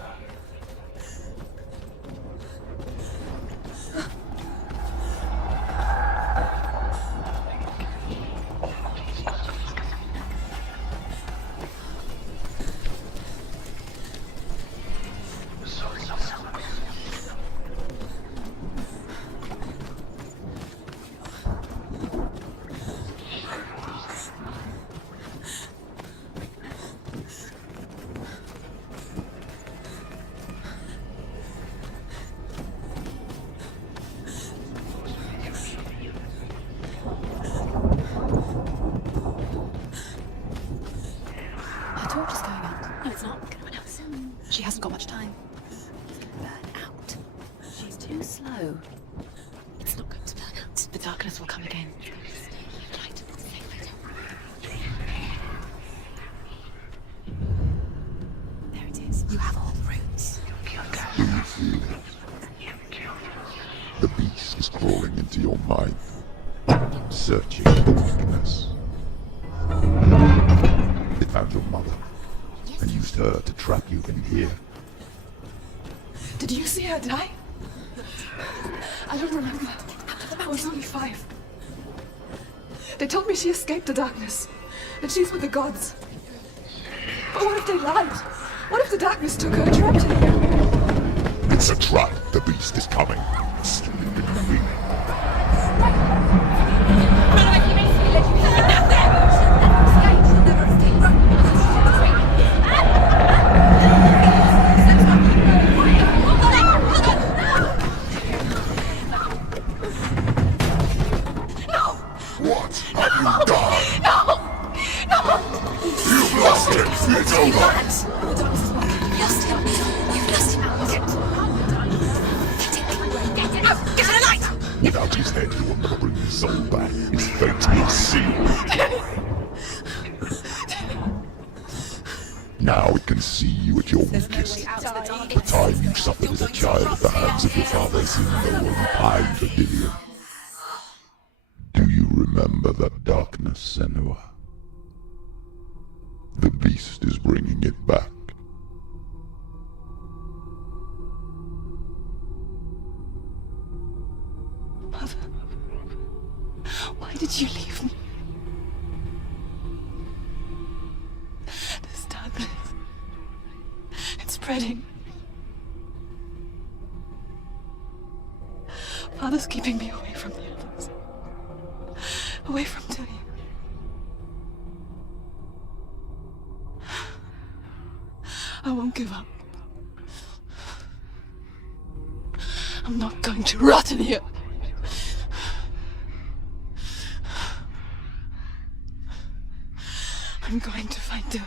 She hasn't got much time. Burn out. She's too slow. It's not going to burn out. The darkness will come again. Right. There it is. You have all the roots. Do you feel it? The beast is crawling into your mind, searching for weakness. It found your mother and used her to trap you in here. Did you see her die? I don't remember. I was only 5. They told me she escaped the darkness, that she's with the gods. But what if they lied? What if the darkness took her and trapped her here? It's a trap. The beast is coming. What have you done? No! You've lost it. It's over. The darkness is working. You've lost him. You've lost him out. Get out! Get to the light! Without his head, you will never bring his soul back. His fate is sealed. Now it can see you at your weakest. The time you suffered as a child at the hands of your father is in the one pine oblivion. Do you remember that darkness, Senua? The beast is bringing it back. Mother, why did you leave me? This darkness, it's spreading. Father's keeping me away from the others. Away from Tilly. I won't give up. I'm not going to rot in here. I'm going to find Tilly.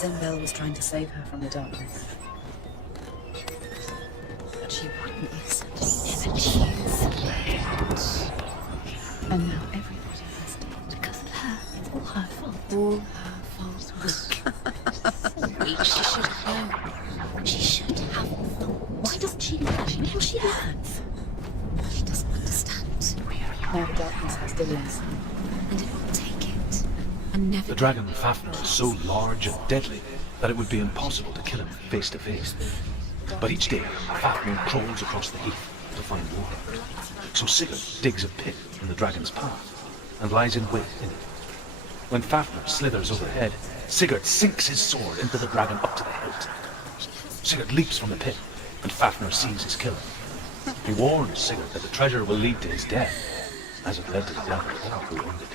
Zembel was trying to save her from the darkness. But she wouldn't listen. Never choose. And now everybody has to. Because of her. It's all her fault. All her fault. She should have known. She should have known. Why doesn't she learn? Now she learns. She doesn't understand. Now the darkness has to listen. And it will take it. And never. The dragon Fafnir is so large and deadly that it would be impossible to kill him face to face. But each day, Fafnir crawls across the heath to find water. So Sigurd digs a pit in the dragon's path and lies in wait in it. When Fafnir slithers overhead, Sigurd sinks his sword into the dragon up to the hilt. Sigurd leaps from the pit, and Fafnir sees his killer. He warns Sigurd that the treasure will lead to his death, as it led to the death of all who owned it.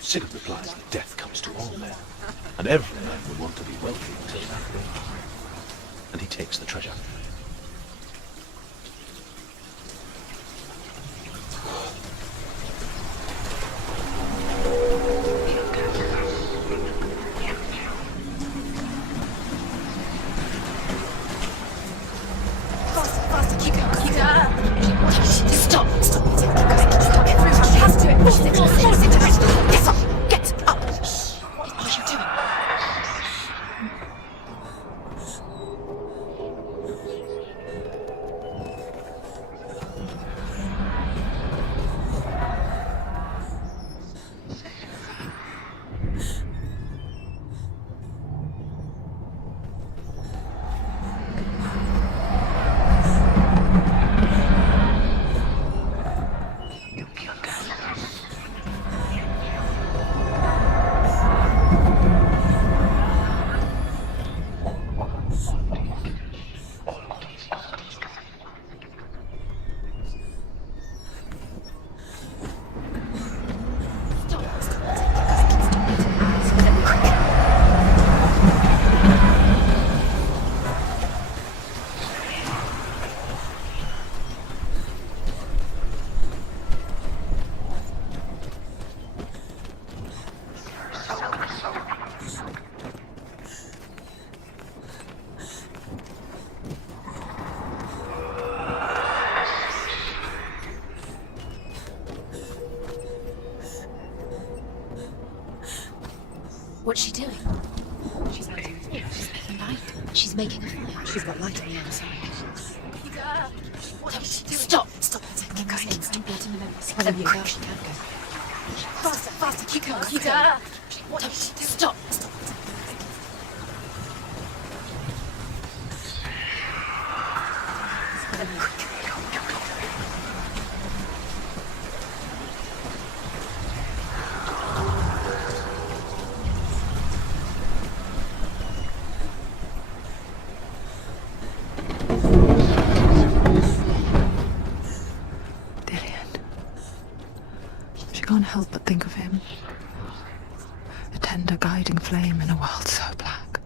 Sigurd replies that death comes to all men, and every man would want to be wealthy until that day. And he takes the treasure. Faster, keep going. Stop. Keep going. What's she doing? She's making light. She's making a fire. She's got light on the other side. What is she doing? Stop! Stop! Keep going. Keep getting the memories. Whenever you go, she can go. Faster! Faster! Keep going! Keep going! What is she doing? Stop! Stop! Can't help but think of him. A tender guiding flame in a world so black.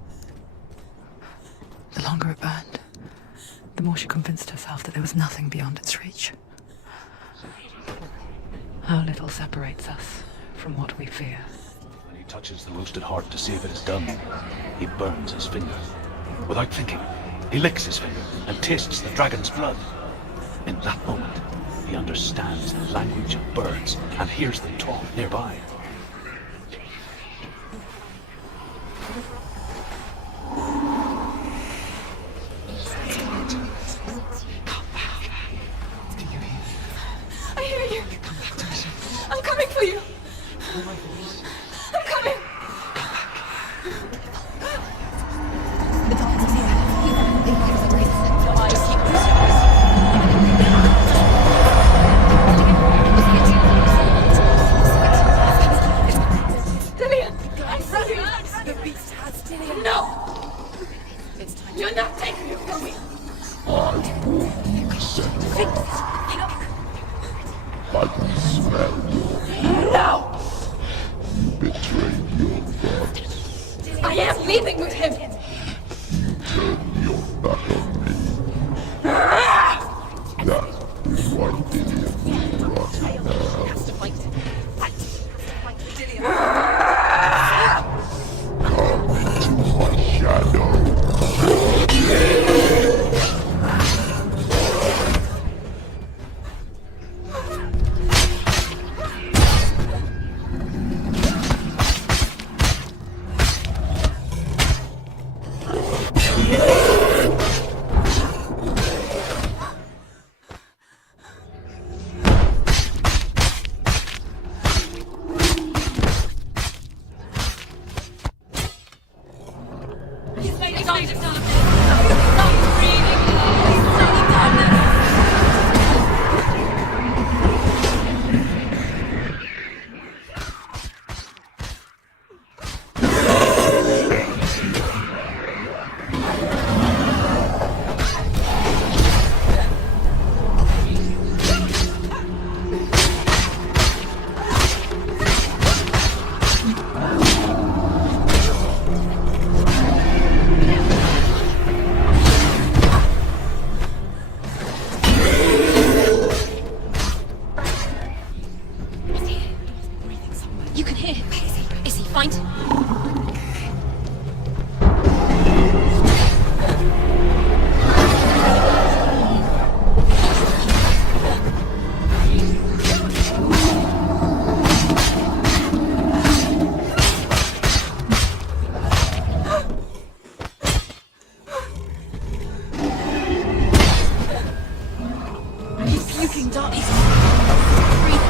The longer it burned, the more she convinced herself that there was nothing beyond its reach. How little separates us from what we fear. When he touches the roasted heart to see if it is done, he burns his finger. Without thinking, he licks his finger and tastes the dragon's blood. In that moment, he understands the language of birds and hears them talk nearby. I hear you. I'm coming for you. I'm coming. The darkness is here. Your eyes keep Dillian! I'm running! The beast has Dillian. No! It's time. You're not taking it from me! I warn you, Senua. I can smell your No! You betrayed your father. I am leaving with him! Turn your back on me. That is why Dillian will rot in hell. Has to fight him. Fight! Has to fight Dillian. Come into my shadow. You can hear him. Is he fine? He's puking dark. He's breathing.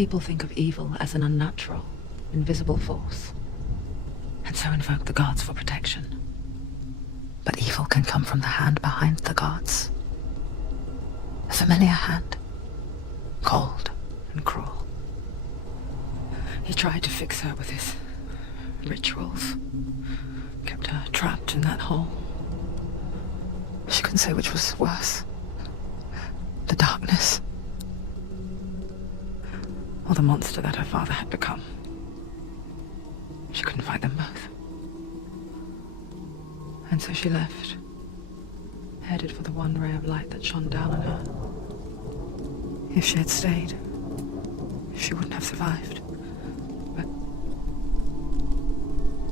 People think of evil as an unnatural, invisible force, and so invoke the gods for protection. But evil can come from the hand behind the gods. A familiar hand, cold and cruel. He tried to fix her with his rituals, kept her trapped in that hole. She couldn't say which was worse. The darkness, or the monster that her father had become. She couldn't fight them both. And so she left, headed for the one ray of light that shone down on her. If she had stayed, she wouldn't have survived. But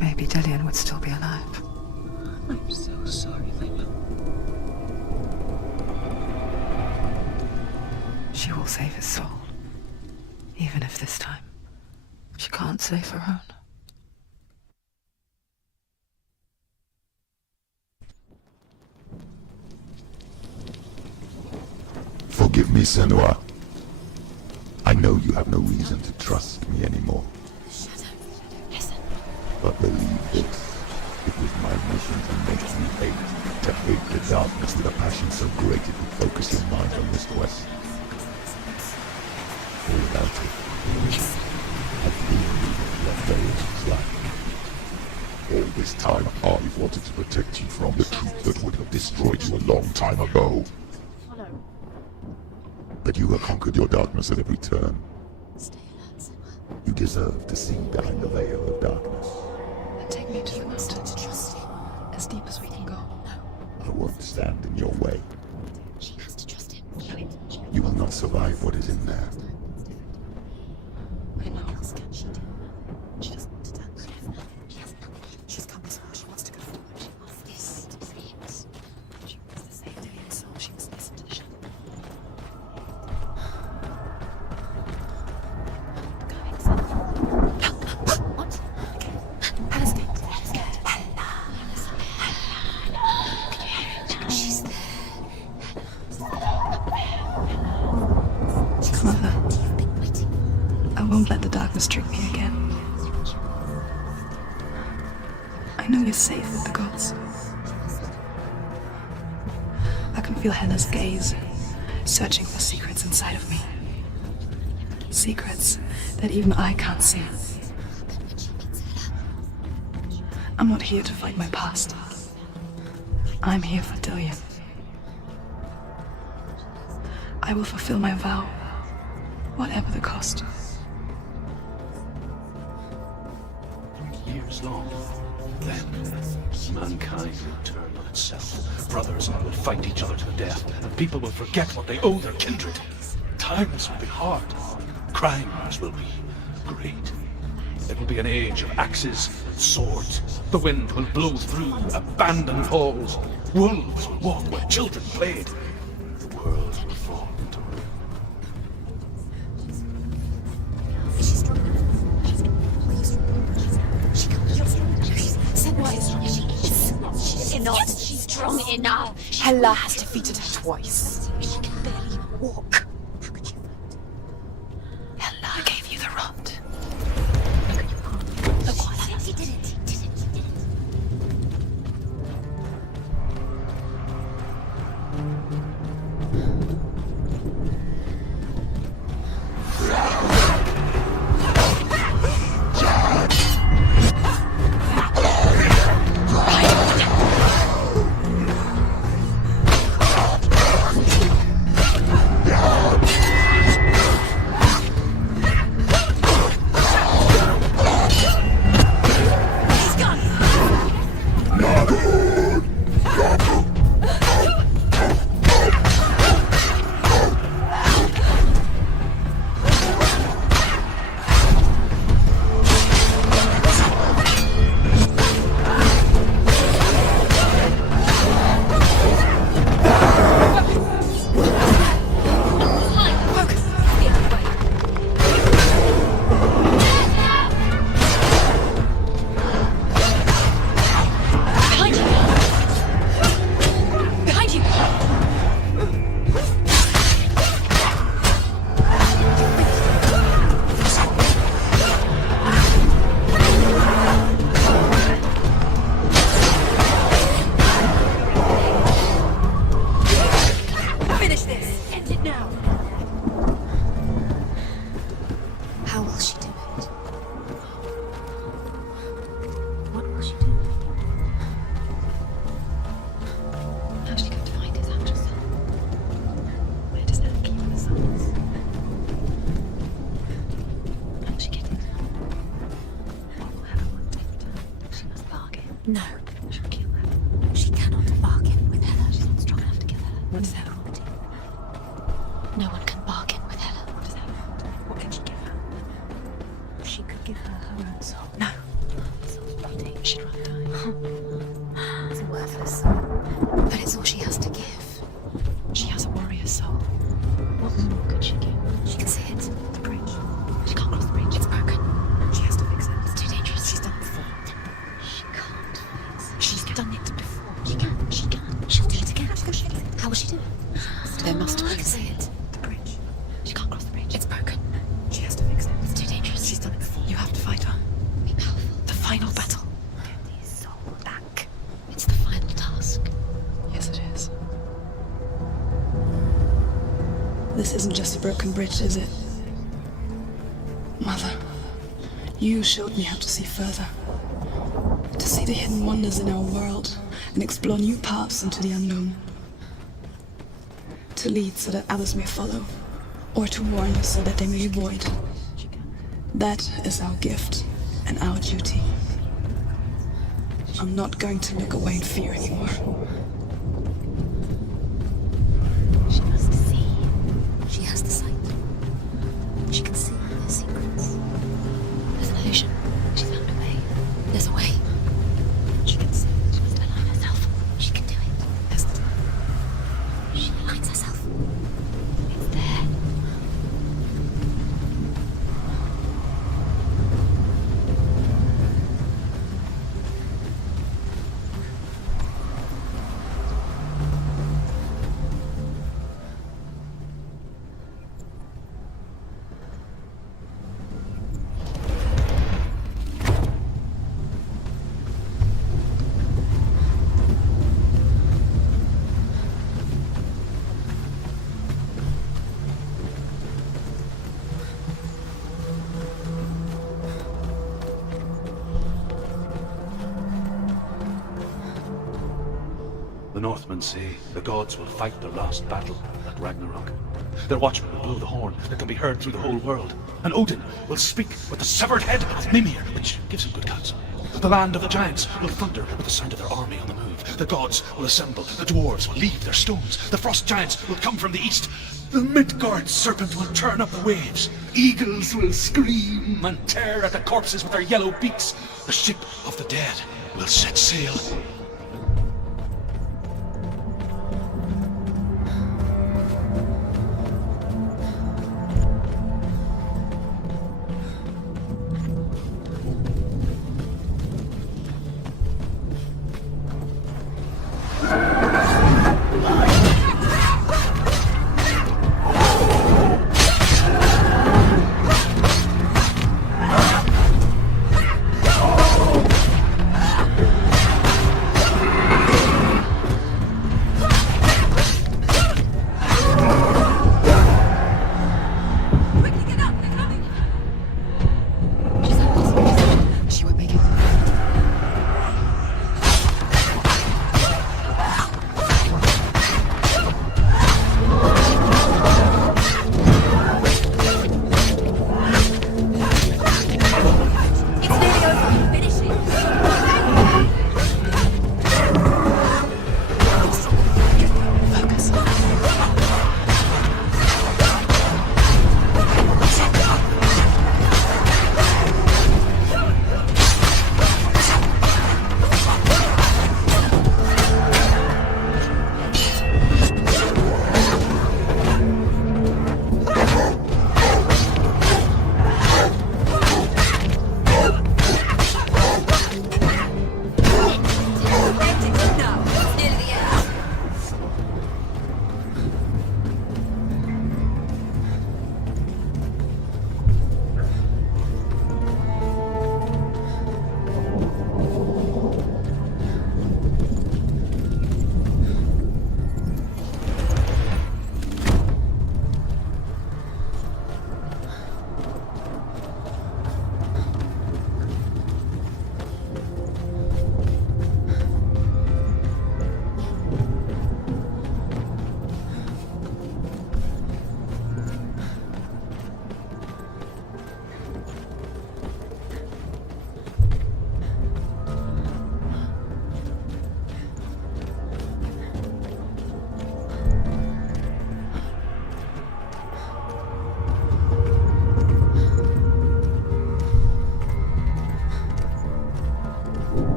maybe Dillian would still be alive. I'm so sorry, Layla. She will save his soul, even if this time she can't save her own. Forgive me, Senua. I know you have no reason to trust me anymore. But believe this, it was my mission to make you hate, to hate the darkness with a passion so great it would focus your mind on this quest. For without it, I feel what there is life. All this time, I've wanted to protect you from the truth that would have destroyed you a long time ago. But you have conquered your darkness at every turn. You deserve to see behind the veil of darkness. Take me to the mountain, as deep as we can go. I won't stand in your way. She has to trust him. You will not survive what is in there. I know. What else can she do? She doesn't want to turn whatever. She has nothing. She's come this far. She wants to go forward. She wants this to be hers. She wants to save Dillian's soul. She must listen to the shadow. What? Alice came. She's there. Mother, You've been waiting. I won't let the darkness trick me again. I know you're safe with the gods. I can feel Hella's gaze, searching for secrets inside of me. Secrets that even I can't see. I'm not here to fight my past. I'm here for Dillian. I will fulfill my vow, whatever the cost. Years long. Then, mankind will turn on itself. Brothers will fight each other to the death, and people will forget what they owe their kindred. Times will be hard. Crimes will be great. It will be an age of axes and swords. The wind will blow through abandoned halls. Wolves will walk where children played. The world will fall into ruin. She's strong enough. She's strong enough. Are you strong enough? She can't. You're strong enough. Senua is strong enough. She's not. She's strong enough. Hella has defeated her twice. She can barely walk. How could you fight? Hella gave you the rot. Look what he did it. He did it. He did it. No one can bargain with Hella. What can she give her? She could give her her own soul. No. Soul's body. She'd rather die. It's worthless. But it's all she has to give. She has a warrior's soul. What more could she give? She can see it. The bridge. She can't cross the bridge. It's broken. She has to fix it. It's too dangerous. She's done it before. She can't fix it. She's done it before. She can. She can. She'll do it again. How will she do it? There must I be can see it. the bridge. She can't cross the bridge. It's broken. She has to fix it. It's too dangerous. She's done it before. You have to fight her. Be powerful. The final battle. Get his soul back. It's the final task. Yes, it is. This isn't just a broken bridge, is it? Mother, you showed me how to see further. To see the hidden wonders in our world and explore new paths into the unknown. To lead so that others may follow, or to warn so that they may avoid. That is our gift and our duty. I'm not going to look away in fear anymore. She must see. She has the sight. She can see their secrets. There's an illusion. She found a way. There's a way. She can see. She must align herself. She can do it. Yes. She aligns herself. It's there. The Northmen say the gods will fight their last battle at Ragnarok. Their watchmen will blow the horn that can be heard through the whole world. And Odin will speak with the severed head of Mimir, which gives him good counsel. The land of the giants will thunder with the sound of their army on the move. The gods will assemble. The dwarves will leave their stones. The frost giants will come from the east. The Midgard serpent will turn up the waves. Eagles will scream and tear at the corpses with their yellow beaks. The ship of the dead will set sail.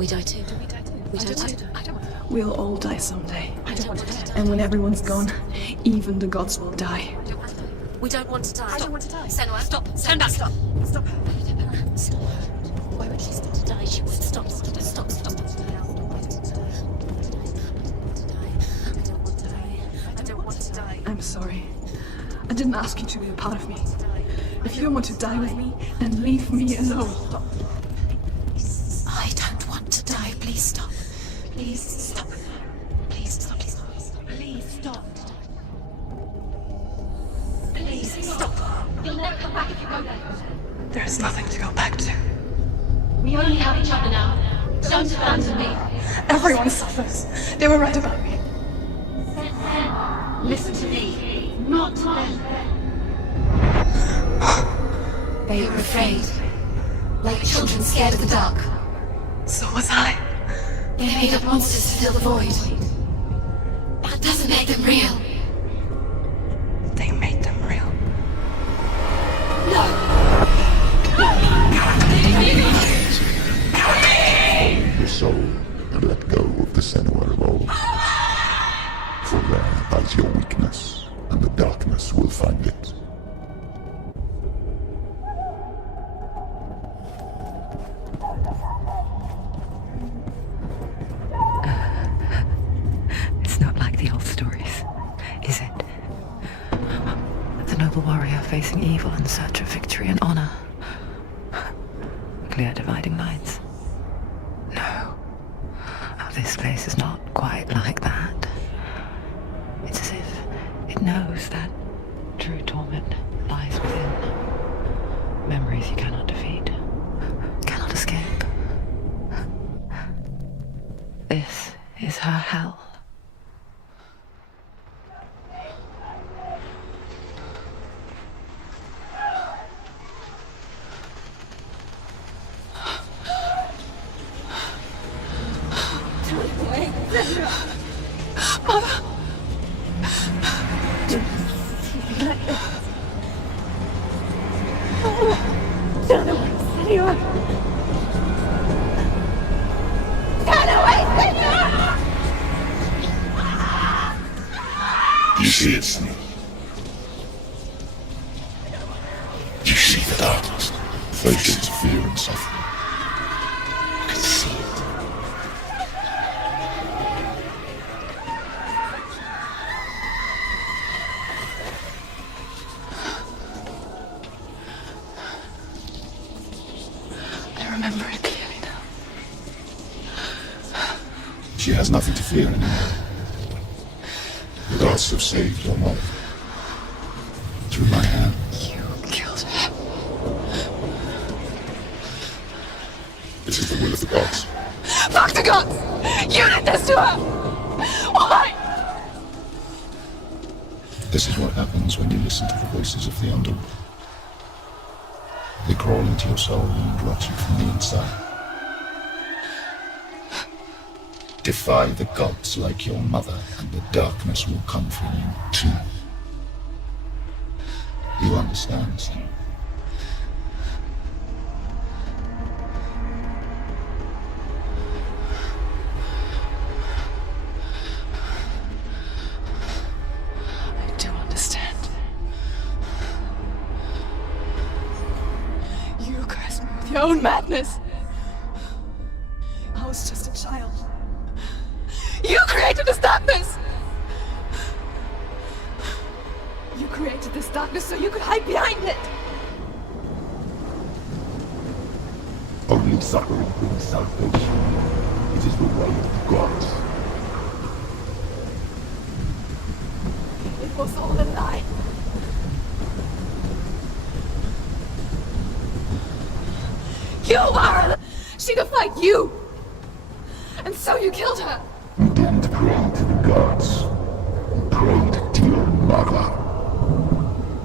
We die too. We die too. We'll all die someday. I don't want to die. And when everyone's gone, even the gods will die. We don't want to die. I don't want to die. Senua, stop. Turn back. Stop. Stop. Stop. Why would she stop to die? She would stop. Stop. I don't want to die. I'm sorry. I didn't ask you to be a part of me. If you don't want to die with me, then leave me alone. I don't want to die. Please stop. Please stop. Please stop. Please stop. Please stop. You'll never come back if you go there. There is nothing to go back to. We only have each other now. Don't abandon me. Everyone suffers. They were right about me. Listen to me, not to them. They were afraid. Like children scared of the dark. So was I. They made up monsters to fill the void. That doesn't make them real. They made them real. Your soul and let go of the senua of old. For there lies your weakness, and the darkness will find it. It's not like the old stories, is it? The noble warrior facing evil in search of victory and honor. Clear dividing lines. No. Oh, this place is not quite like that. It's as if it knows that true torment lies within. Memories you cannot defeat, cannot escape. This is her hell. You see it, Snake? You see the darkness, visions of fear and suffering. You can see it. I remember it clearly now. She has nothing to fear anymore. The gods have saved your mother. Through my hand. You killed her. This is the will of the gods. Fuck the gods! You did this to her! Why? This is what happens when you listen to the voices of the underworld. They crawl into your soul and rot you from the inside. Defy the gods like your mother, and the darkness will come for you too. You understand, son? I do understand. You cursed me with your own madness. I was just a child. You created this darkness! You created this darkness so you could hide behind it! Only suffering brings salvation. It is the way of the gods. It was all a lie. You are! She defied you! And so you killed her! You didn't pray to the gods. You prayed to your mother.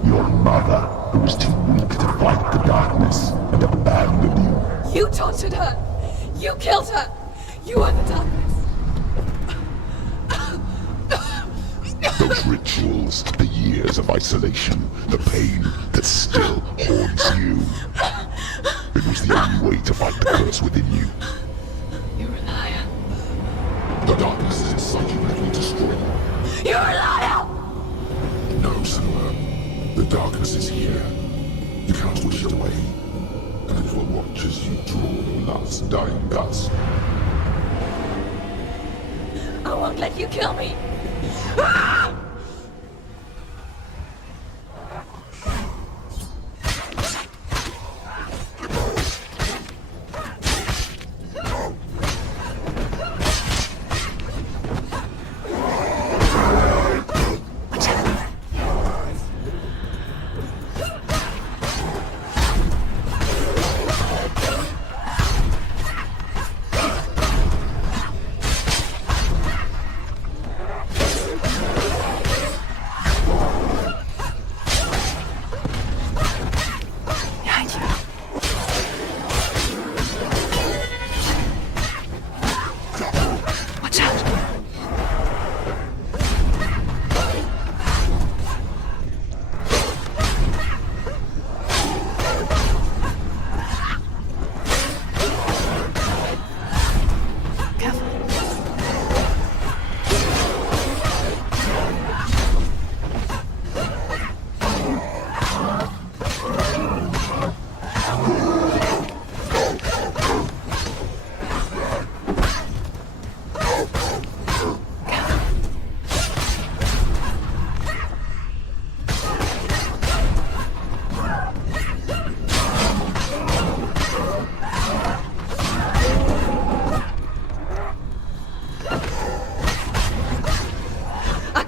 Your mother, who was too weak to fight the darkness and abandoned you. You tortured her! You killed her! You are the darkness! Those rituals, the years of isolation, the pain that still haunts you. It was the only way to fight the curse within you. You're darkness is here. You can't push it away. And it will watch as you draw your last dying gasp. I won't let you kill me.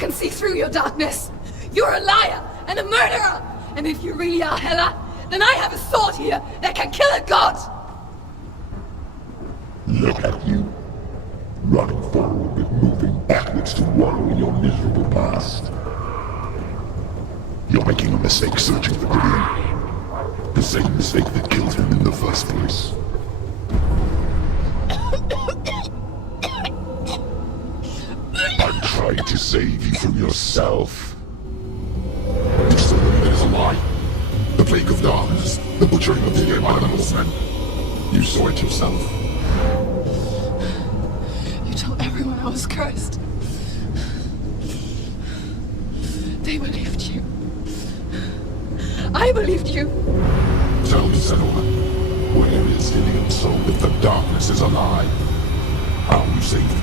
See through your darkness. You're a liar and a murderer. And if you really are Hela, then I have a sword here that can kill a god. Look at you. Running forward but moving backwards to wallow in your miserable past. You're making a mistake searching for Gideon. The same mistake that killed him in the first place. I'm trying to save you from yourself. You still believe it is a lie? The plague of darkness, the butchering of the animals, men. You saw it yourself. You told everyone I was cursed. They believed you. I believed you. Tell me, Senua, where is Gideon's soul if the darkness is a lie? How will you save him?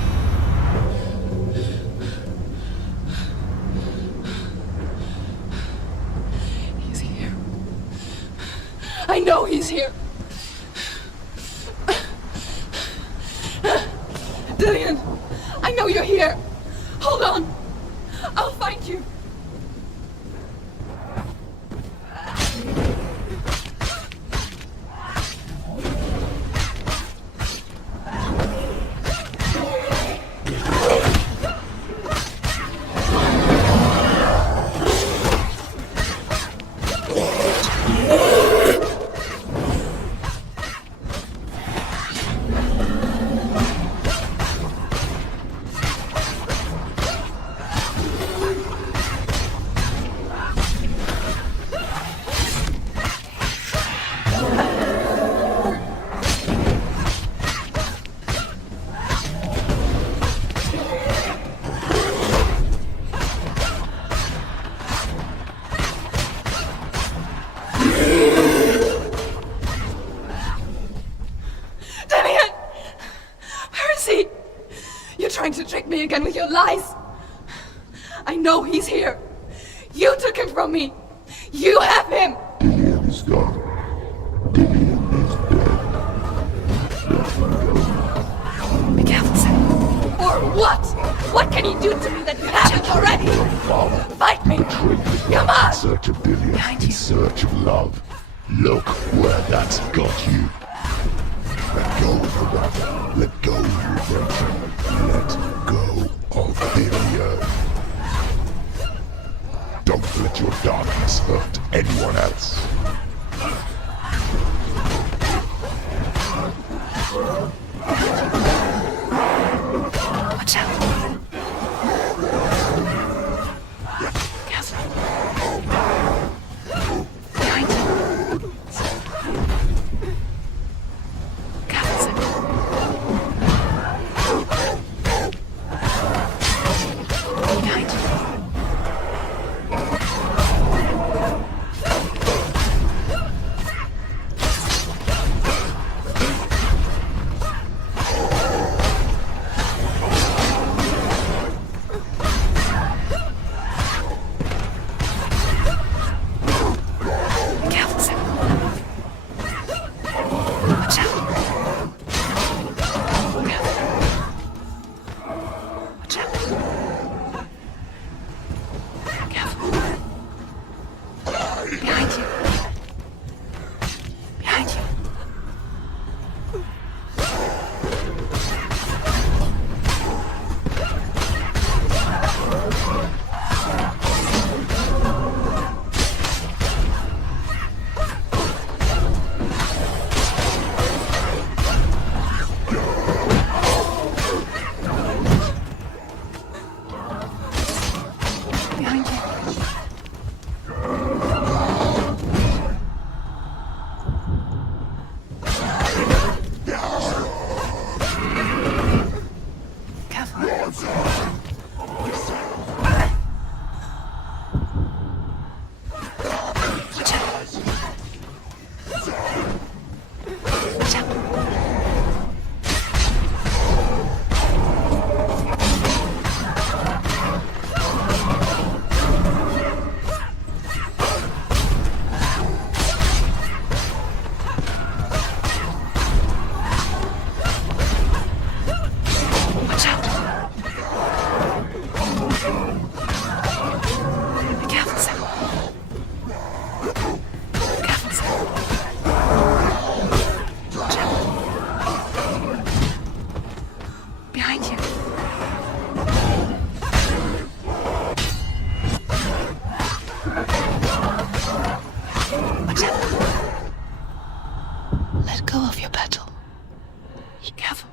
He's here. I know he's here. Dillian, I know you're here. Hold on. I'll find you. To trick me again with your lies. I know he's here. You took him from me. You have him. Dillian is gone. Dillian is dead. Let him go. Be careful, Sam. Or what? What can he do to me that you haven't already? Your father Fight me. betrayed the Come God on. in search of Dillian, in search of love. Look where that's got you. Let go of the wrath. Let go of redemption. Let go of Dillian. Don't let your darkness hurt anyone else. Watch out. Catherine. Behind you. Catherine. Behind you. Behind you. Let go of your petal. Be careful.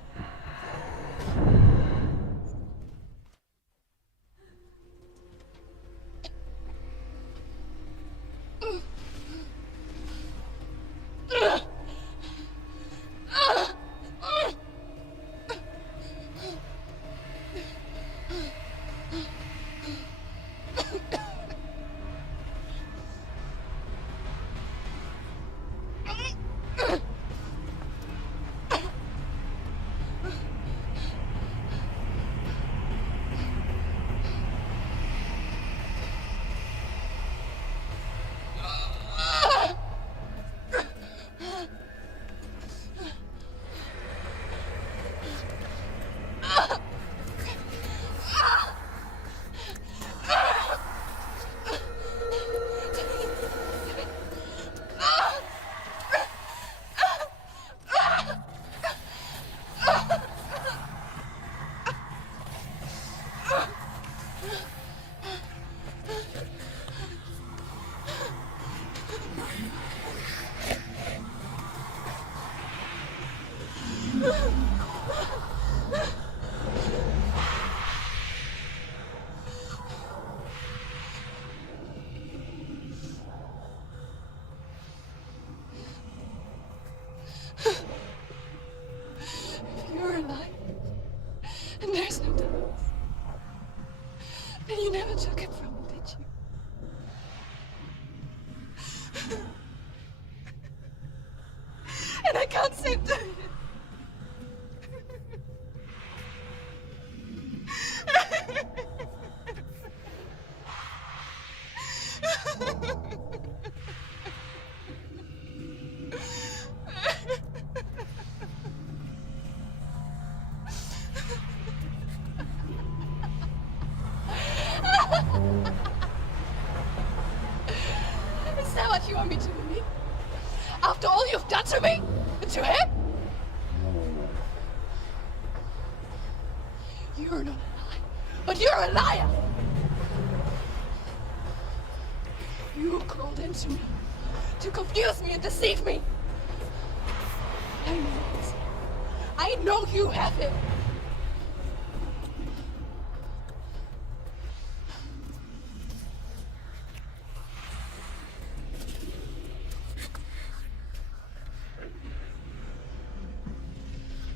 You're alive. And there's no doubt. And you never took it from me, did you? And I can't seem to. Is that what you want me to believe? After all you've done to me? And to him? You're not a liar, but you're a liar! You crawled into me to confuse me and deceive me. I know it. I know you have it.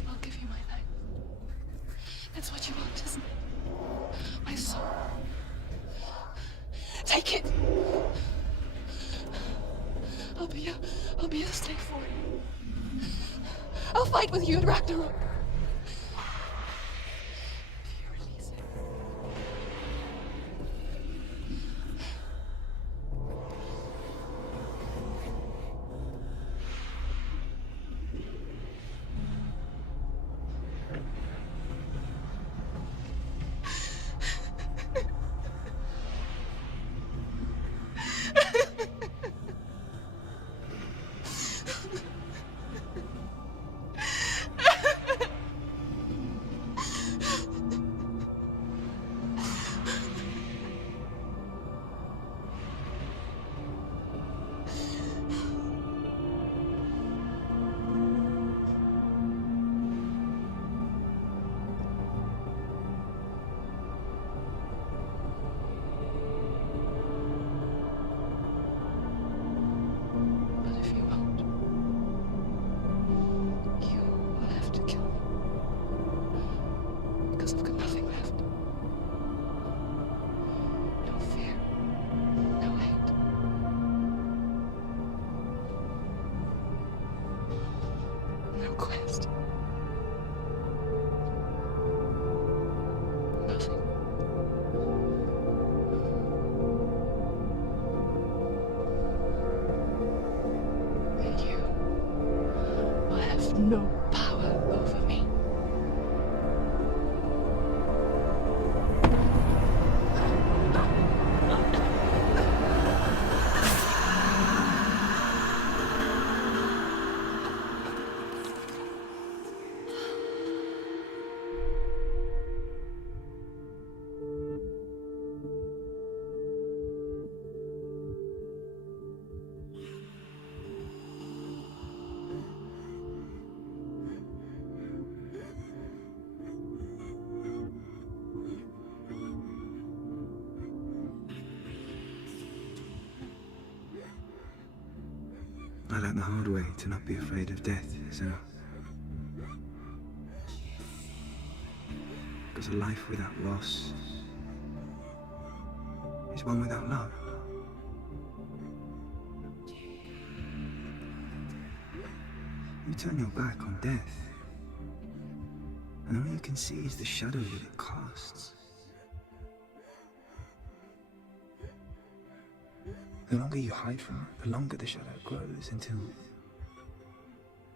I'll give you my life. That's what you want, isn't it? My soul. Take it. I'll be a slave for you. I'll fight with you at Ragnarok. If you release it. Quest. Nothing. And you will have no power over me. I learned the hard way to not be afraid of death, so... Because a life without loss is one without love. You turn your back on death, and all you can see is the shadow that it casts. The longer you hide from it, the longer the shadow grows until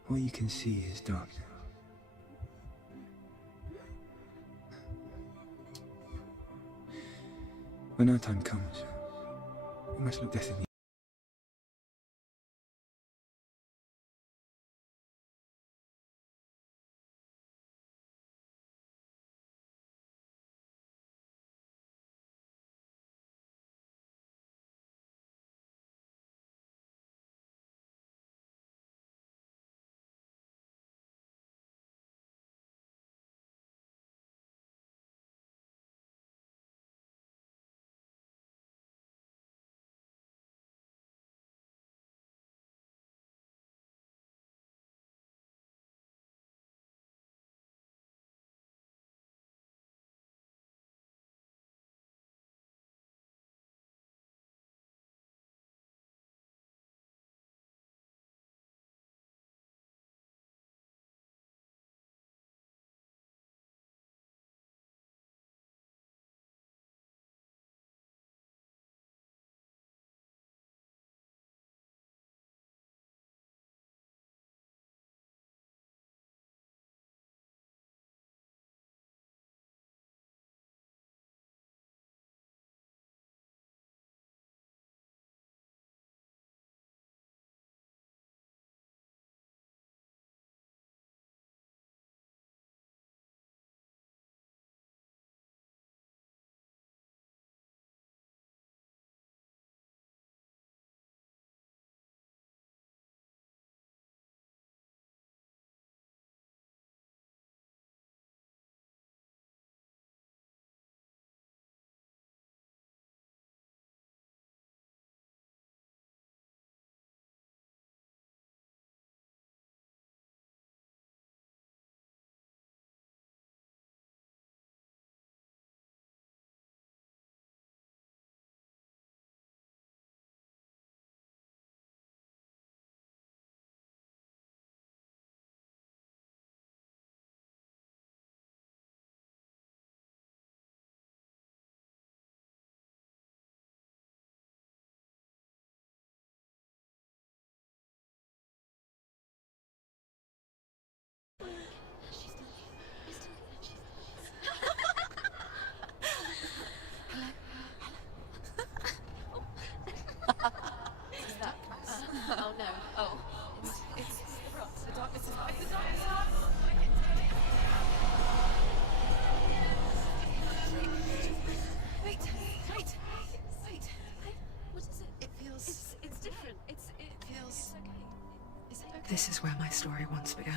all you can see is darkness. When our time comes, we must look death in the Oh no. Oh. It's the rot. The darkness is right. Wait. What is it? It feels... It's different. It feels... It's okay. Is it okay? This is where my story once began.